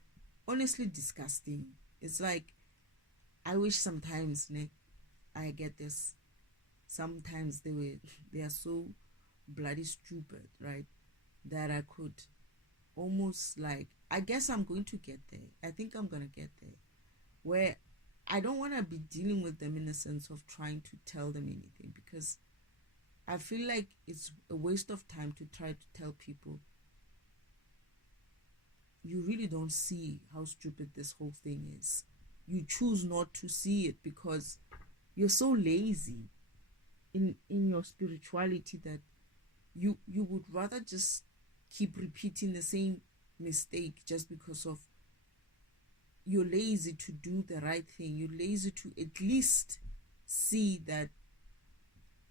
honestly disgusting. It's like, I wish sometimes, Nick, I get this. Sometimes they are so bloody stupid, right? That I could almost, like, I guess I'm going to get there. I think I'm gonna get there, where I don't want to be dealing with them in the sense of trying to tell them anything, because I feel like it's a waste of time to try to tell people. You really don't see how stupid this whole thing is. You choose not to see it because you're so lazy in your spirituality that you would rather just keep repeating the same mistake just because of you're lazy to do the right thing. You're lazy to at least see that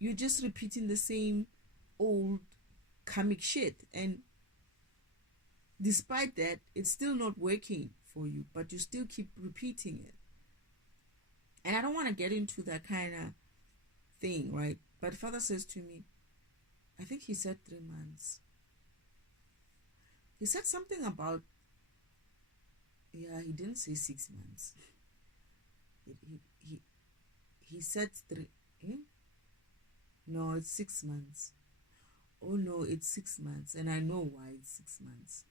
you're just repeating the same old comic shit, and despite that, it's still not working for you, but you still keep repeating it. And I don't want to get into that kind of thing, right? But Father says to me, I think he said 3 months. He said something about, yeah, he didn't say 6 months. He said 3. No, it's 6 months. Oh no, it's 6 months, and I know why it's 6 months.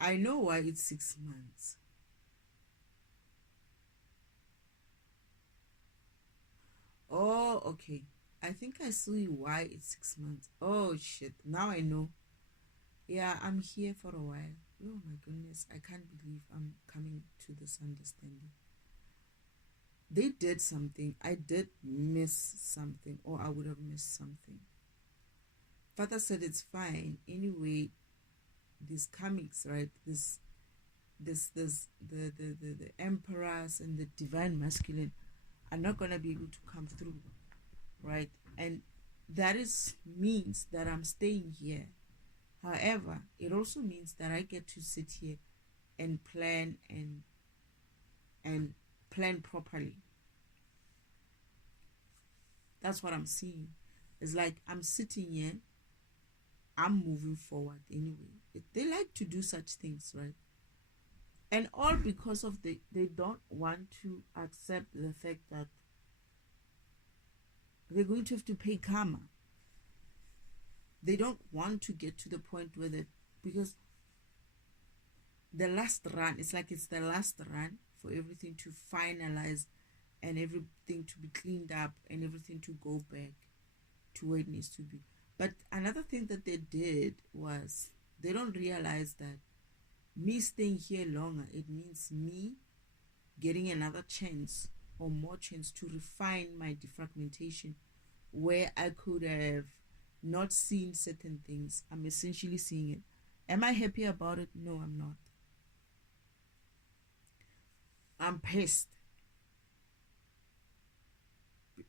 I know why it's 6 months. Oh, okay. I think I see why it's 6 months. Oh shit, now I know. Yeah, I'm here for a while. Oh my goodness, I can't believe I'm coming to this understanding. They did something. I did miss something, or I would have missed something. Father said it's fine. Anyway, these comics, right? The emperors and the divine masculine are not gonna be able to come through, right? And that is means that I'm staying here. However, it also means that I get to sit here and plan and plan properly. That's what I'm seeing. It's like I'm sitting here, I'm moving forward anyway. They like to do such things, right? And all because of they don't want to accept the fact that they're going to have to pay karma. They don't want to get to the point where because the last run, it's like it's the last run for everything to finalize and everything to be cleaned up and everything to go back to where it needs to be. But another thing that they did was they don't realize that me staying here longer, it means me getting another chance or more chance to refine my defragmentation, where I could have not seen certain things. I'm essentially seeing it. Am I happy about it? No, I'm not. I'm pissed.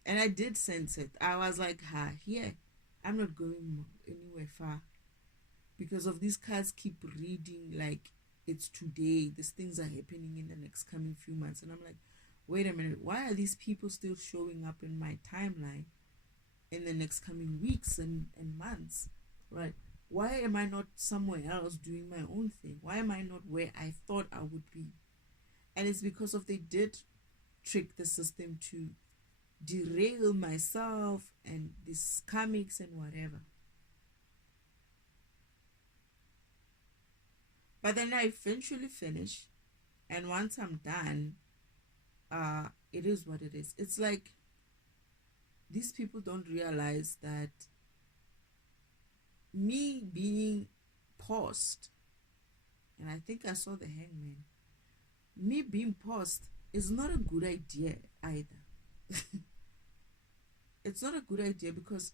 And I did sense it. I was like, here, I'm not going anywhere far. Because of these cards keep reading like it's today. These things are happening in the next coming few months. And I'm like, wait a minute, why are these people still showing up in my timeline in the next coming weeks and months, right? Why am I not somewhere else doing my own thing? Why am I not where I thought I would be? And it's because of they did trick the system to derail myself and these comics and whatever. But then I eventually finish, and once I'm done, it is what it is. It's like these people don't realize that me being paused, and I think I saw the hangman, me being paused is not a good idea either. It's not a good idea because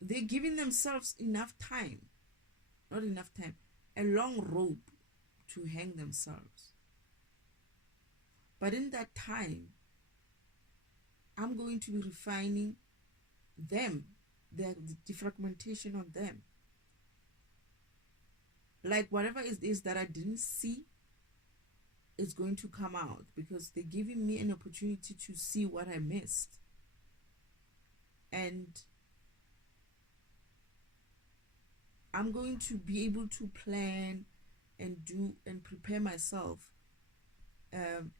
they're giving themselves enough time, not enough time, a long rope to hang themselves. But in that time, I'm going to be refining them, the defragmentation on them. like whatever it is that I didn't see is going to come out, because they're giving me an opportunity to see what I missed. And I'm going to be able to plan and do and prepare myself um,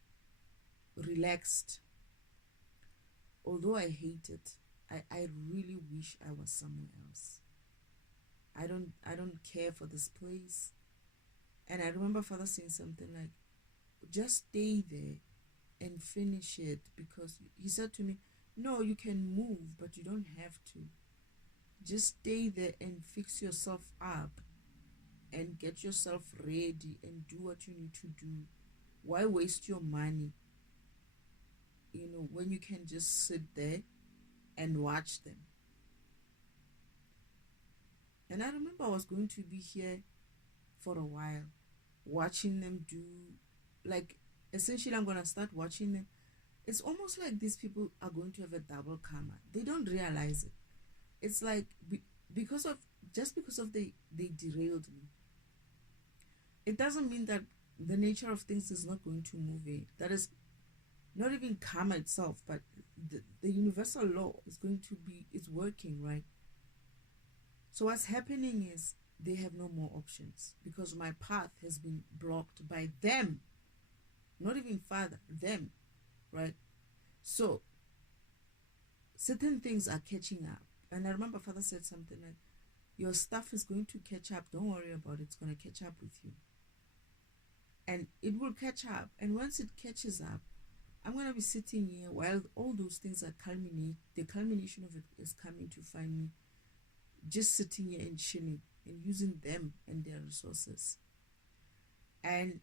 relaxed. Although I hate it, I really wish I was somewhere else. I don't care for this place. And I remember Father saying something like, just stay there and finish it, because he said to me, no, you can move, but you don't have to. Just stay there and fix yourself up and get yourself ready and do what you need to do. Why waste your money, when you can just sit there and watch them? And I remember I was going to be here for a while, watching them do, like, essentially I'm going to start watching them. It's almost like these people are going to have a double karma. They don't realize it. It's like, because of they derailed me, it doesn't mean that the nature of things is not going to move in. That is not even karma itself, but the universal law is going to be, it's working, right? So what's happening is they have no more options, because my path has been blocked by them, not even Father, them, right? So certain things are catching up. And I remember Father said something like, your stuff is going to catch up. Don't worry about it. It's going to catch up with you. And it will catch up. And once it catches up, I'm going to be sitting here while all those things are the culmination of it is coming to find me, just sitting here and chilling and using them and their resources. And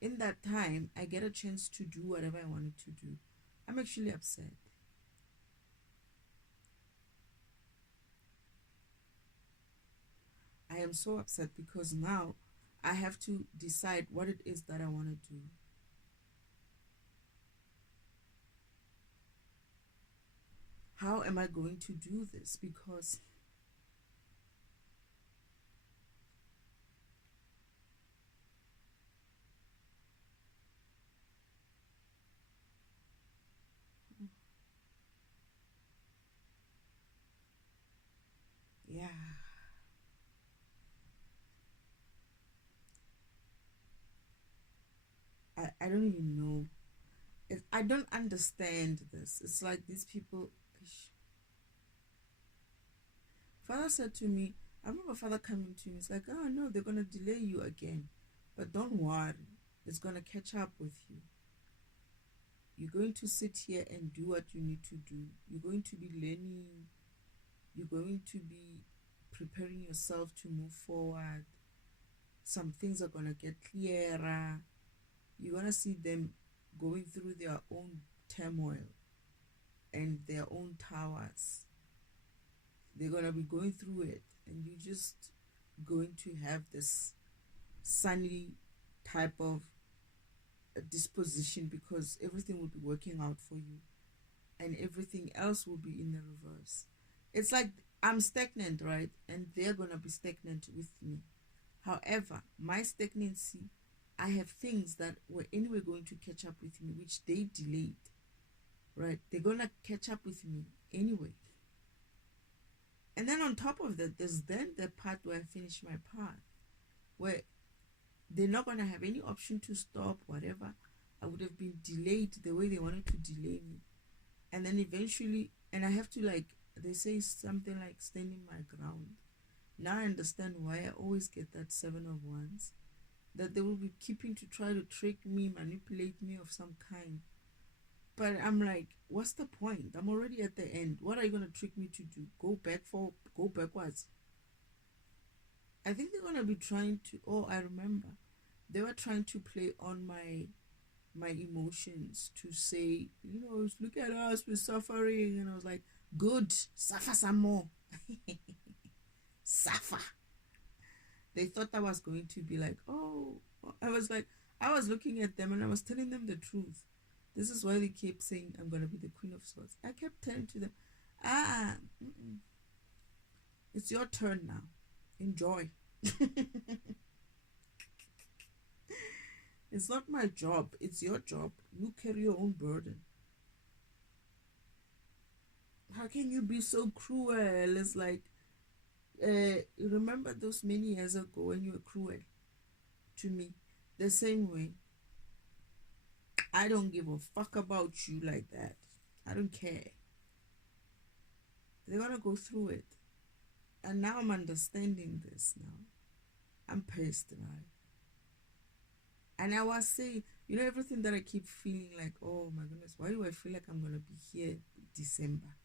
in that time, I get a chance to do whatever I wanted to do. I'm actually upset. I am so upset, because now I have to decide what it is that I want to do. How am I going to do this? Because yeah, I don't even know. I don't understand this. It's like these people. Father said to me, I remember Father coming to me, it's like, oh no, they're going to delay you again. But don't worry, it's going to catch up with you. You're going to sit here and do what you need to do. You're going to be learning. You're going to be preparing yourself to move forward. Some things are going to get clearer. You're going to see them going through their own turmoil and their own towers. They're going to be going through it, and you're just going to have this sunny type of disposition, because everything will be working out for you and everything else will be in the reverse. It's like I'm stagnant, right? And they're going to be stagnant with me. However, my stagnancy, I have things that were anyway going to catch up with me, which they delayed, right? They're going to catch up with me anyway. And then on top of that, there's then the part where I finish my path, where they're not going to have any option to stop, whatever. I would have been delayed the way they wanted to delay me. And then eventually, and I have to, like, they say something like standing my ground. Now I understand why I always get that 7 of Wands, that they will be keeping to try to trick me, manipulate me of some kind. But I'm like, what's the point? I'm already at the end. What are you going to trick me to do? Go backwards? I think they're going to be trying to, I remember. They were trying to play on my emotions, to say, look at us, we're suffering. And I was like, good, suffer some more. Suffer. They thought I was going to be like, I was looking at them and I was telling them the truth. This is why they kept saying I'm going to be the Queen of Swords. I kept telling to them, it's your turn now. Enjoy. It's not my job, it's your job. You carry your own burden. How can you be so cruel? It's like, remember those many years ago when you were cruel to me? The same way. I don't give a fuck about you like that. I don't care. They're gonna go through it. And now I'm understanding this now. I'm pissed now. And I was saying, everything that I keep feeling like, oh my goodness, why do I feel like I'm gonna be here December?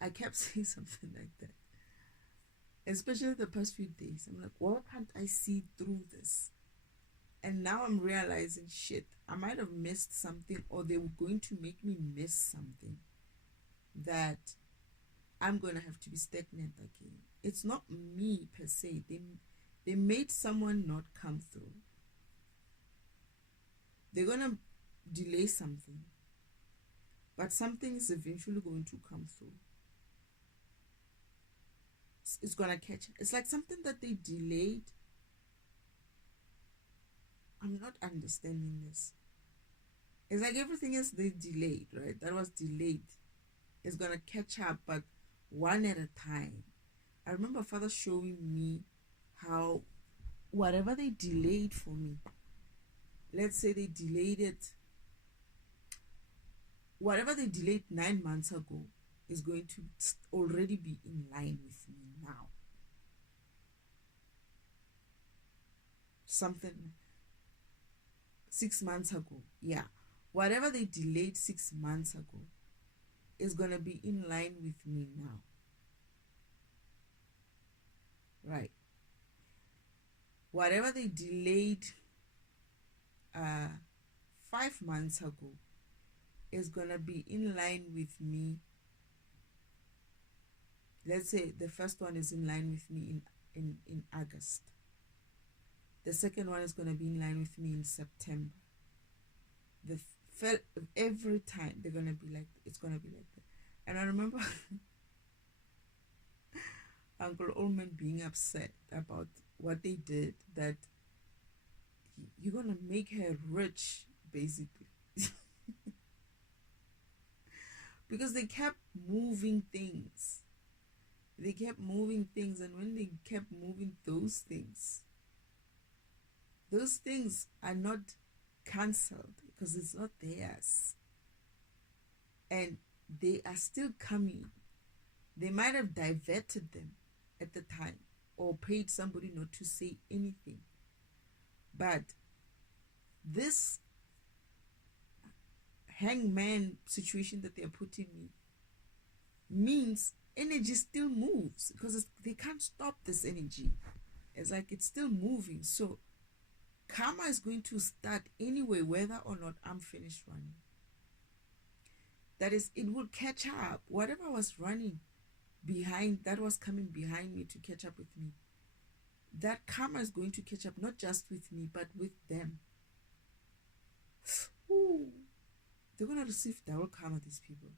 I kept saying something like that. Especially the past few days. I'm like, why can't I see through this? And now I'm realizing, shit, I might have missed something, or they were going to make me miss something that I'm going to have to be stagnant again. It's not me per se. They made someone not come through. They're going to delay something, but something is eventually going to come through. It's going to catch. It's like something that they delayed. I'm not understanding this. It's like everything else they delayed, right? That was delayed. It's going to catch up, but one at a time. I remember Father showing me how whatever they delayed for me, let's say they delayed it, whatever they delayed 9 months ago is going to already be in line with me now. Something 6 months ago, yeah. Whatever they delayed 6 months ago is going to be in line with me now. Right. Whatever they delayed 5 months ago is going to be in line with me. Let's say the first one is in line with me in August. The second one is going to be in line with me in September. Every time they're going to be like, it's going to be like that. And I remember Uncle Olman being upset about what they did, that you're going to make her rich, basically. Because they kept moving things. They kept moving things, and when they kept moving those things are not cancelled because it's not theirs. And they are still coming. They might have diverted them at the time or paid somebody not to say anything. But this hangman situation that they're putting me means energy still moves, because they can't stop this energy. It's like it's still moving. So karma is going to start anyway, whether or not I'm finished running. That is, it will catch up. Whatever was running behind, that was coming behind me to catch up with me, that karma is going to catch up, not just with me, but with them. Ooh, they're going to receive double karma, these people.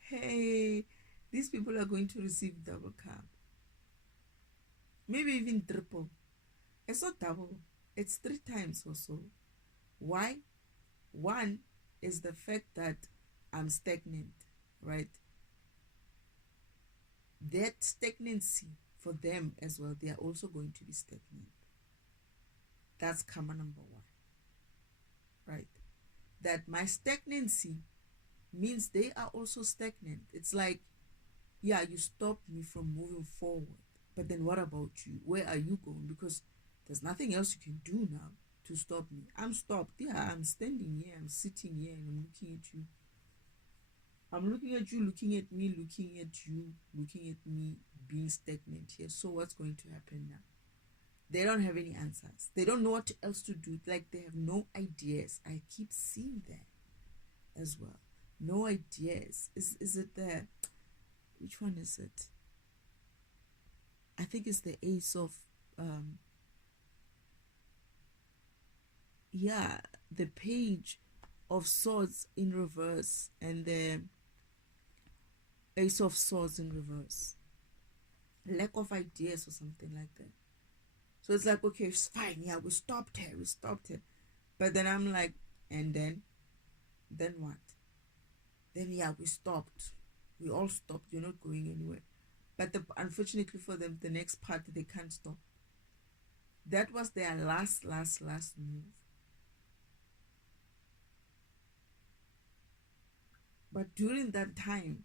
Hey, these people are going to receive double karma. Maybe even triple. It's not double, it's 3 times or so. Why? One is the fact that I'm stagnant, right? That stagnancy for them as well, they are also going to be stagnant. That's karma number 1, right? That my stagnancy means they are also stagnant. It's like, yeah, you stopped me from moving forward, but then what about you? Where are you going? Because there's nothing else you can do now to stop me. I'm stopped. Yeah, I'm standing here, I'm sitting here, and I'm looking at you. I'm looking at you, looking at me, looking at you, looking at me, being stagnant here. So what's going to happen now? They don't have any answers. They don't know what else to do. Like, they have no ideas. I keep seeing that as well. No ideas. Is it the... Which one is it? I think it's the Ace of... yeah, the Page of Swords in reverse and the Ace of Swords in reverse. Lack of ideas or something like that. So it's like, okay, it's fine. Yeah, we stopped her. But then I'm like, and then what? Then yeah, we stopped. We all stopped. You're not going anywhere. But unfortunately for them, the next part, they can't stop. That was their last move. But during that time,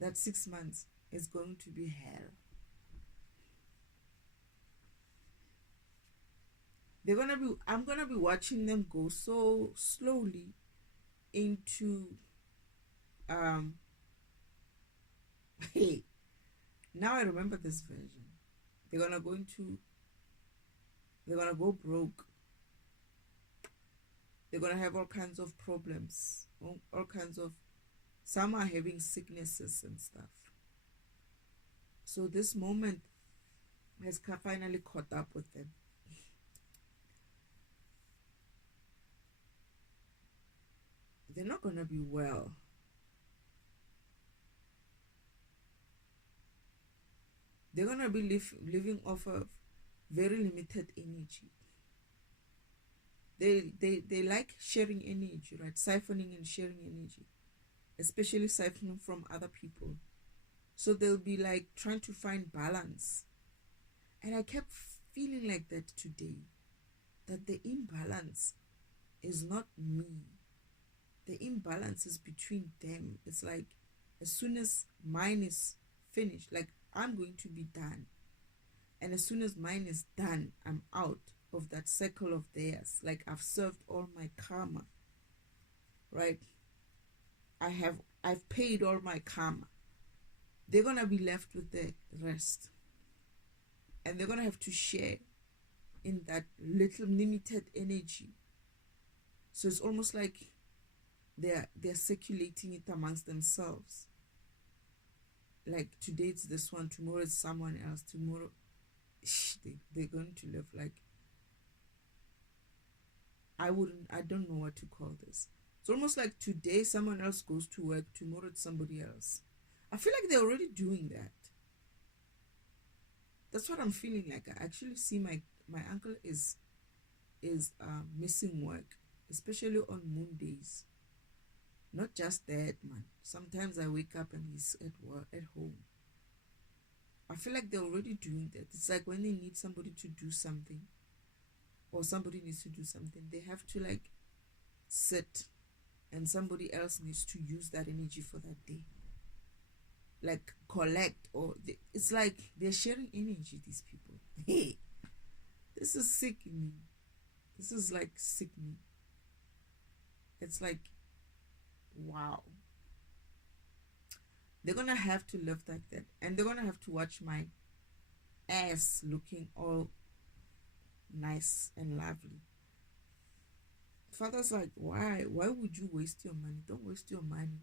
that 6 months is going to be hell. I'm gonna be watching them go so slowly into hey, now I remember this version. They're gonna go broke. They're gonna have all kinds of problems, all kinds of, some are having sicknesses and stuff. So this moment has finally caught up with them. They're not gonna be well. They're gonna be living off of very limited energy. They like sharing energy, right? Siphoning and sharing energy, especially siphoning from other people. So they'll be like trying to find balance. And I kept feeling like that today, that the imbalance is not me. The imbalance is between them. It's like, as soon as mine is finished, like I'm going to be done. And as soon as mine is done, I'm out of that circle of theirs. Like I've served all my karma, right? I've paid all my karma. They're gonna be left with the rest. And they're gonna have to share in that little limited energy. So it's almost like they're circulating it amongst themselves. Like today it's this one, tomorrow it's someone else, tomorrow they're going to live like, I don't know what to call this. It's almost like today someone else goes to work, tomorrow it's somebody else. I feel like they're already doing that. That's what I'm feeling like. I actually see my uncle is missing work, especially on moon days. Not just that, man. Sometimes I wake up and he's at work, at home. I feel like they're already doing that. It's like when they need somebody to do something, or somebody needs to do something, they have to like sit, and somebody else needs to use that energy for that day. Like collect, or it's like they're sharing energy, these people. Hey, this is sickening. This is like sickening. It's like, wow. They're gonna have to live like that, and they're gonna have to watch my ass looking all nice and lovely. Father's like, why would you waste your money? Don't waste your money.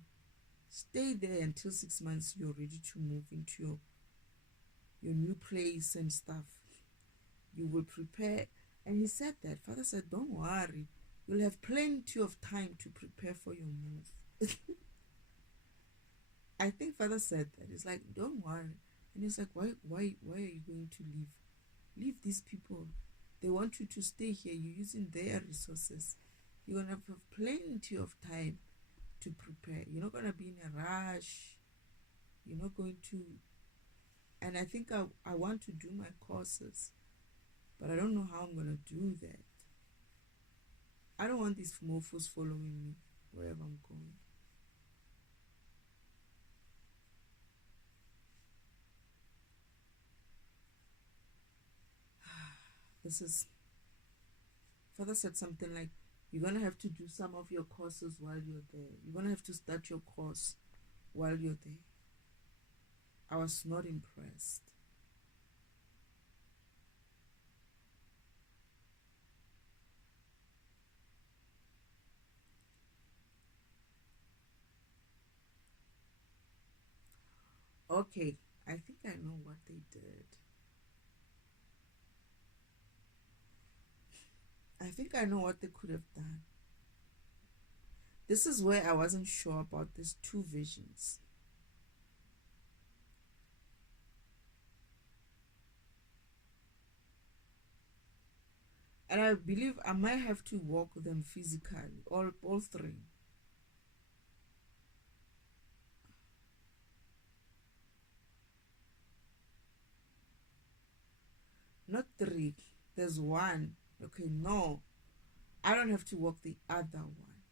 Stay there until 6 months you're ready to move into your new place and stuff. You will prepare. And he said that. Father said, don't worry. You'll have plenty of time to prepare for your move. I think Father said that. It's like, don't worry. And he's like, why are you going to leave? Leave these people. They want you to stay here. You're using their resources. You're going to have plenty of time to prepare. You're not going to be in a rush. You're not going to. And I think I want to do my courses, but I don't know how I'm going to do that. I don't want these mofos following me wherever I'm going. This is, Father said something like, you're going to have to do some of your courses while you're there. You're going to have to start your course while you're there. I was not impressed. Okay, I think I know what they did. I think I know what they could have done. This is where I wasn't sure about these two visions. And I believe I might have to walk them physically, all three. Not three. There's one. Okay, no. I don't have to walk the other one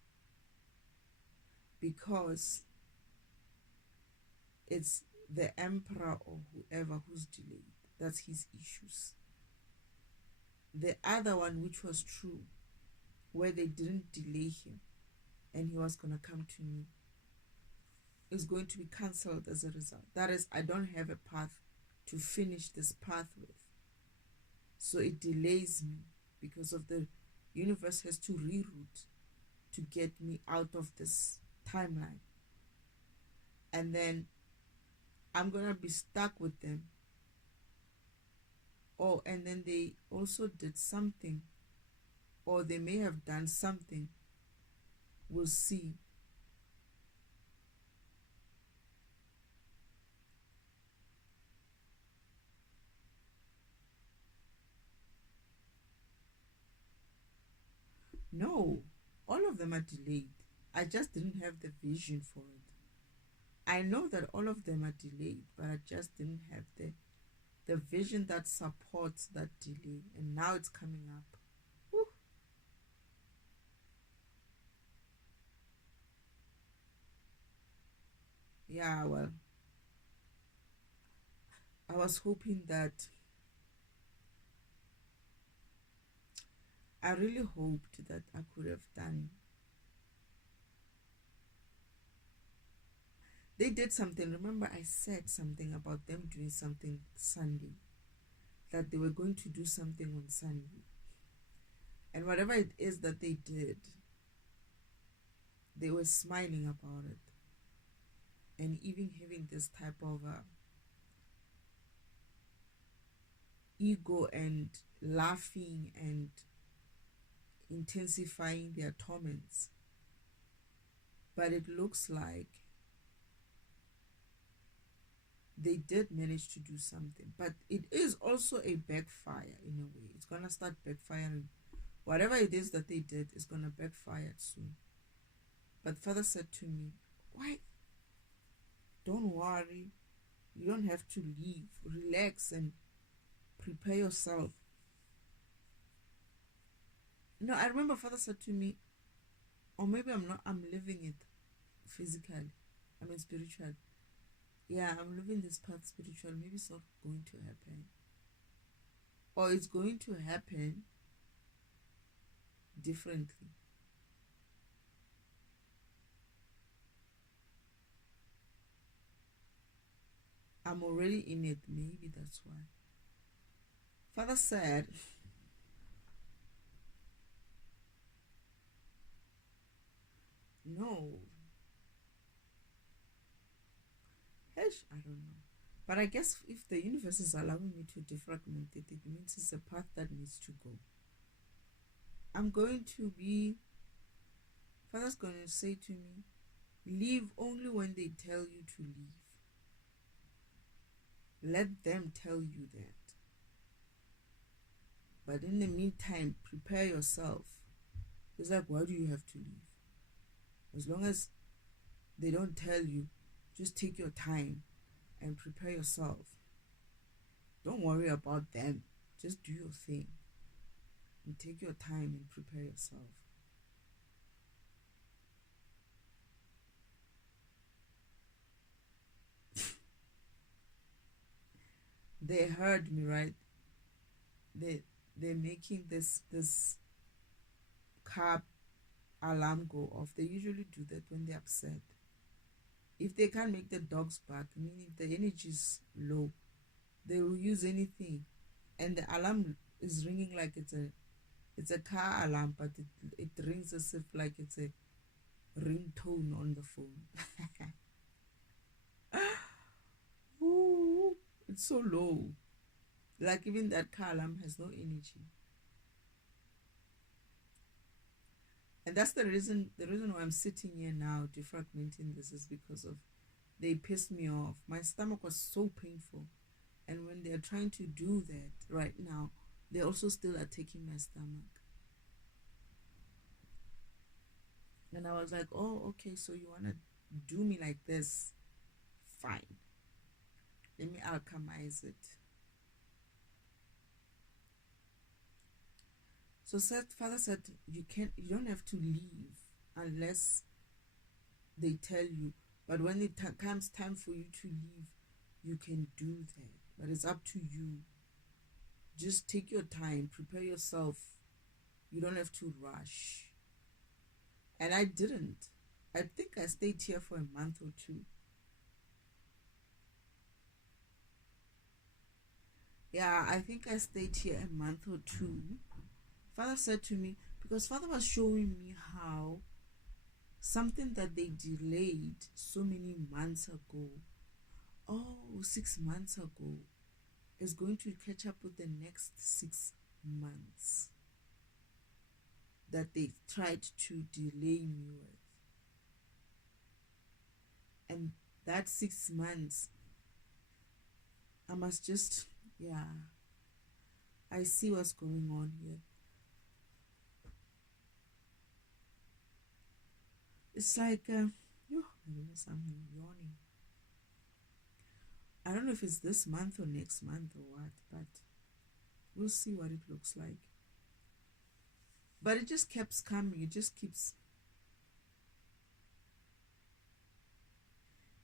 because it's the emperor or whoever who's delayed. That's his issues. The other one, which was true, where they didn't delay him and he was going to come to me, is going to be cancelled as a result. That is, I don't have a path to finish this path with. So it delays me because of the universe has to reroute to get me out of this timeline. And then I'm going to be stuck with them. Oh, and then they also did something, or they may have done something. We'll see. No, all of them are delayed. I just didn't have the vision for it. I know that all of them are delayed, but I just didn't have the vision that supports that delay, and now it's coming up. Whew. Yeah, well, I was hoping that I really hoped that I could have done. They did something. Remember, I said something about them doing something Sunday, that they were going to do something on Sunday. And whatever it is that they did, they were smiling about it. And even having this type of ego and laughing and intensifying their torments. But it looks like they did manage to do something. But it is also a backfire in a way. It's going to start backfiring. Whatever it is that they did is going to backfire soon. But Father said to me, why? Don't worry. You don't have to leave. Relax and prepare yourself. No, I remember Father said to me, or maybe I'm living it physically. I mean spiritually. Yeah, I'm living this path spiritually. Maybe it's not going to happen. Or it's going to happen differently. I'm already in it. Maybe that's why. Father said, no. Hesh, I don't know. But I guess if the universe is allowing me to defragment it, it means it's a path that needs to go. I'm going to be, Father's going to say to me, leave only when they tell you to leave. Let them tell you that. But in the meantime, prepare yourself. It's like, why do you have to leave? As long as they don't tell you, just take your time and prepare yourself. Don't worry about them. Just do your thing. And take your time and prepare yourself. They heard me, right? They're making this car alarm go off. They usually do that when they're upset. If they can't make the dogs bark, meaning the energy is low, they will use anything. And the alarm is ringing like it's a car alarm, but it rings as if like it's a ringtone on the phone. Ooh, it's so low. Like even that car alarm has no energy. And that's the reason why I'm sitting here now defragmenting this is because of they pissed me off. My stomach was so painful. And when they're trying to do that right now, they also still attacking my stomach. And I was like, oh, okay, so you want to do me like this? Fine. Let me alchemize it. So Father said, you don't have to leave unless they tell you. But when it comes time for you to leave, you can do that. But it's up to you. Just take your time, prepare yourself. You don't have to rush. And I didn't. I think I stayed here for a month or two. Yeah, I think I stayed here a month or two. Father said to me, because Father was showing me how something that they delayed so many months ago, 6 months ago, is going to catch up with the next 6 months that they tried to delay me with. And that 6 months, I must just, I see what's going on here. It's like, I'm yawning. I don't know if it's this month or next month or what, but we'll see what it looks like. But it just keeps coming. It just keeps.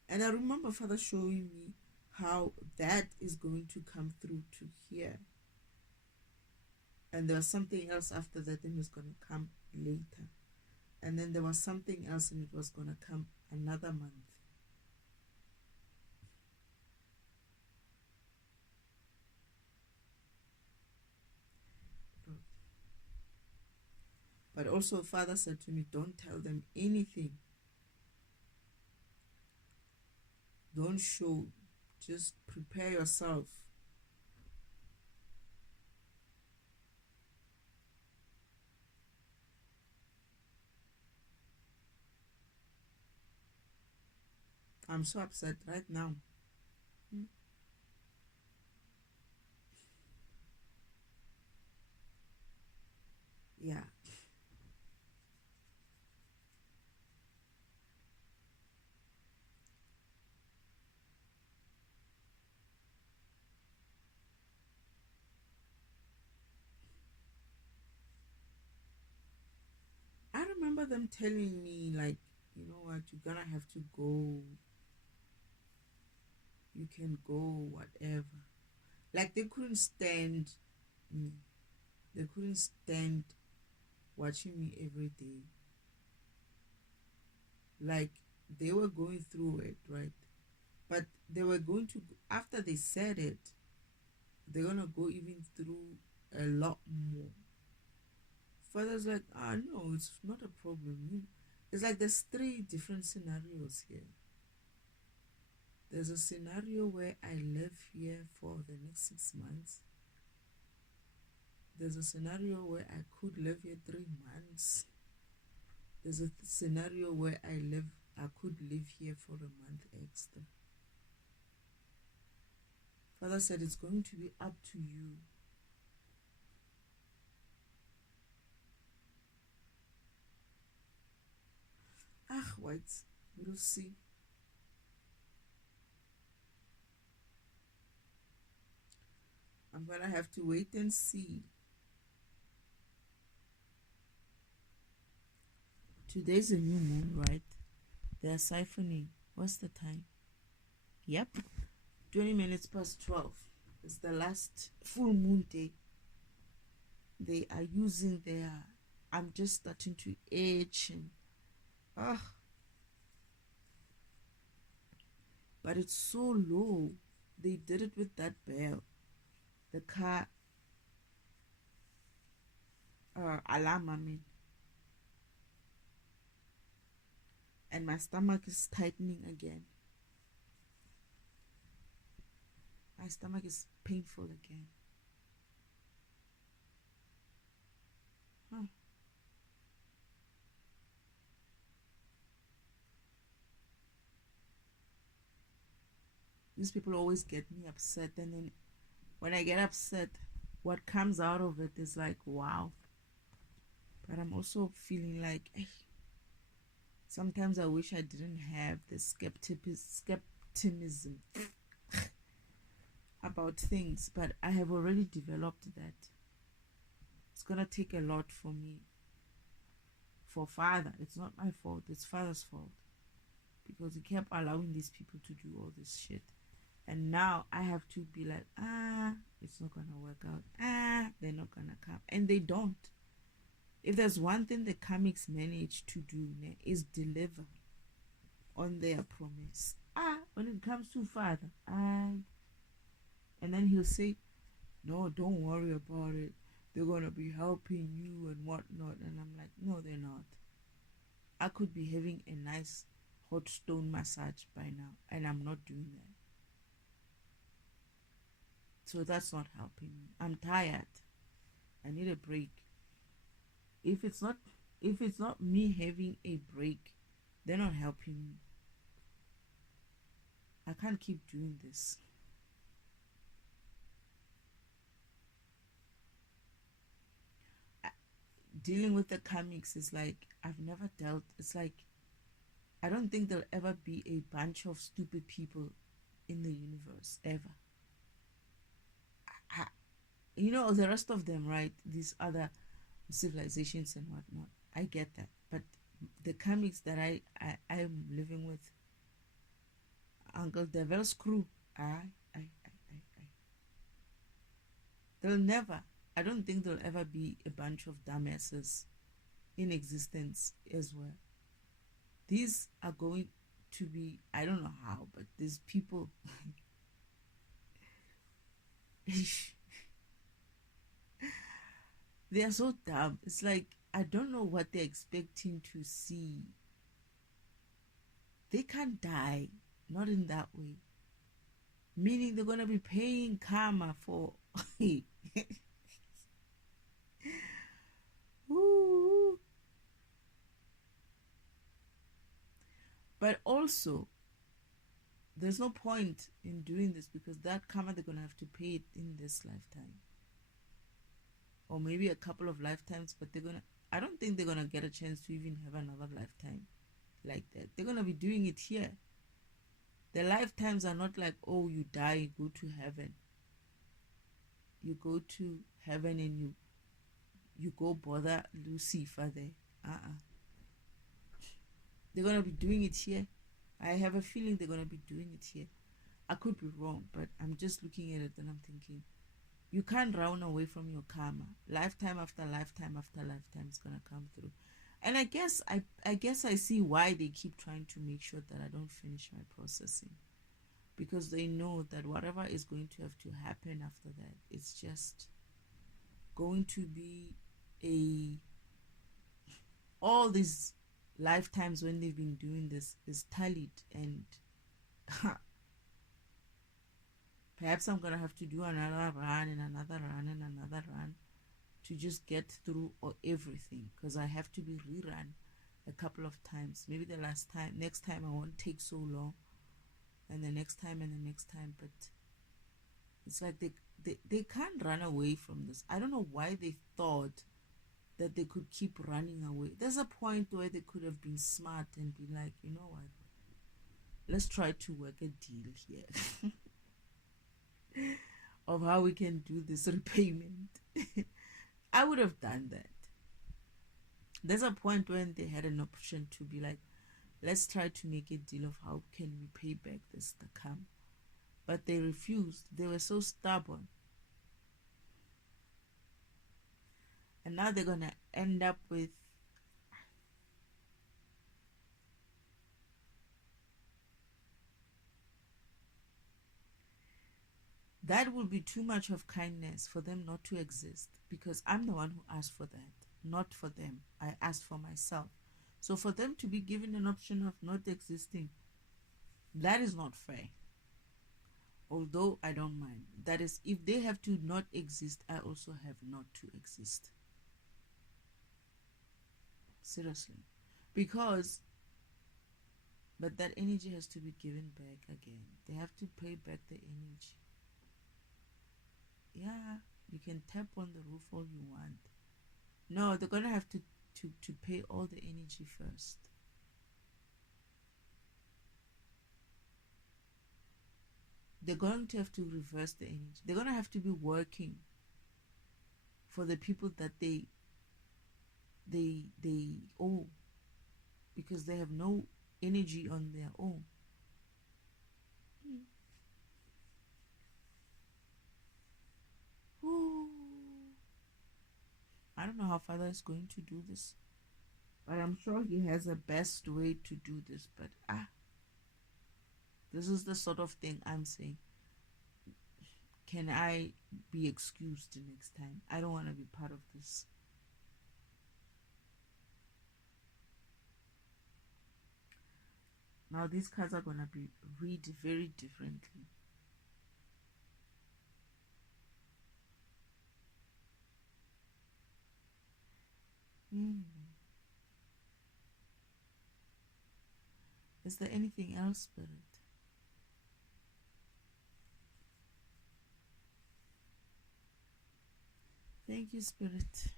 And I remember Father showing me how that is going to come through to here. And there was something else after that, and it was going to come later. And then there was something else, and it was going to come another month. But also, Father said to me, don't tell them anything. Don't show. Just prepare yourself. I'm so upset right now. Yeah. I remember them telling me, like, you know what, you're gonna have to go. You can go, whatever. Like, they couldn't stand me. They couldn't stand watching me every day. Like, they were going through it, right? But they were going to, after they said it, they're gonna go even through a lot more. Father's like, no, it's not a problem. It's like there's 3 different scenarios here. There's a scenario where I live here for the next 6 months. There's a scenario where I could live here 3 months. There's a scenario where I could live here for a month extra. Father said it's going to be up to you. Wait, we'll see. I'm gonna have to wait and see. Today's a new moon, right? They're siphoning. What's the time? Yep, 20 minutes past 12. It's the last full moon day. They are using I'm just starting to itch and but it's so low. They did it with that bell. The car alarm, and my stomach is tightening again. My stomach is painful again. These people always get me upset, and then when I get upset, what comes out of it is like, wow. But I'm also feeling like, sometimes I wish I didn't have the skepticism about things, but I have already developed that. It's gonna take a lot for me. For father, it's not my fault, it's father's fault, because he kept allowing these people to do all this shit. And now I have to be like, it's not gonna work out. They're not gonna come. And they don't. If there's one thing the comics manage to do, is deliver on their promise. When it comes to father, and then he'll say, no, don't worry about it. They're gonna be helping you and whatnot. And I'm like, no, they're not. I could be having a nice hot stone massage by now, and I'm not doing that. So that's not helping me. I'm tired. I need a break. If it's not me having a break, they're not helping me. I can't keep doing this. Dealing with the comics is like, I've never dealt. It's like, I don't think there'll ever be a bunch of stupid people in the universe ever. The rest of them, right? These other civilizations and whatnot, I get that. But the comics that I'm living with, Uncle Devil's crew, they'll never. I don't think there'll ever be a bunch of dumbasses in existence as well. These are going to be, I don't know how, but these people they are so dumb. It's like, I don't know what they're expecting to see. They can't die, not in that way. Meaning they're gonna be paying karma for Ooh. But also, there's no point in doing this, because that karma, they're gonna have to pay it in this lifetime, or maybe a couple of lifetimes. But I don't think they're gonna get a chance to even have another lifetime like that. They're gonna be doing it here. The lifetimes are not like, oh, you die, you go to heaven. You go to heaven and you go bother Lucifer there. They're gonna be doing it here. I have a feeling they're gonna be doing it here. I could be wrong, but I'm just looking at it and I'm thinking, you can't run away from your karma. Lifetime after lifetime after lifetime is gonna come through. And I guess I see why they keep trying to make sure that I don't finish my processing, because they know that whatever is going to have to happen after that, it's just going to be all these lifetimes when they've been doing this is tallied, and perhaps I'm gonna have to do another run and another run and another run to just get through everything, because I have to be rerun a couple of times. Maybe the next time I won't take so long, and the next time and the next time. But it's like they can't run away from this. I don't know why they thought that they could keep running away. There's a point where they could have been smart and be like, you know what, let's try to work a deal here of how we can do this repayment. I would have done that. There's a point when they had an option to be like, let's try to make a deal of how can we pay back this come. But they refused. They were so stubborn. And now they're gonna end up with that will be too much of kindness for them not to exist, because I'm the one who asked for that, not for them. I asked for myself. So for them to be given an option of not existing, that is not fair. Although I don't mind. That is, if they have to not exist, I also have not to exist. Seriously. Because But that energy has to be given back again. They have to pay back the energy. Yeah, you can tap on the roof all you want. No, they're gonna have to pay all the energy first. They're going to have to reverse the energy. They're gonna have to be working for the people that they owe, because they have no energy on their own. Ooh. I don't know how Father is going to do this, but I'm sure he has a best way to do this. But this is the sort of thing I'm saying. Can I be excused the next time? I don't want to be part of this. Now these cards are gonna be read very differently. Is there anything else, Spirit? Thank you, Spirit.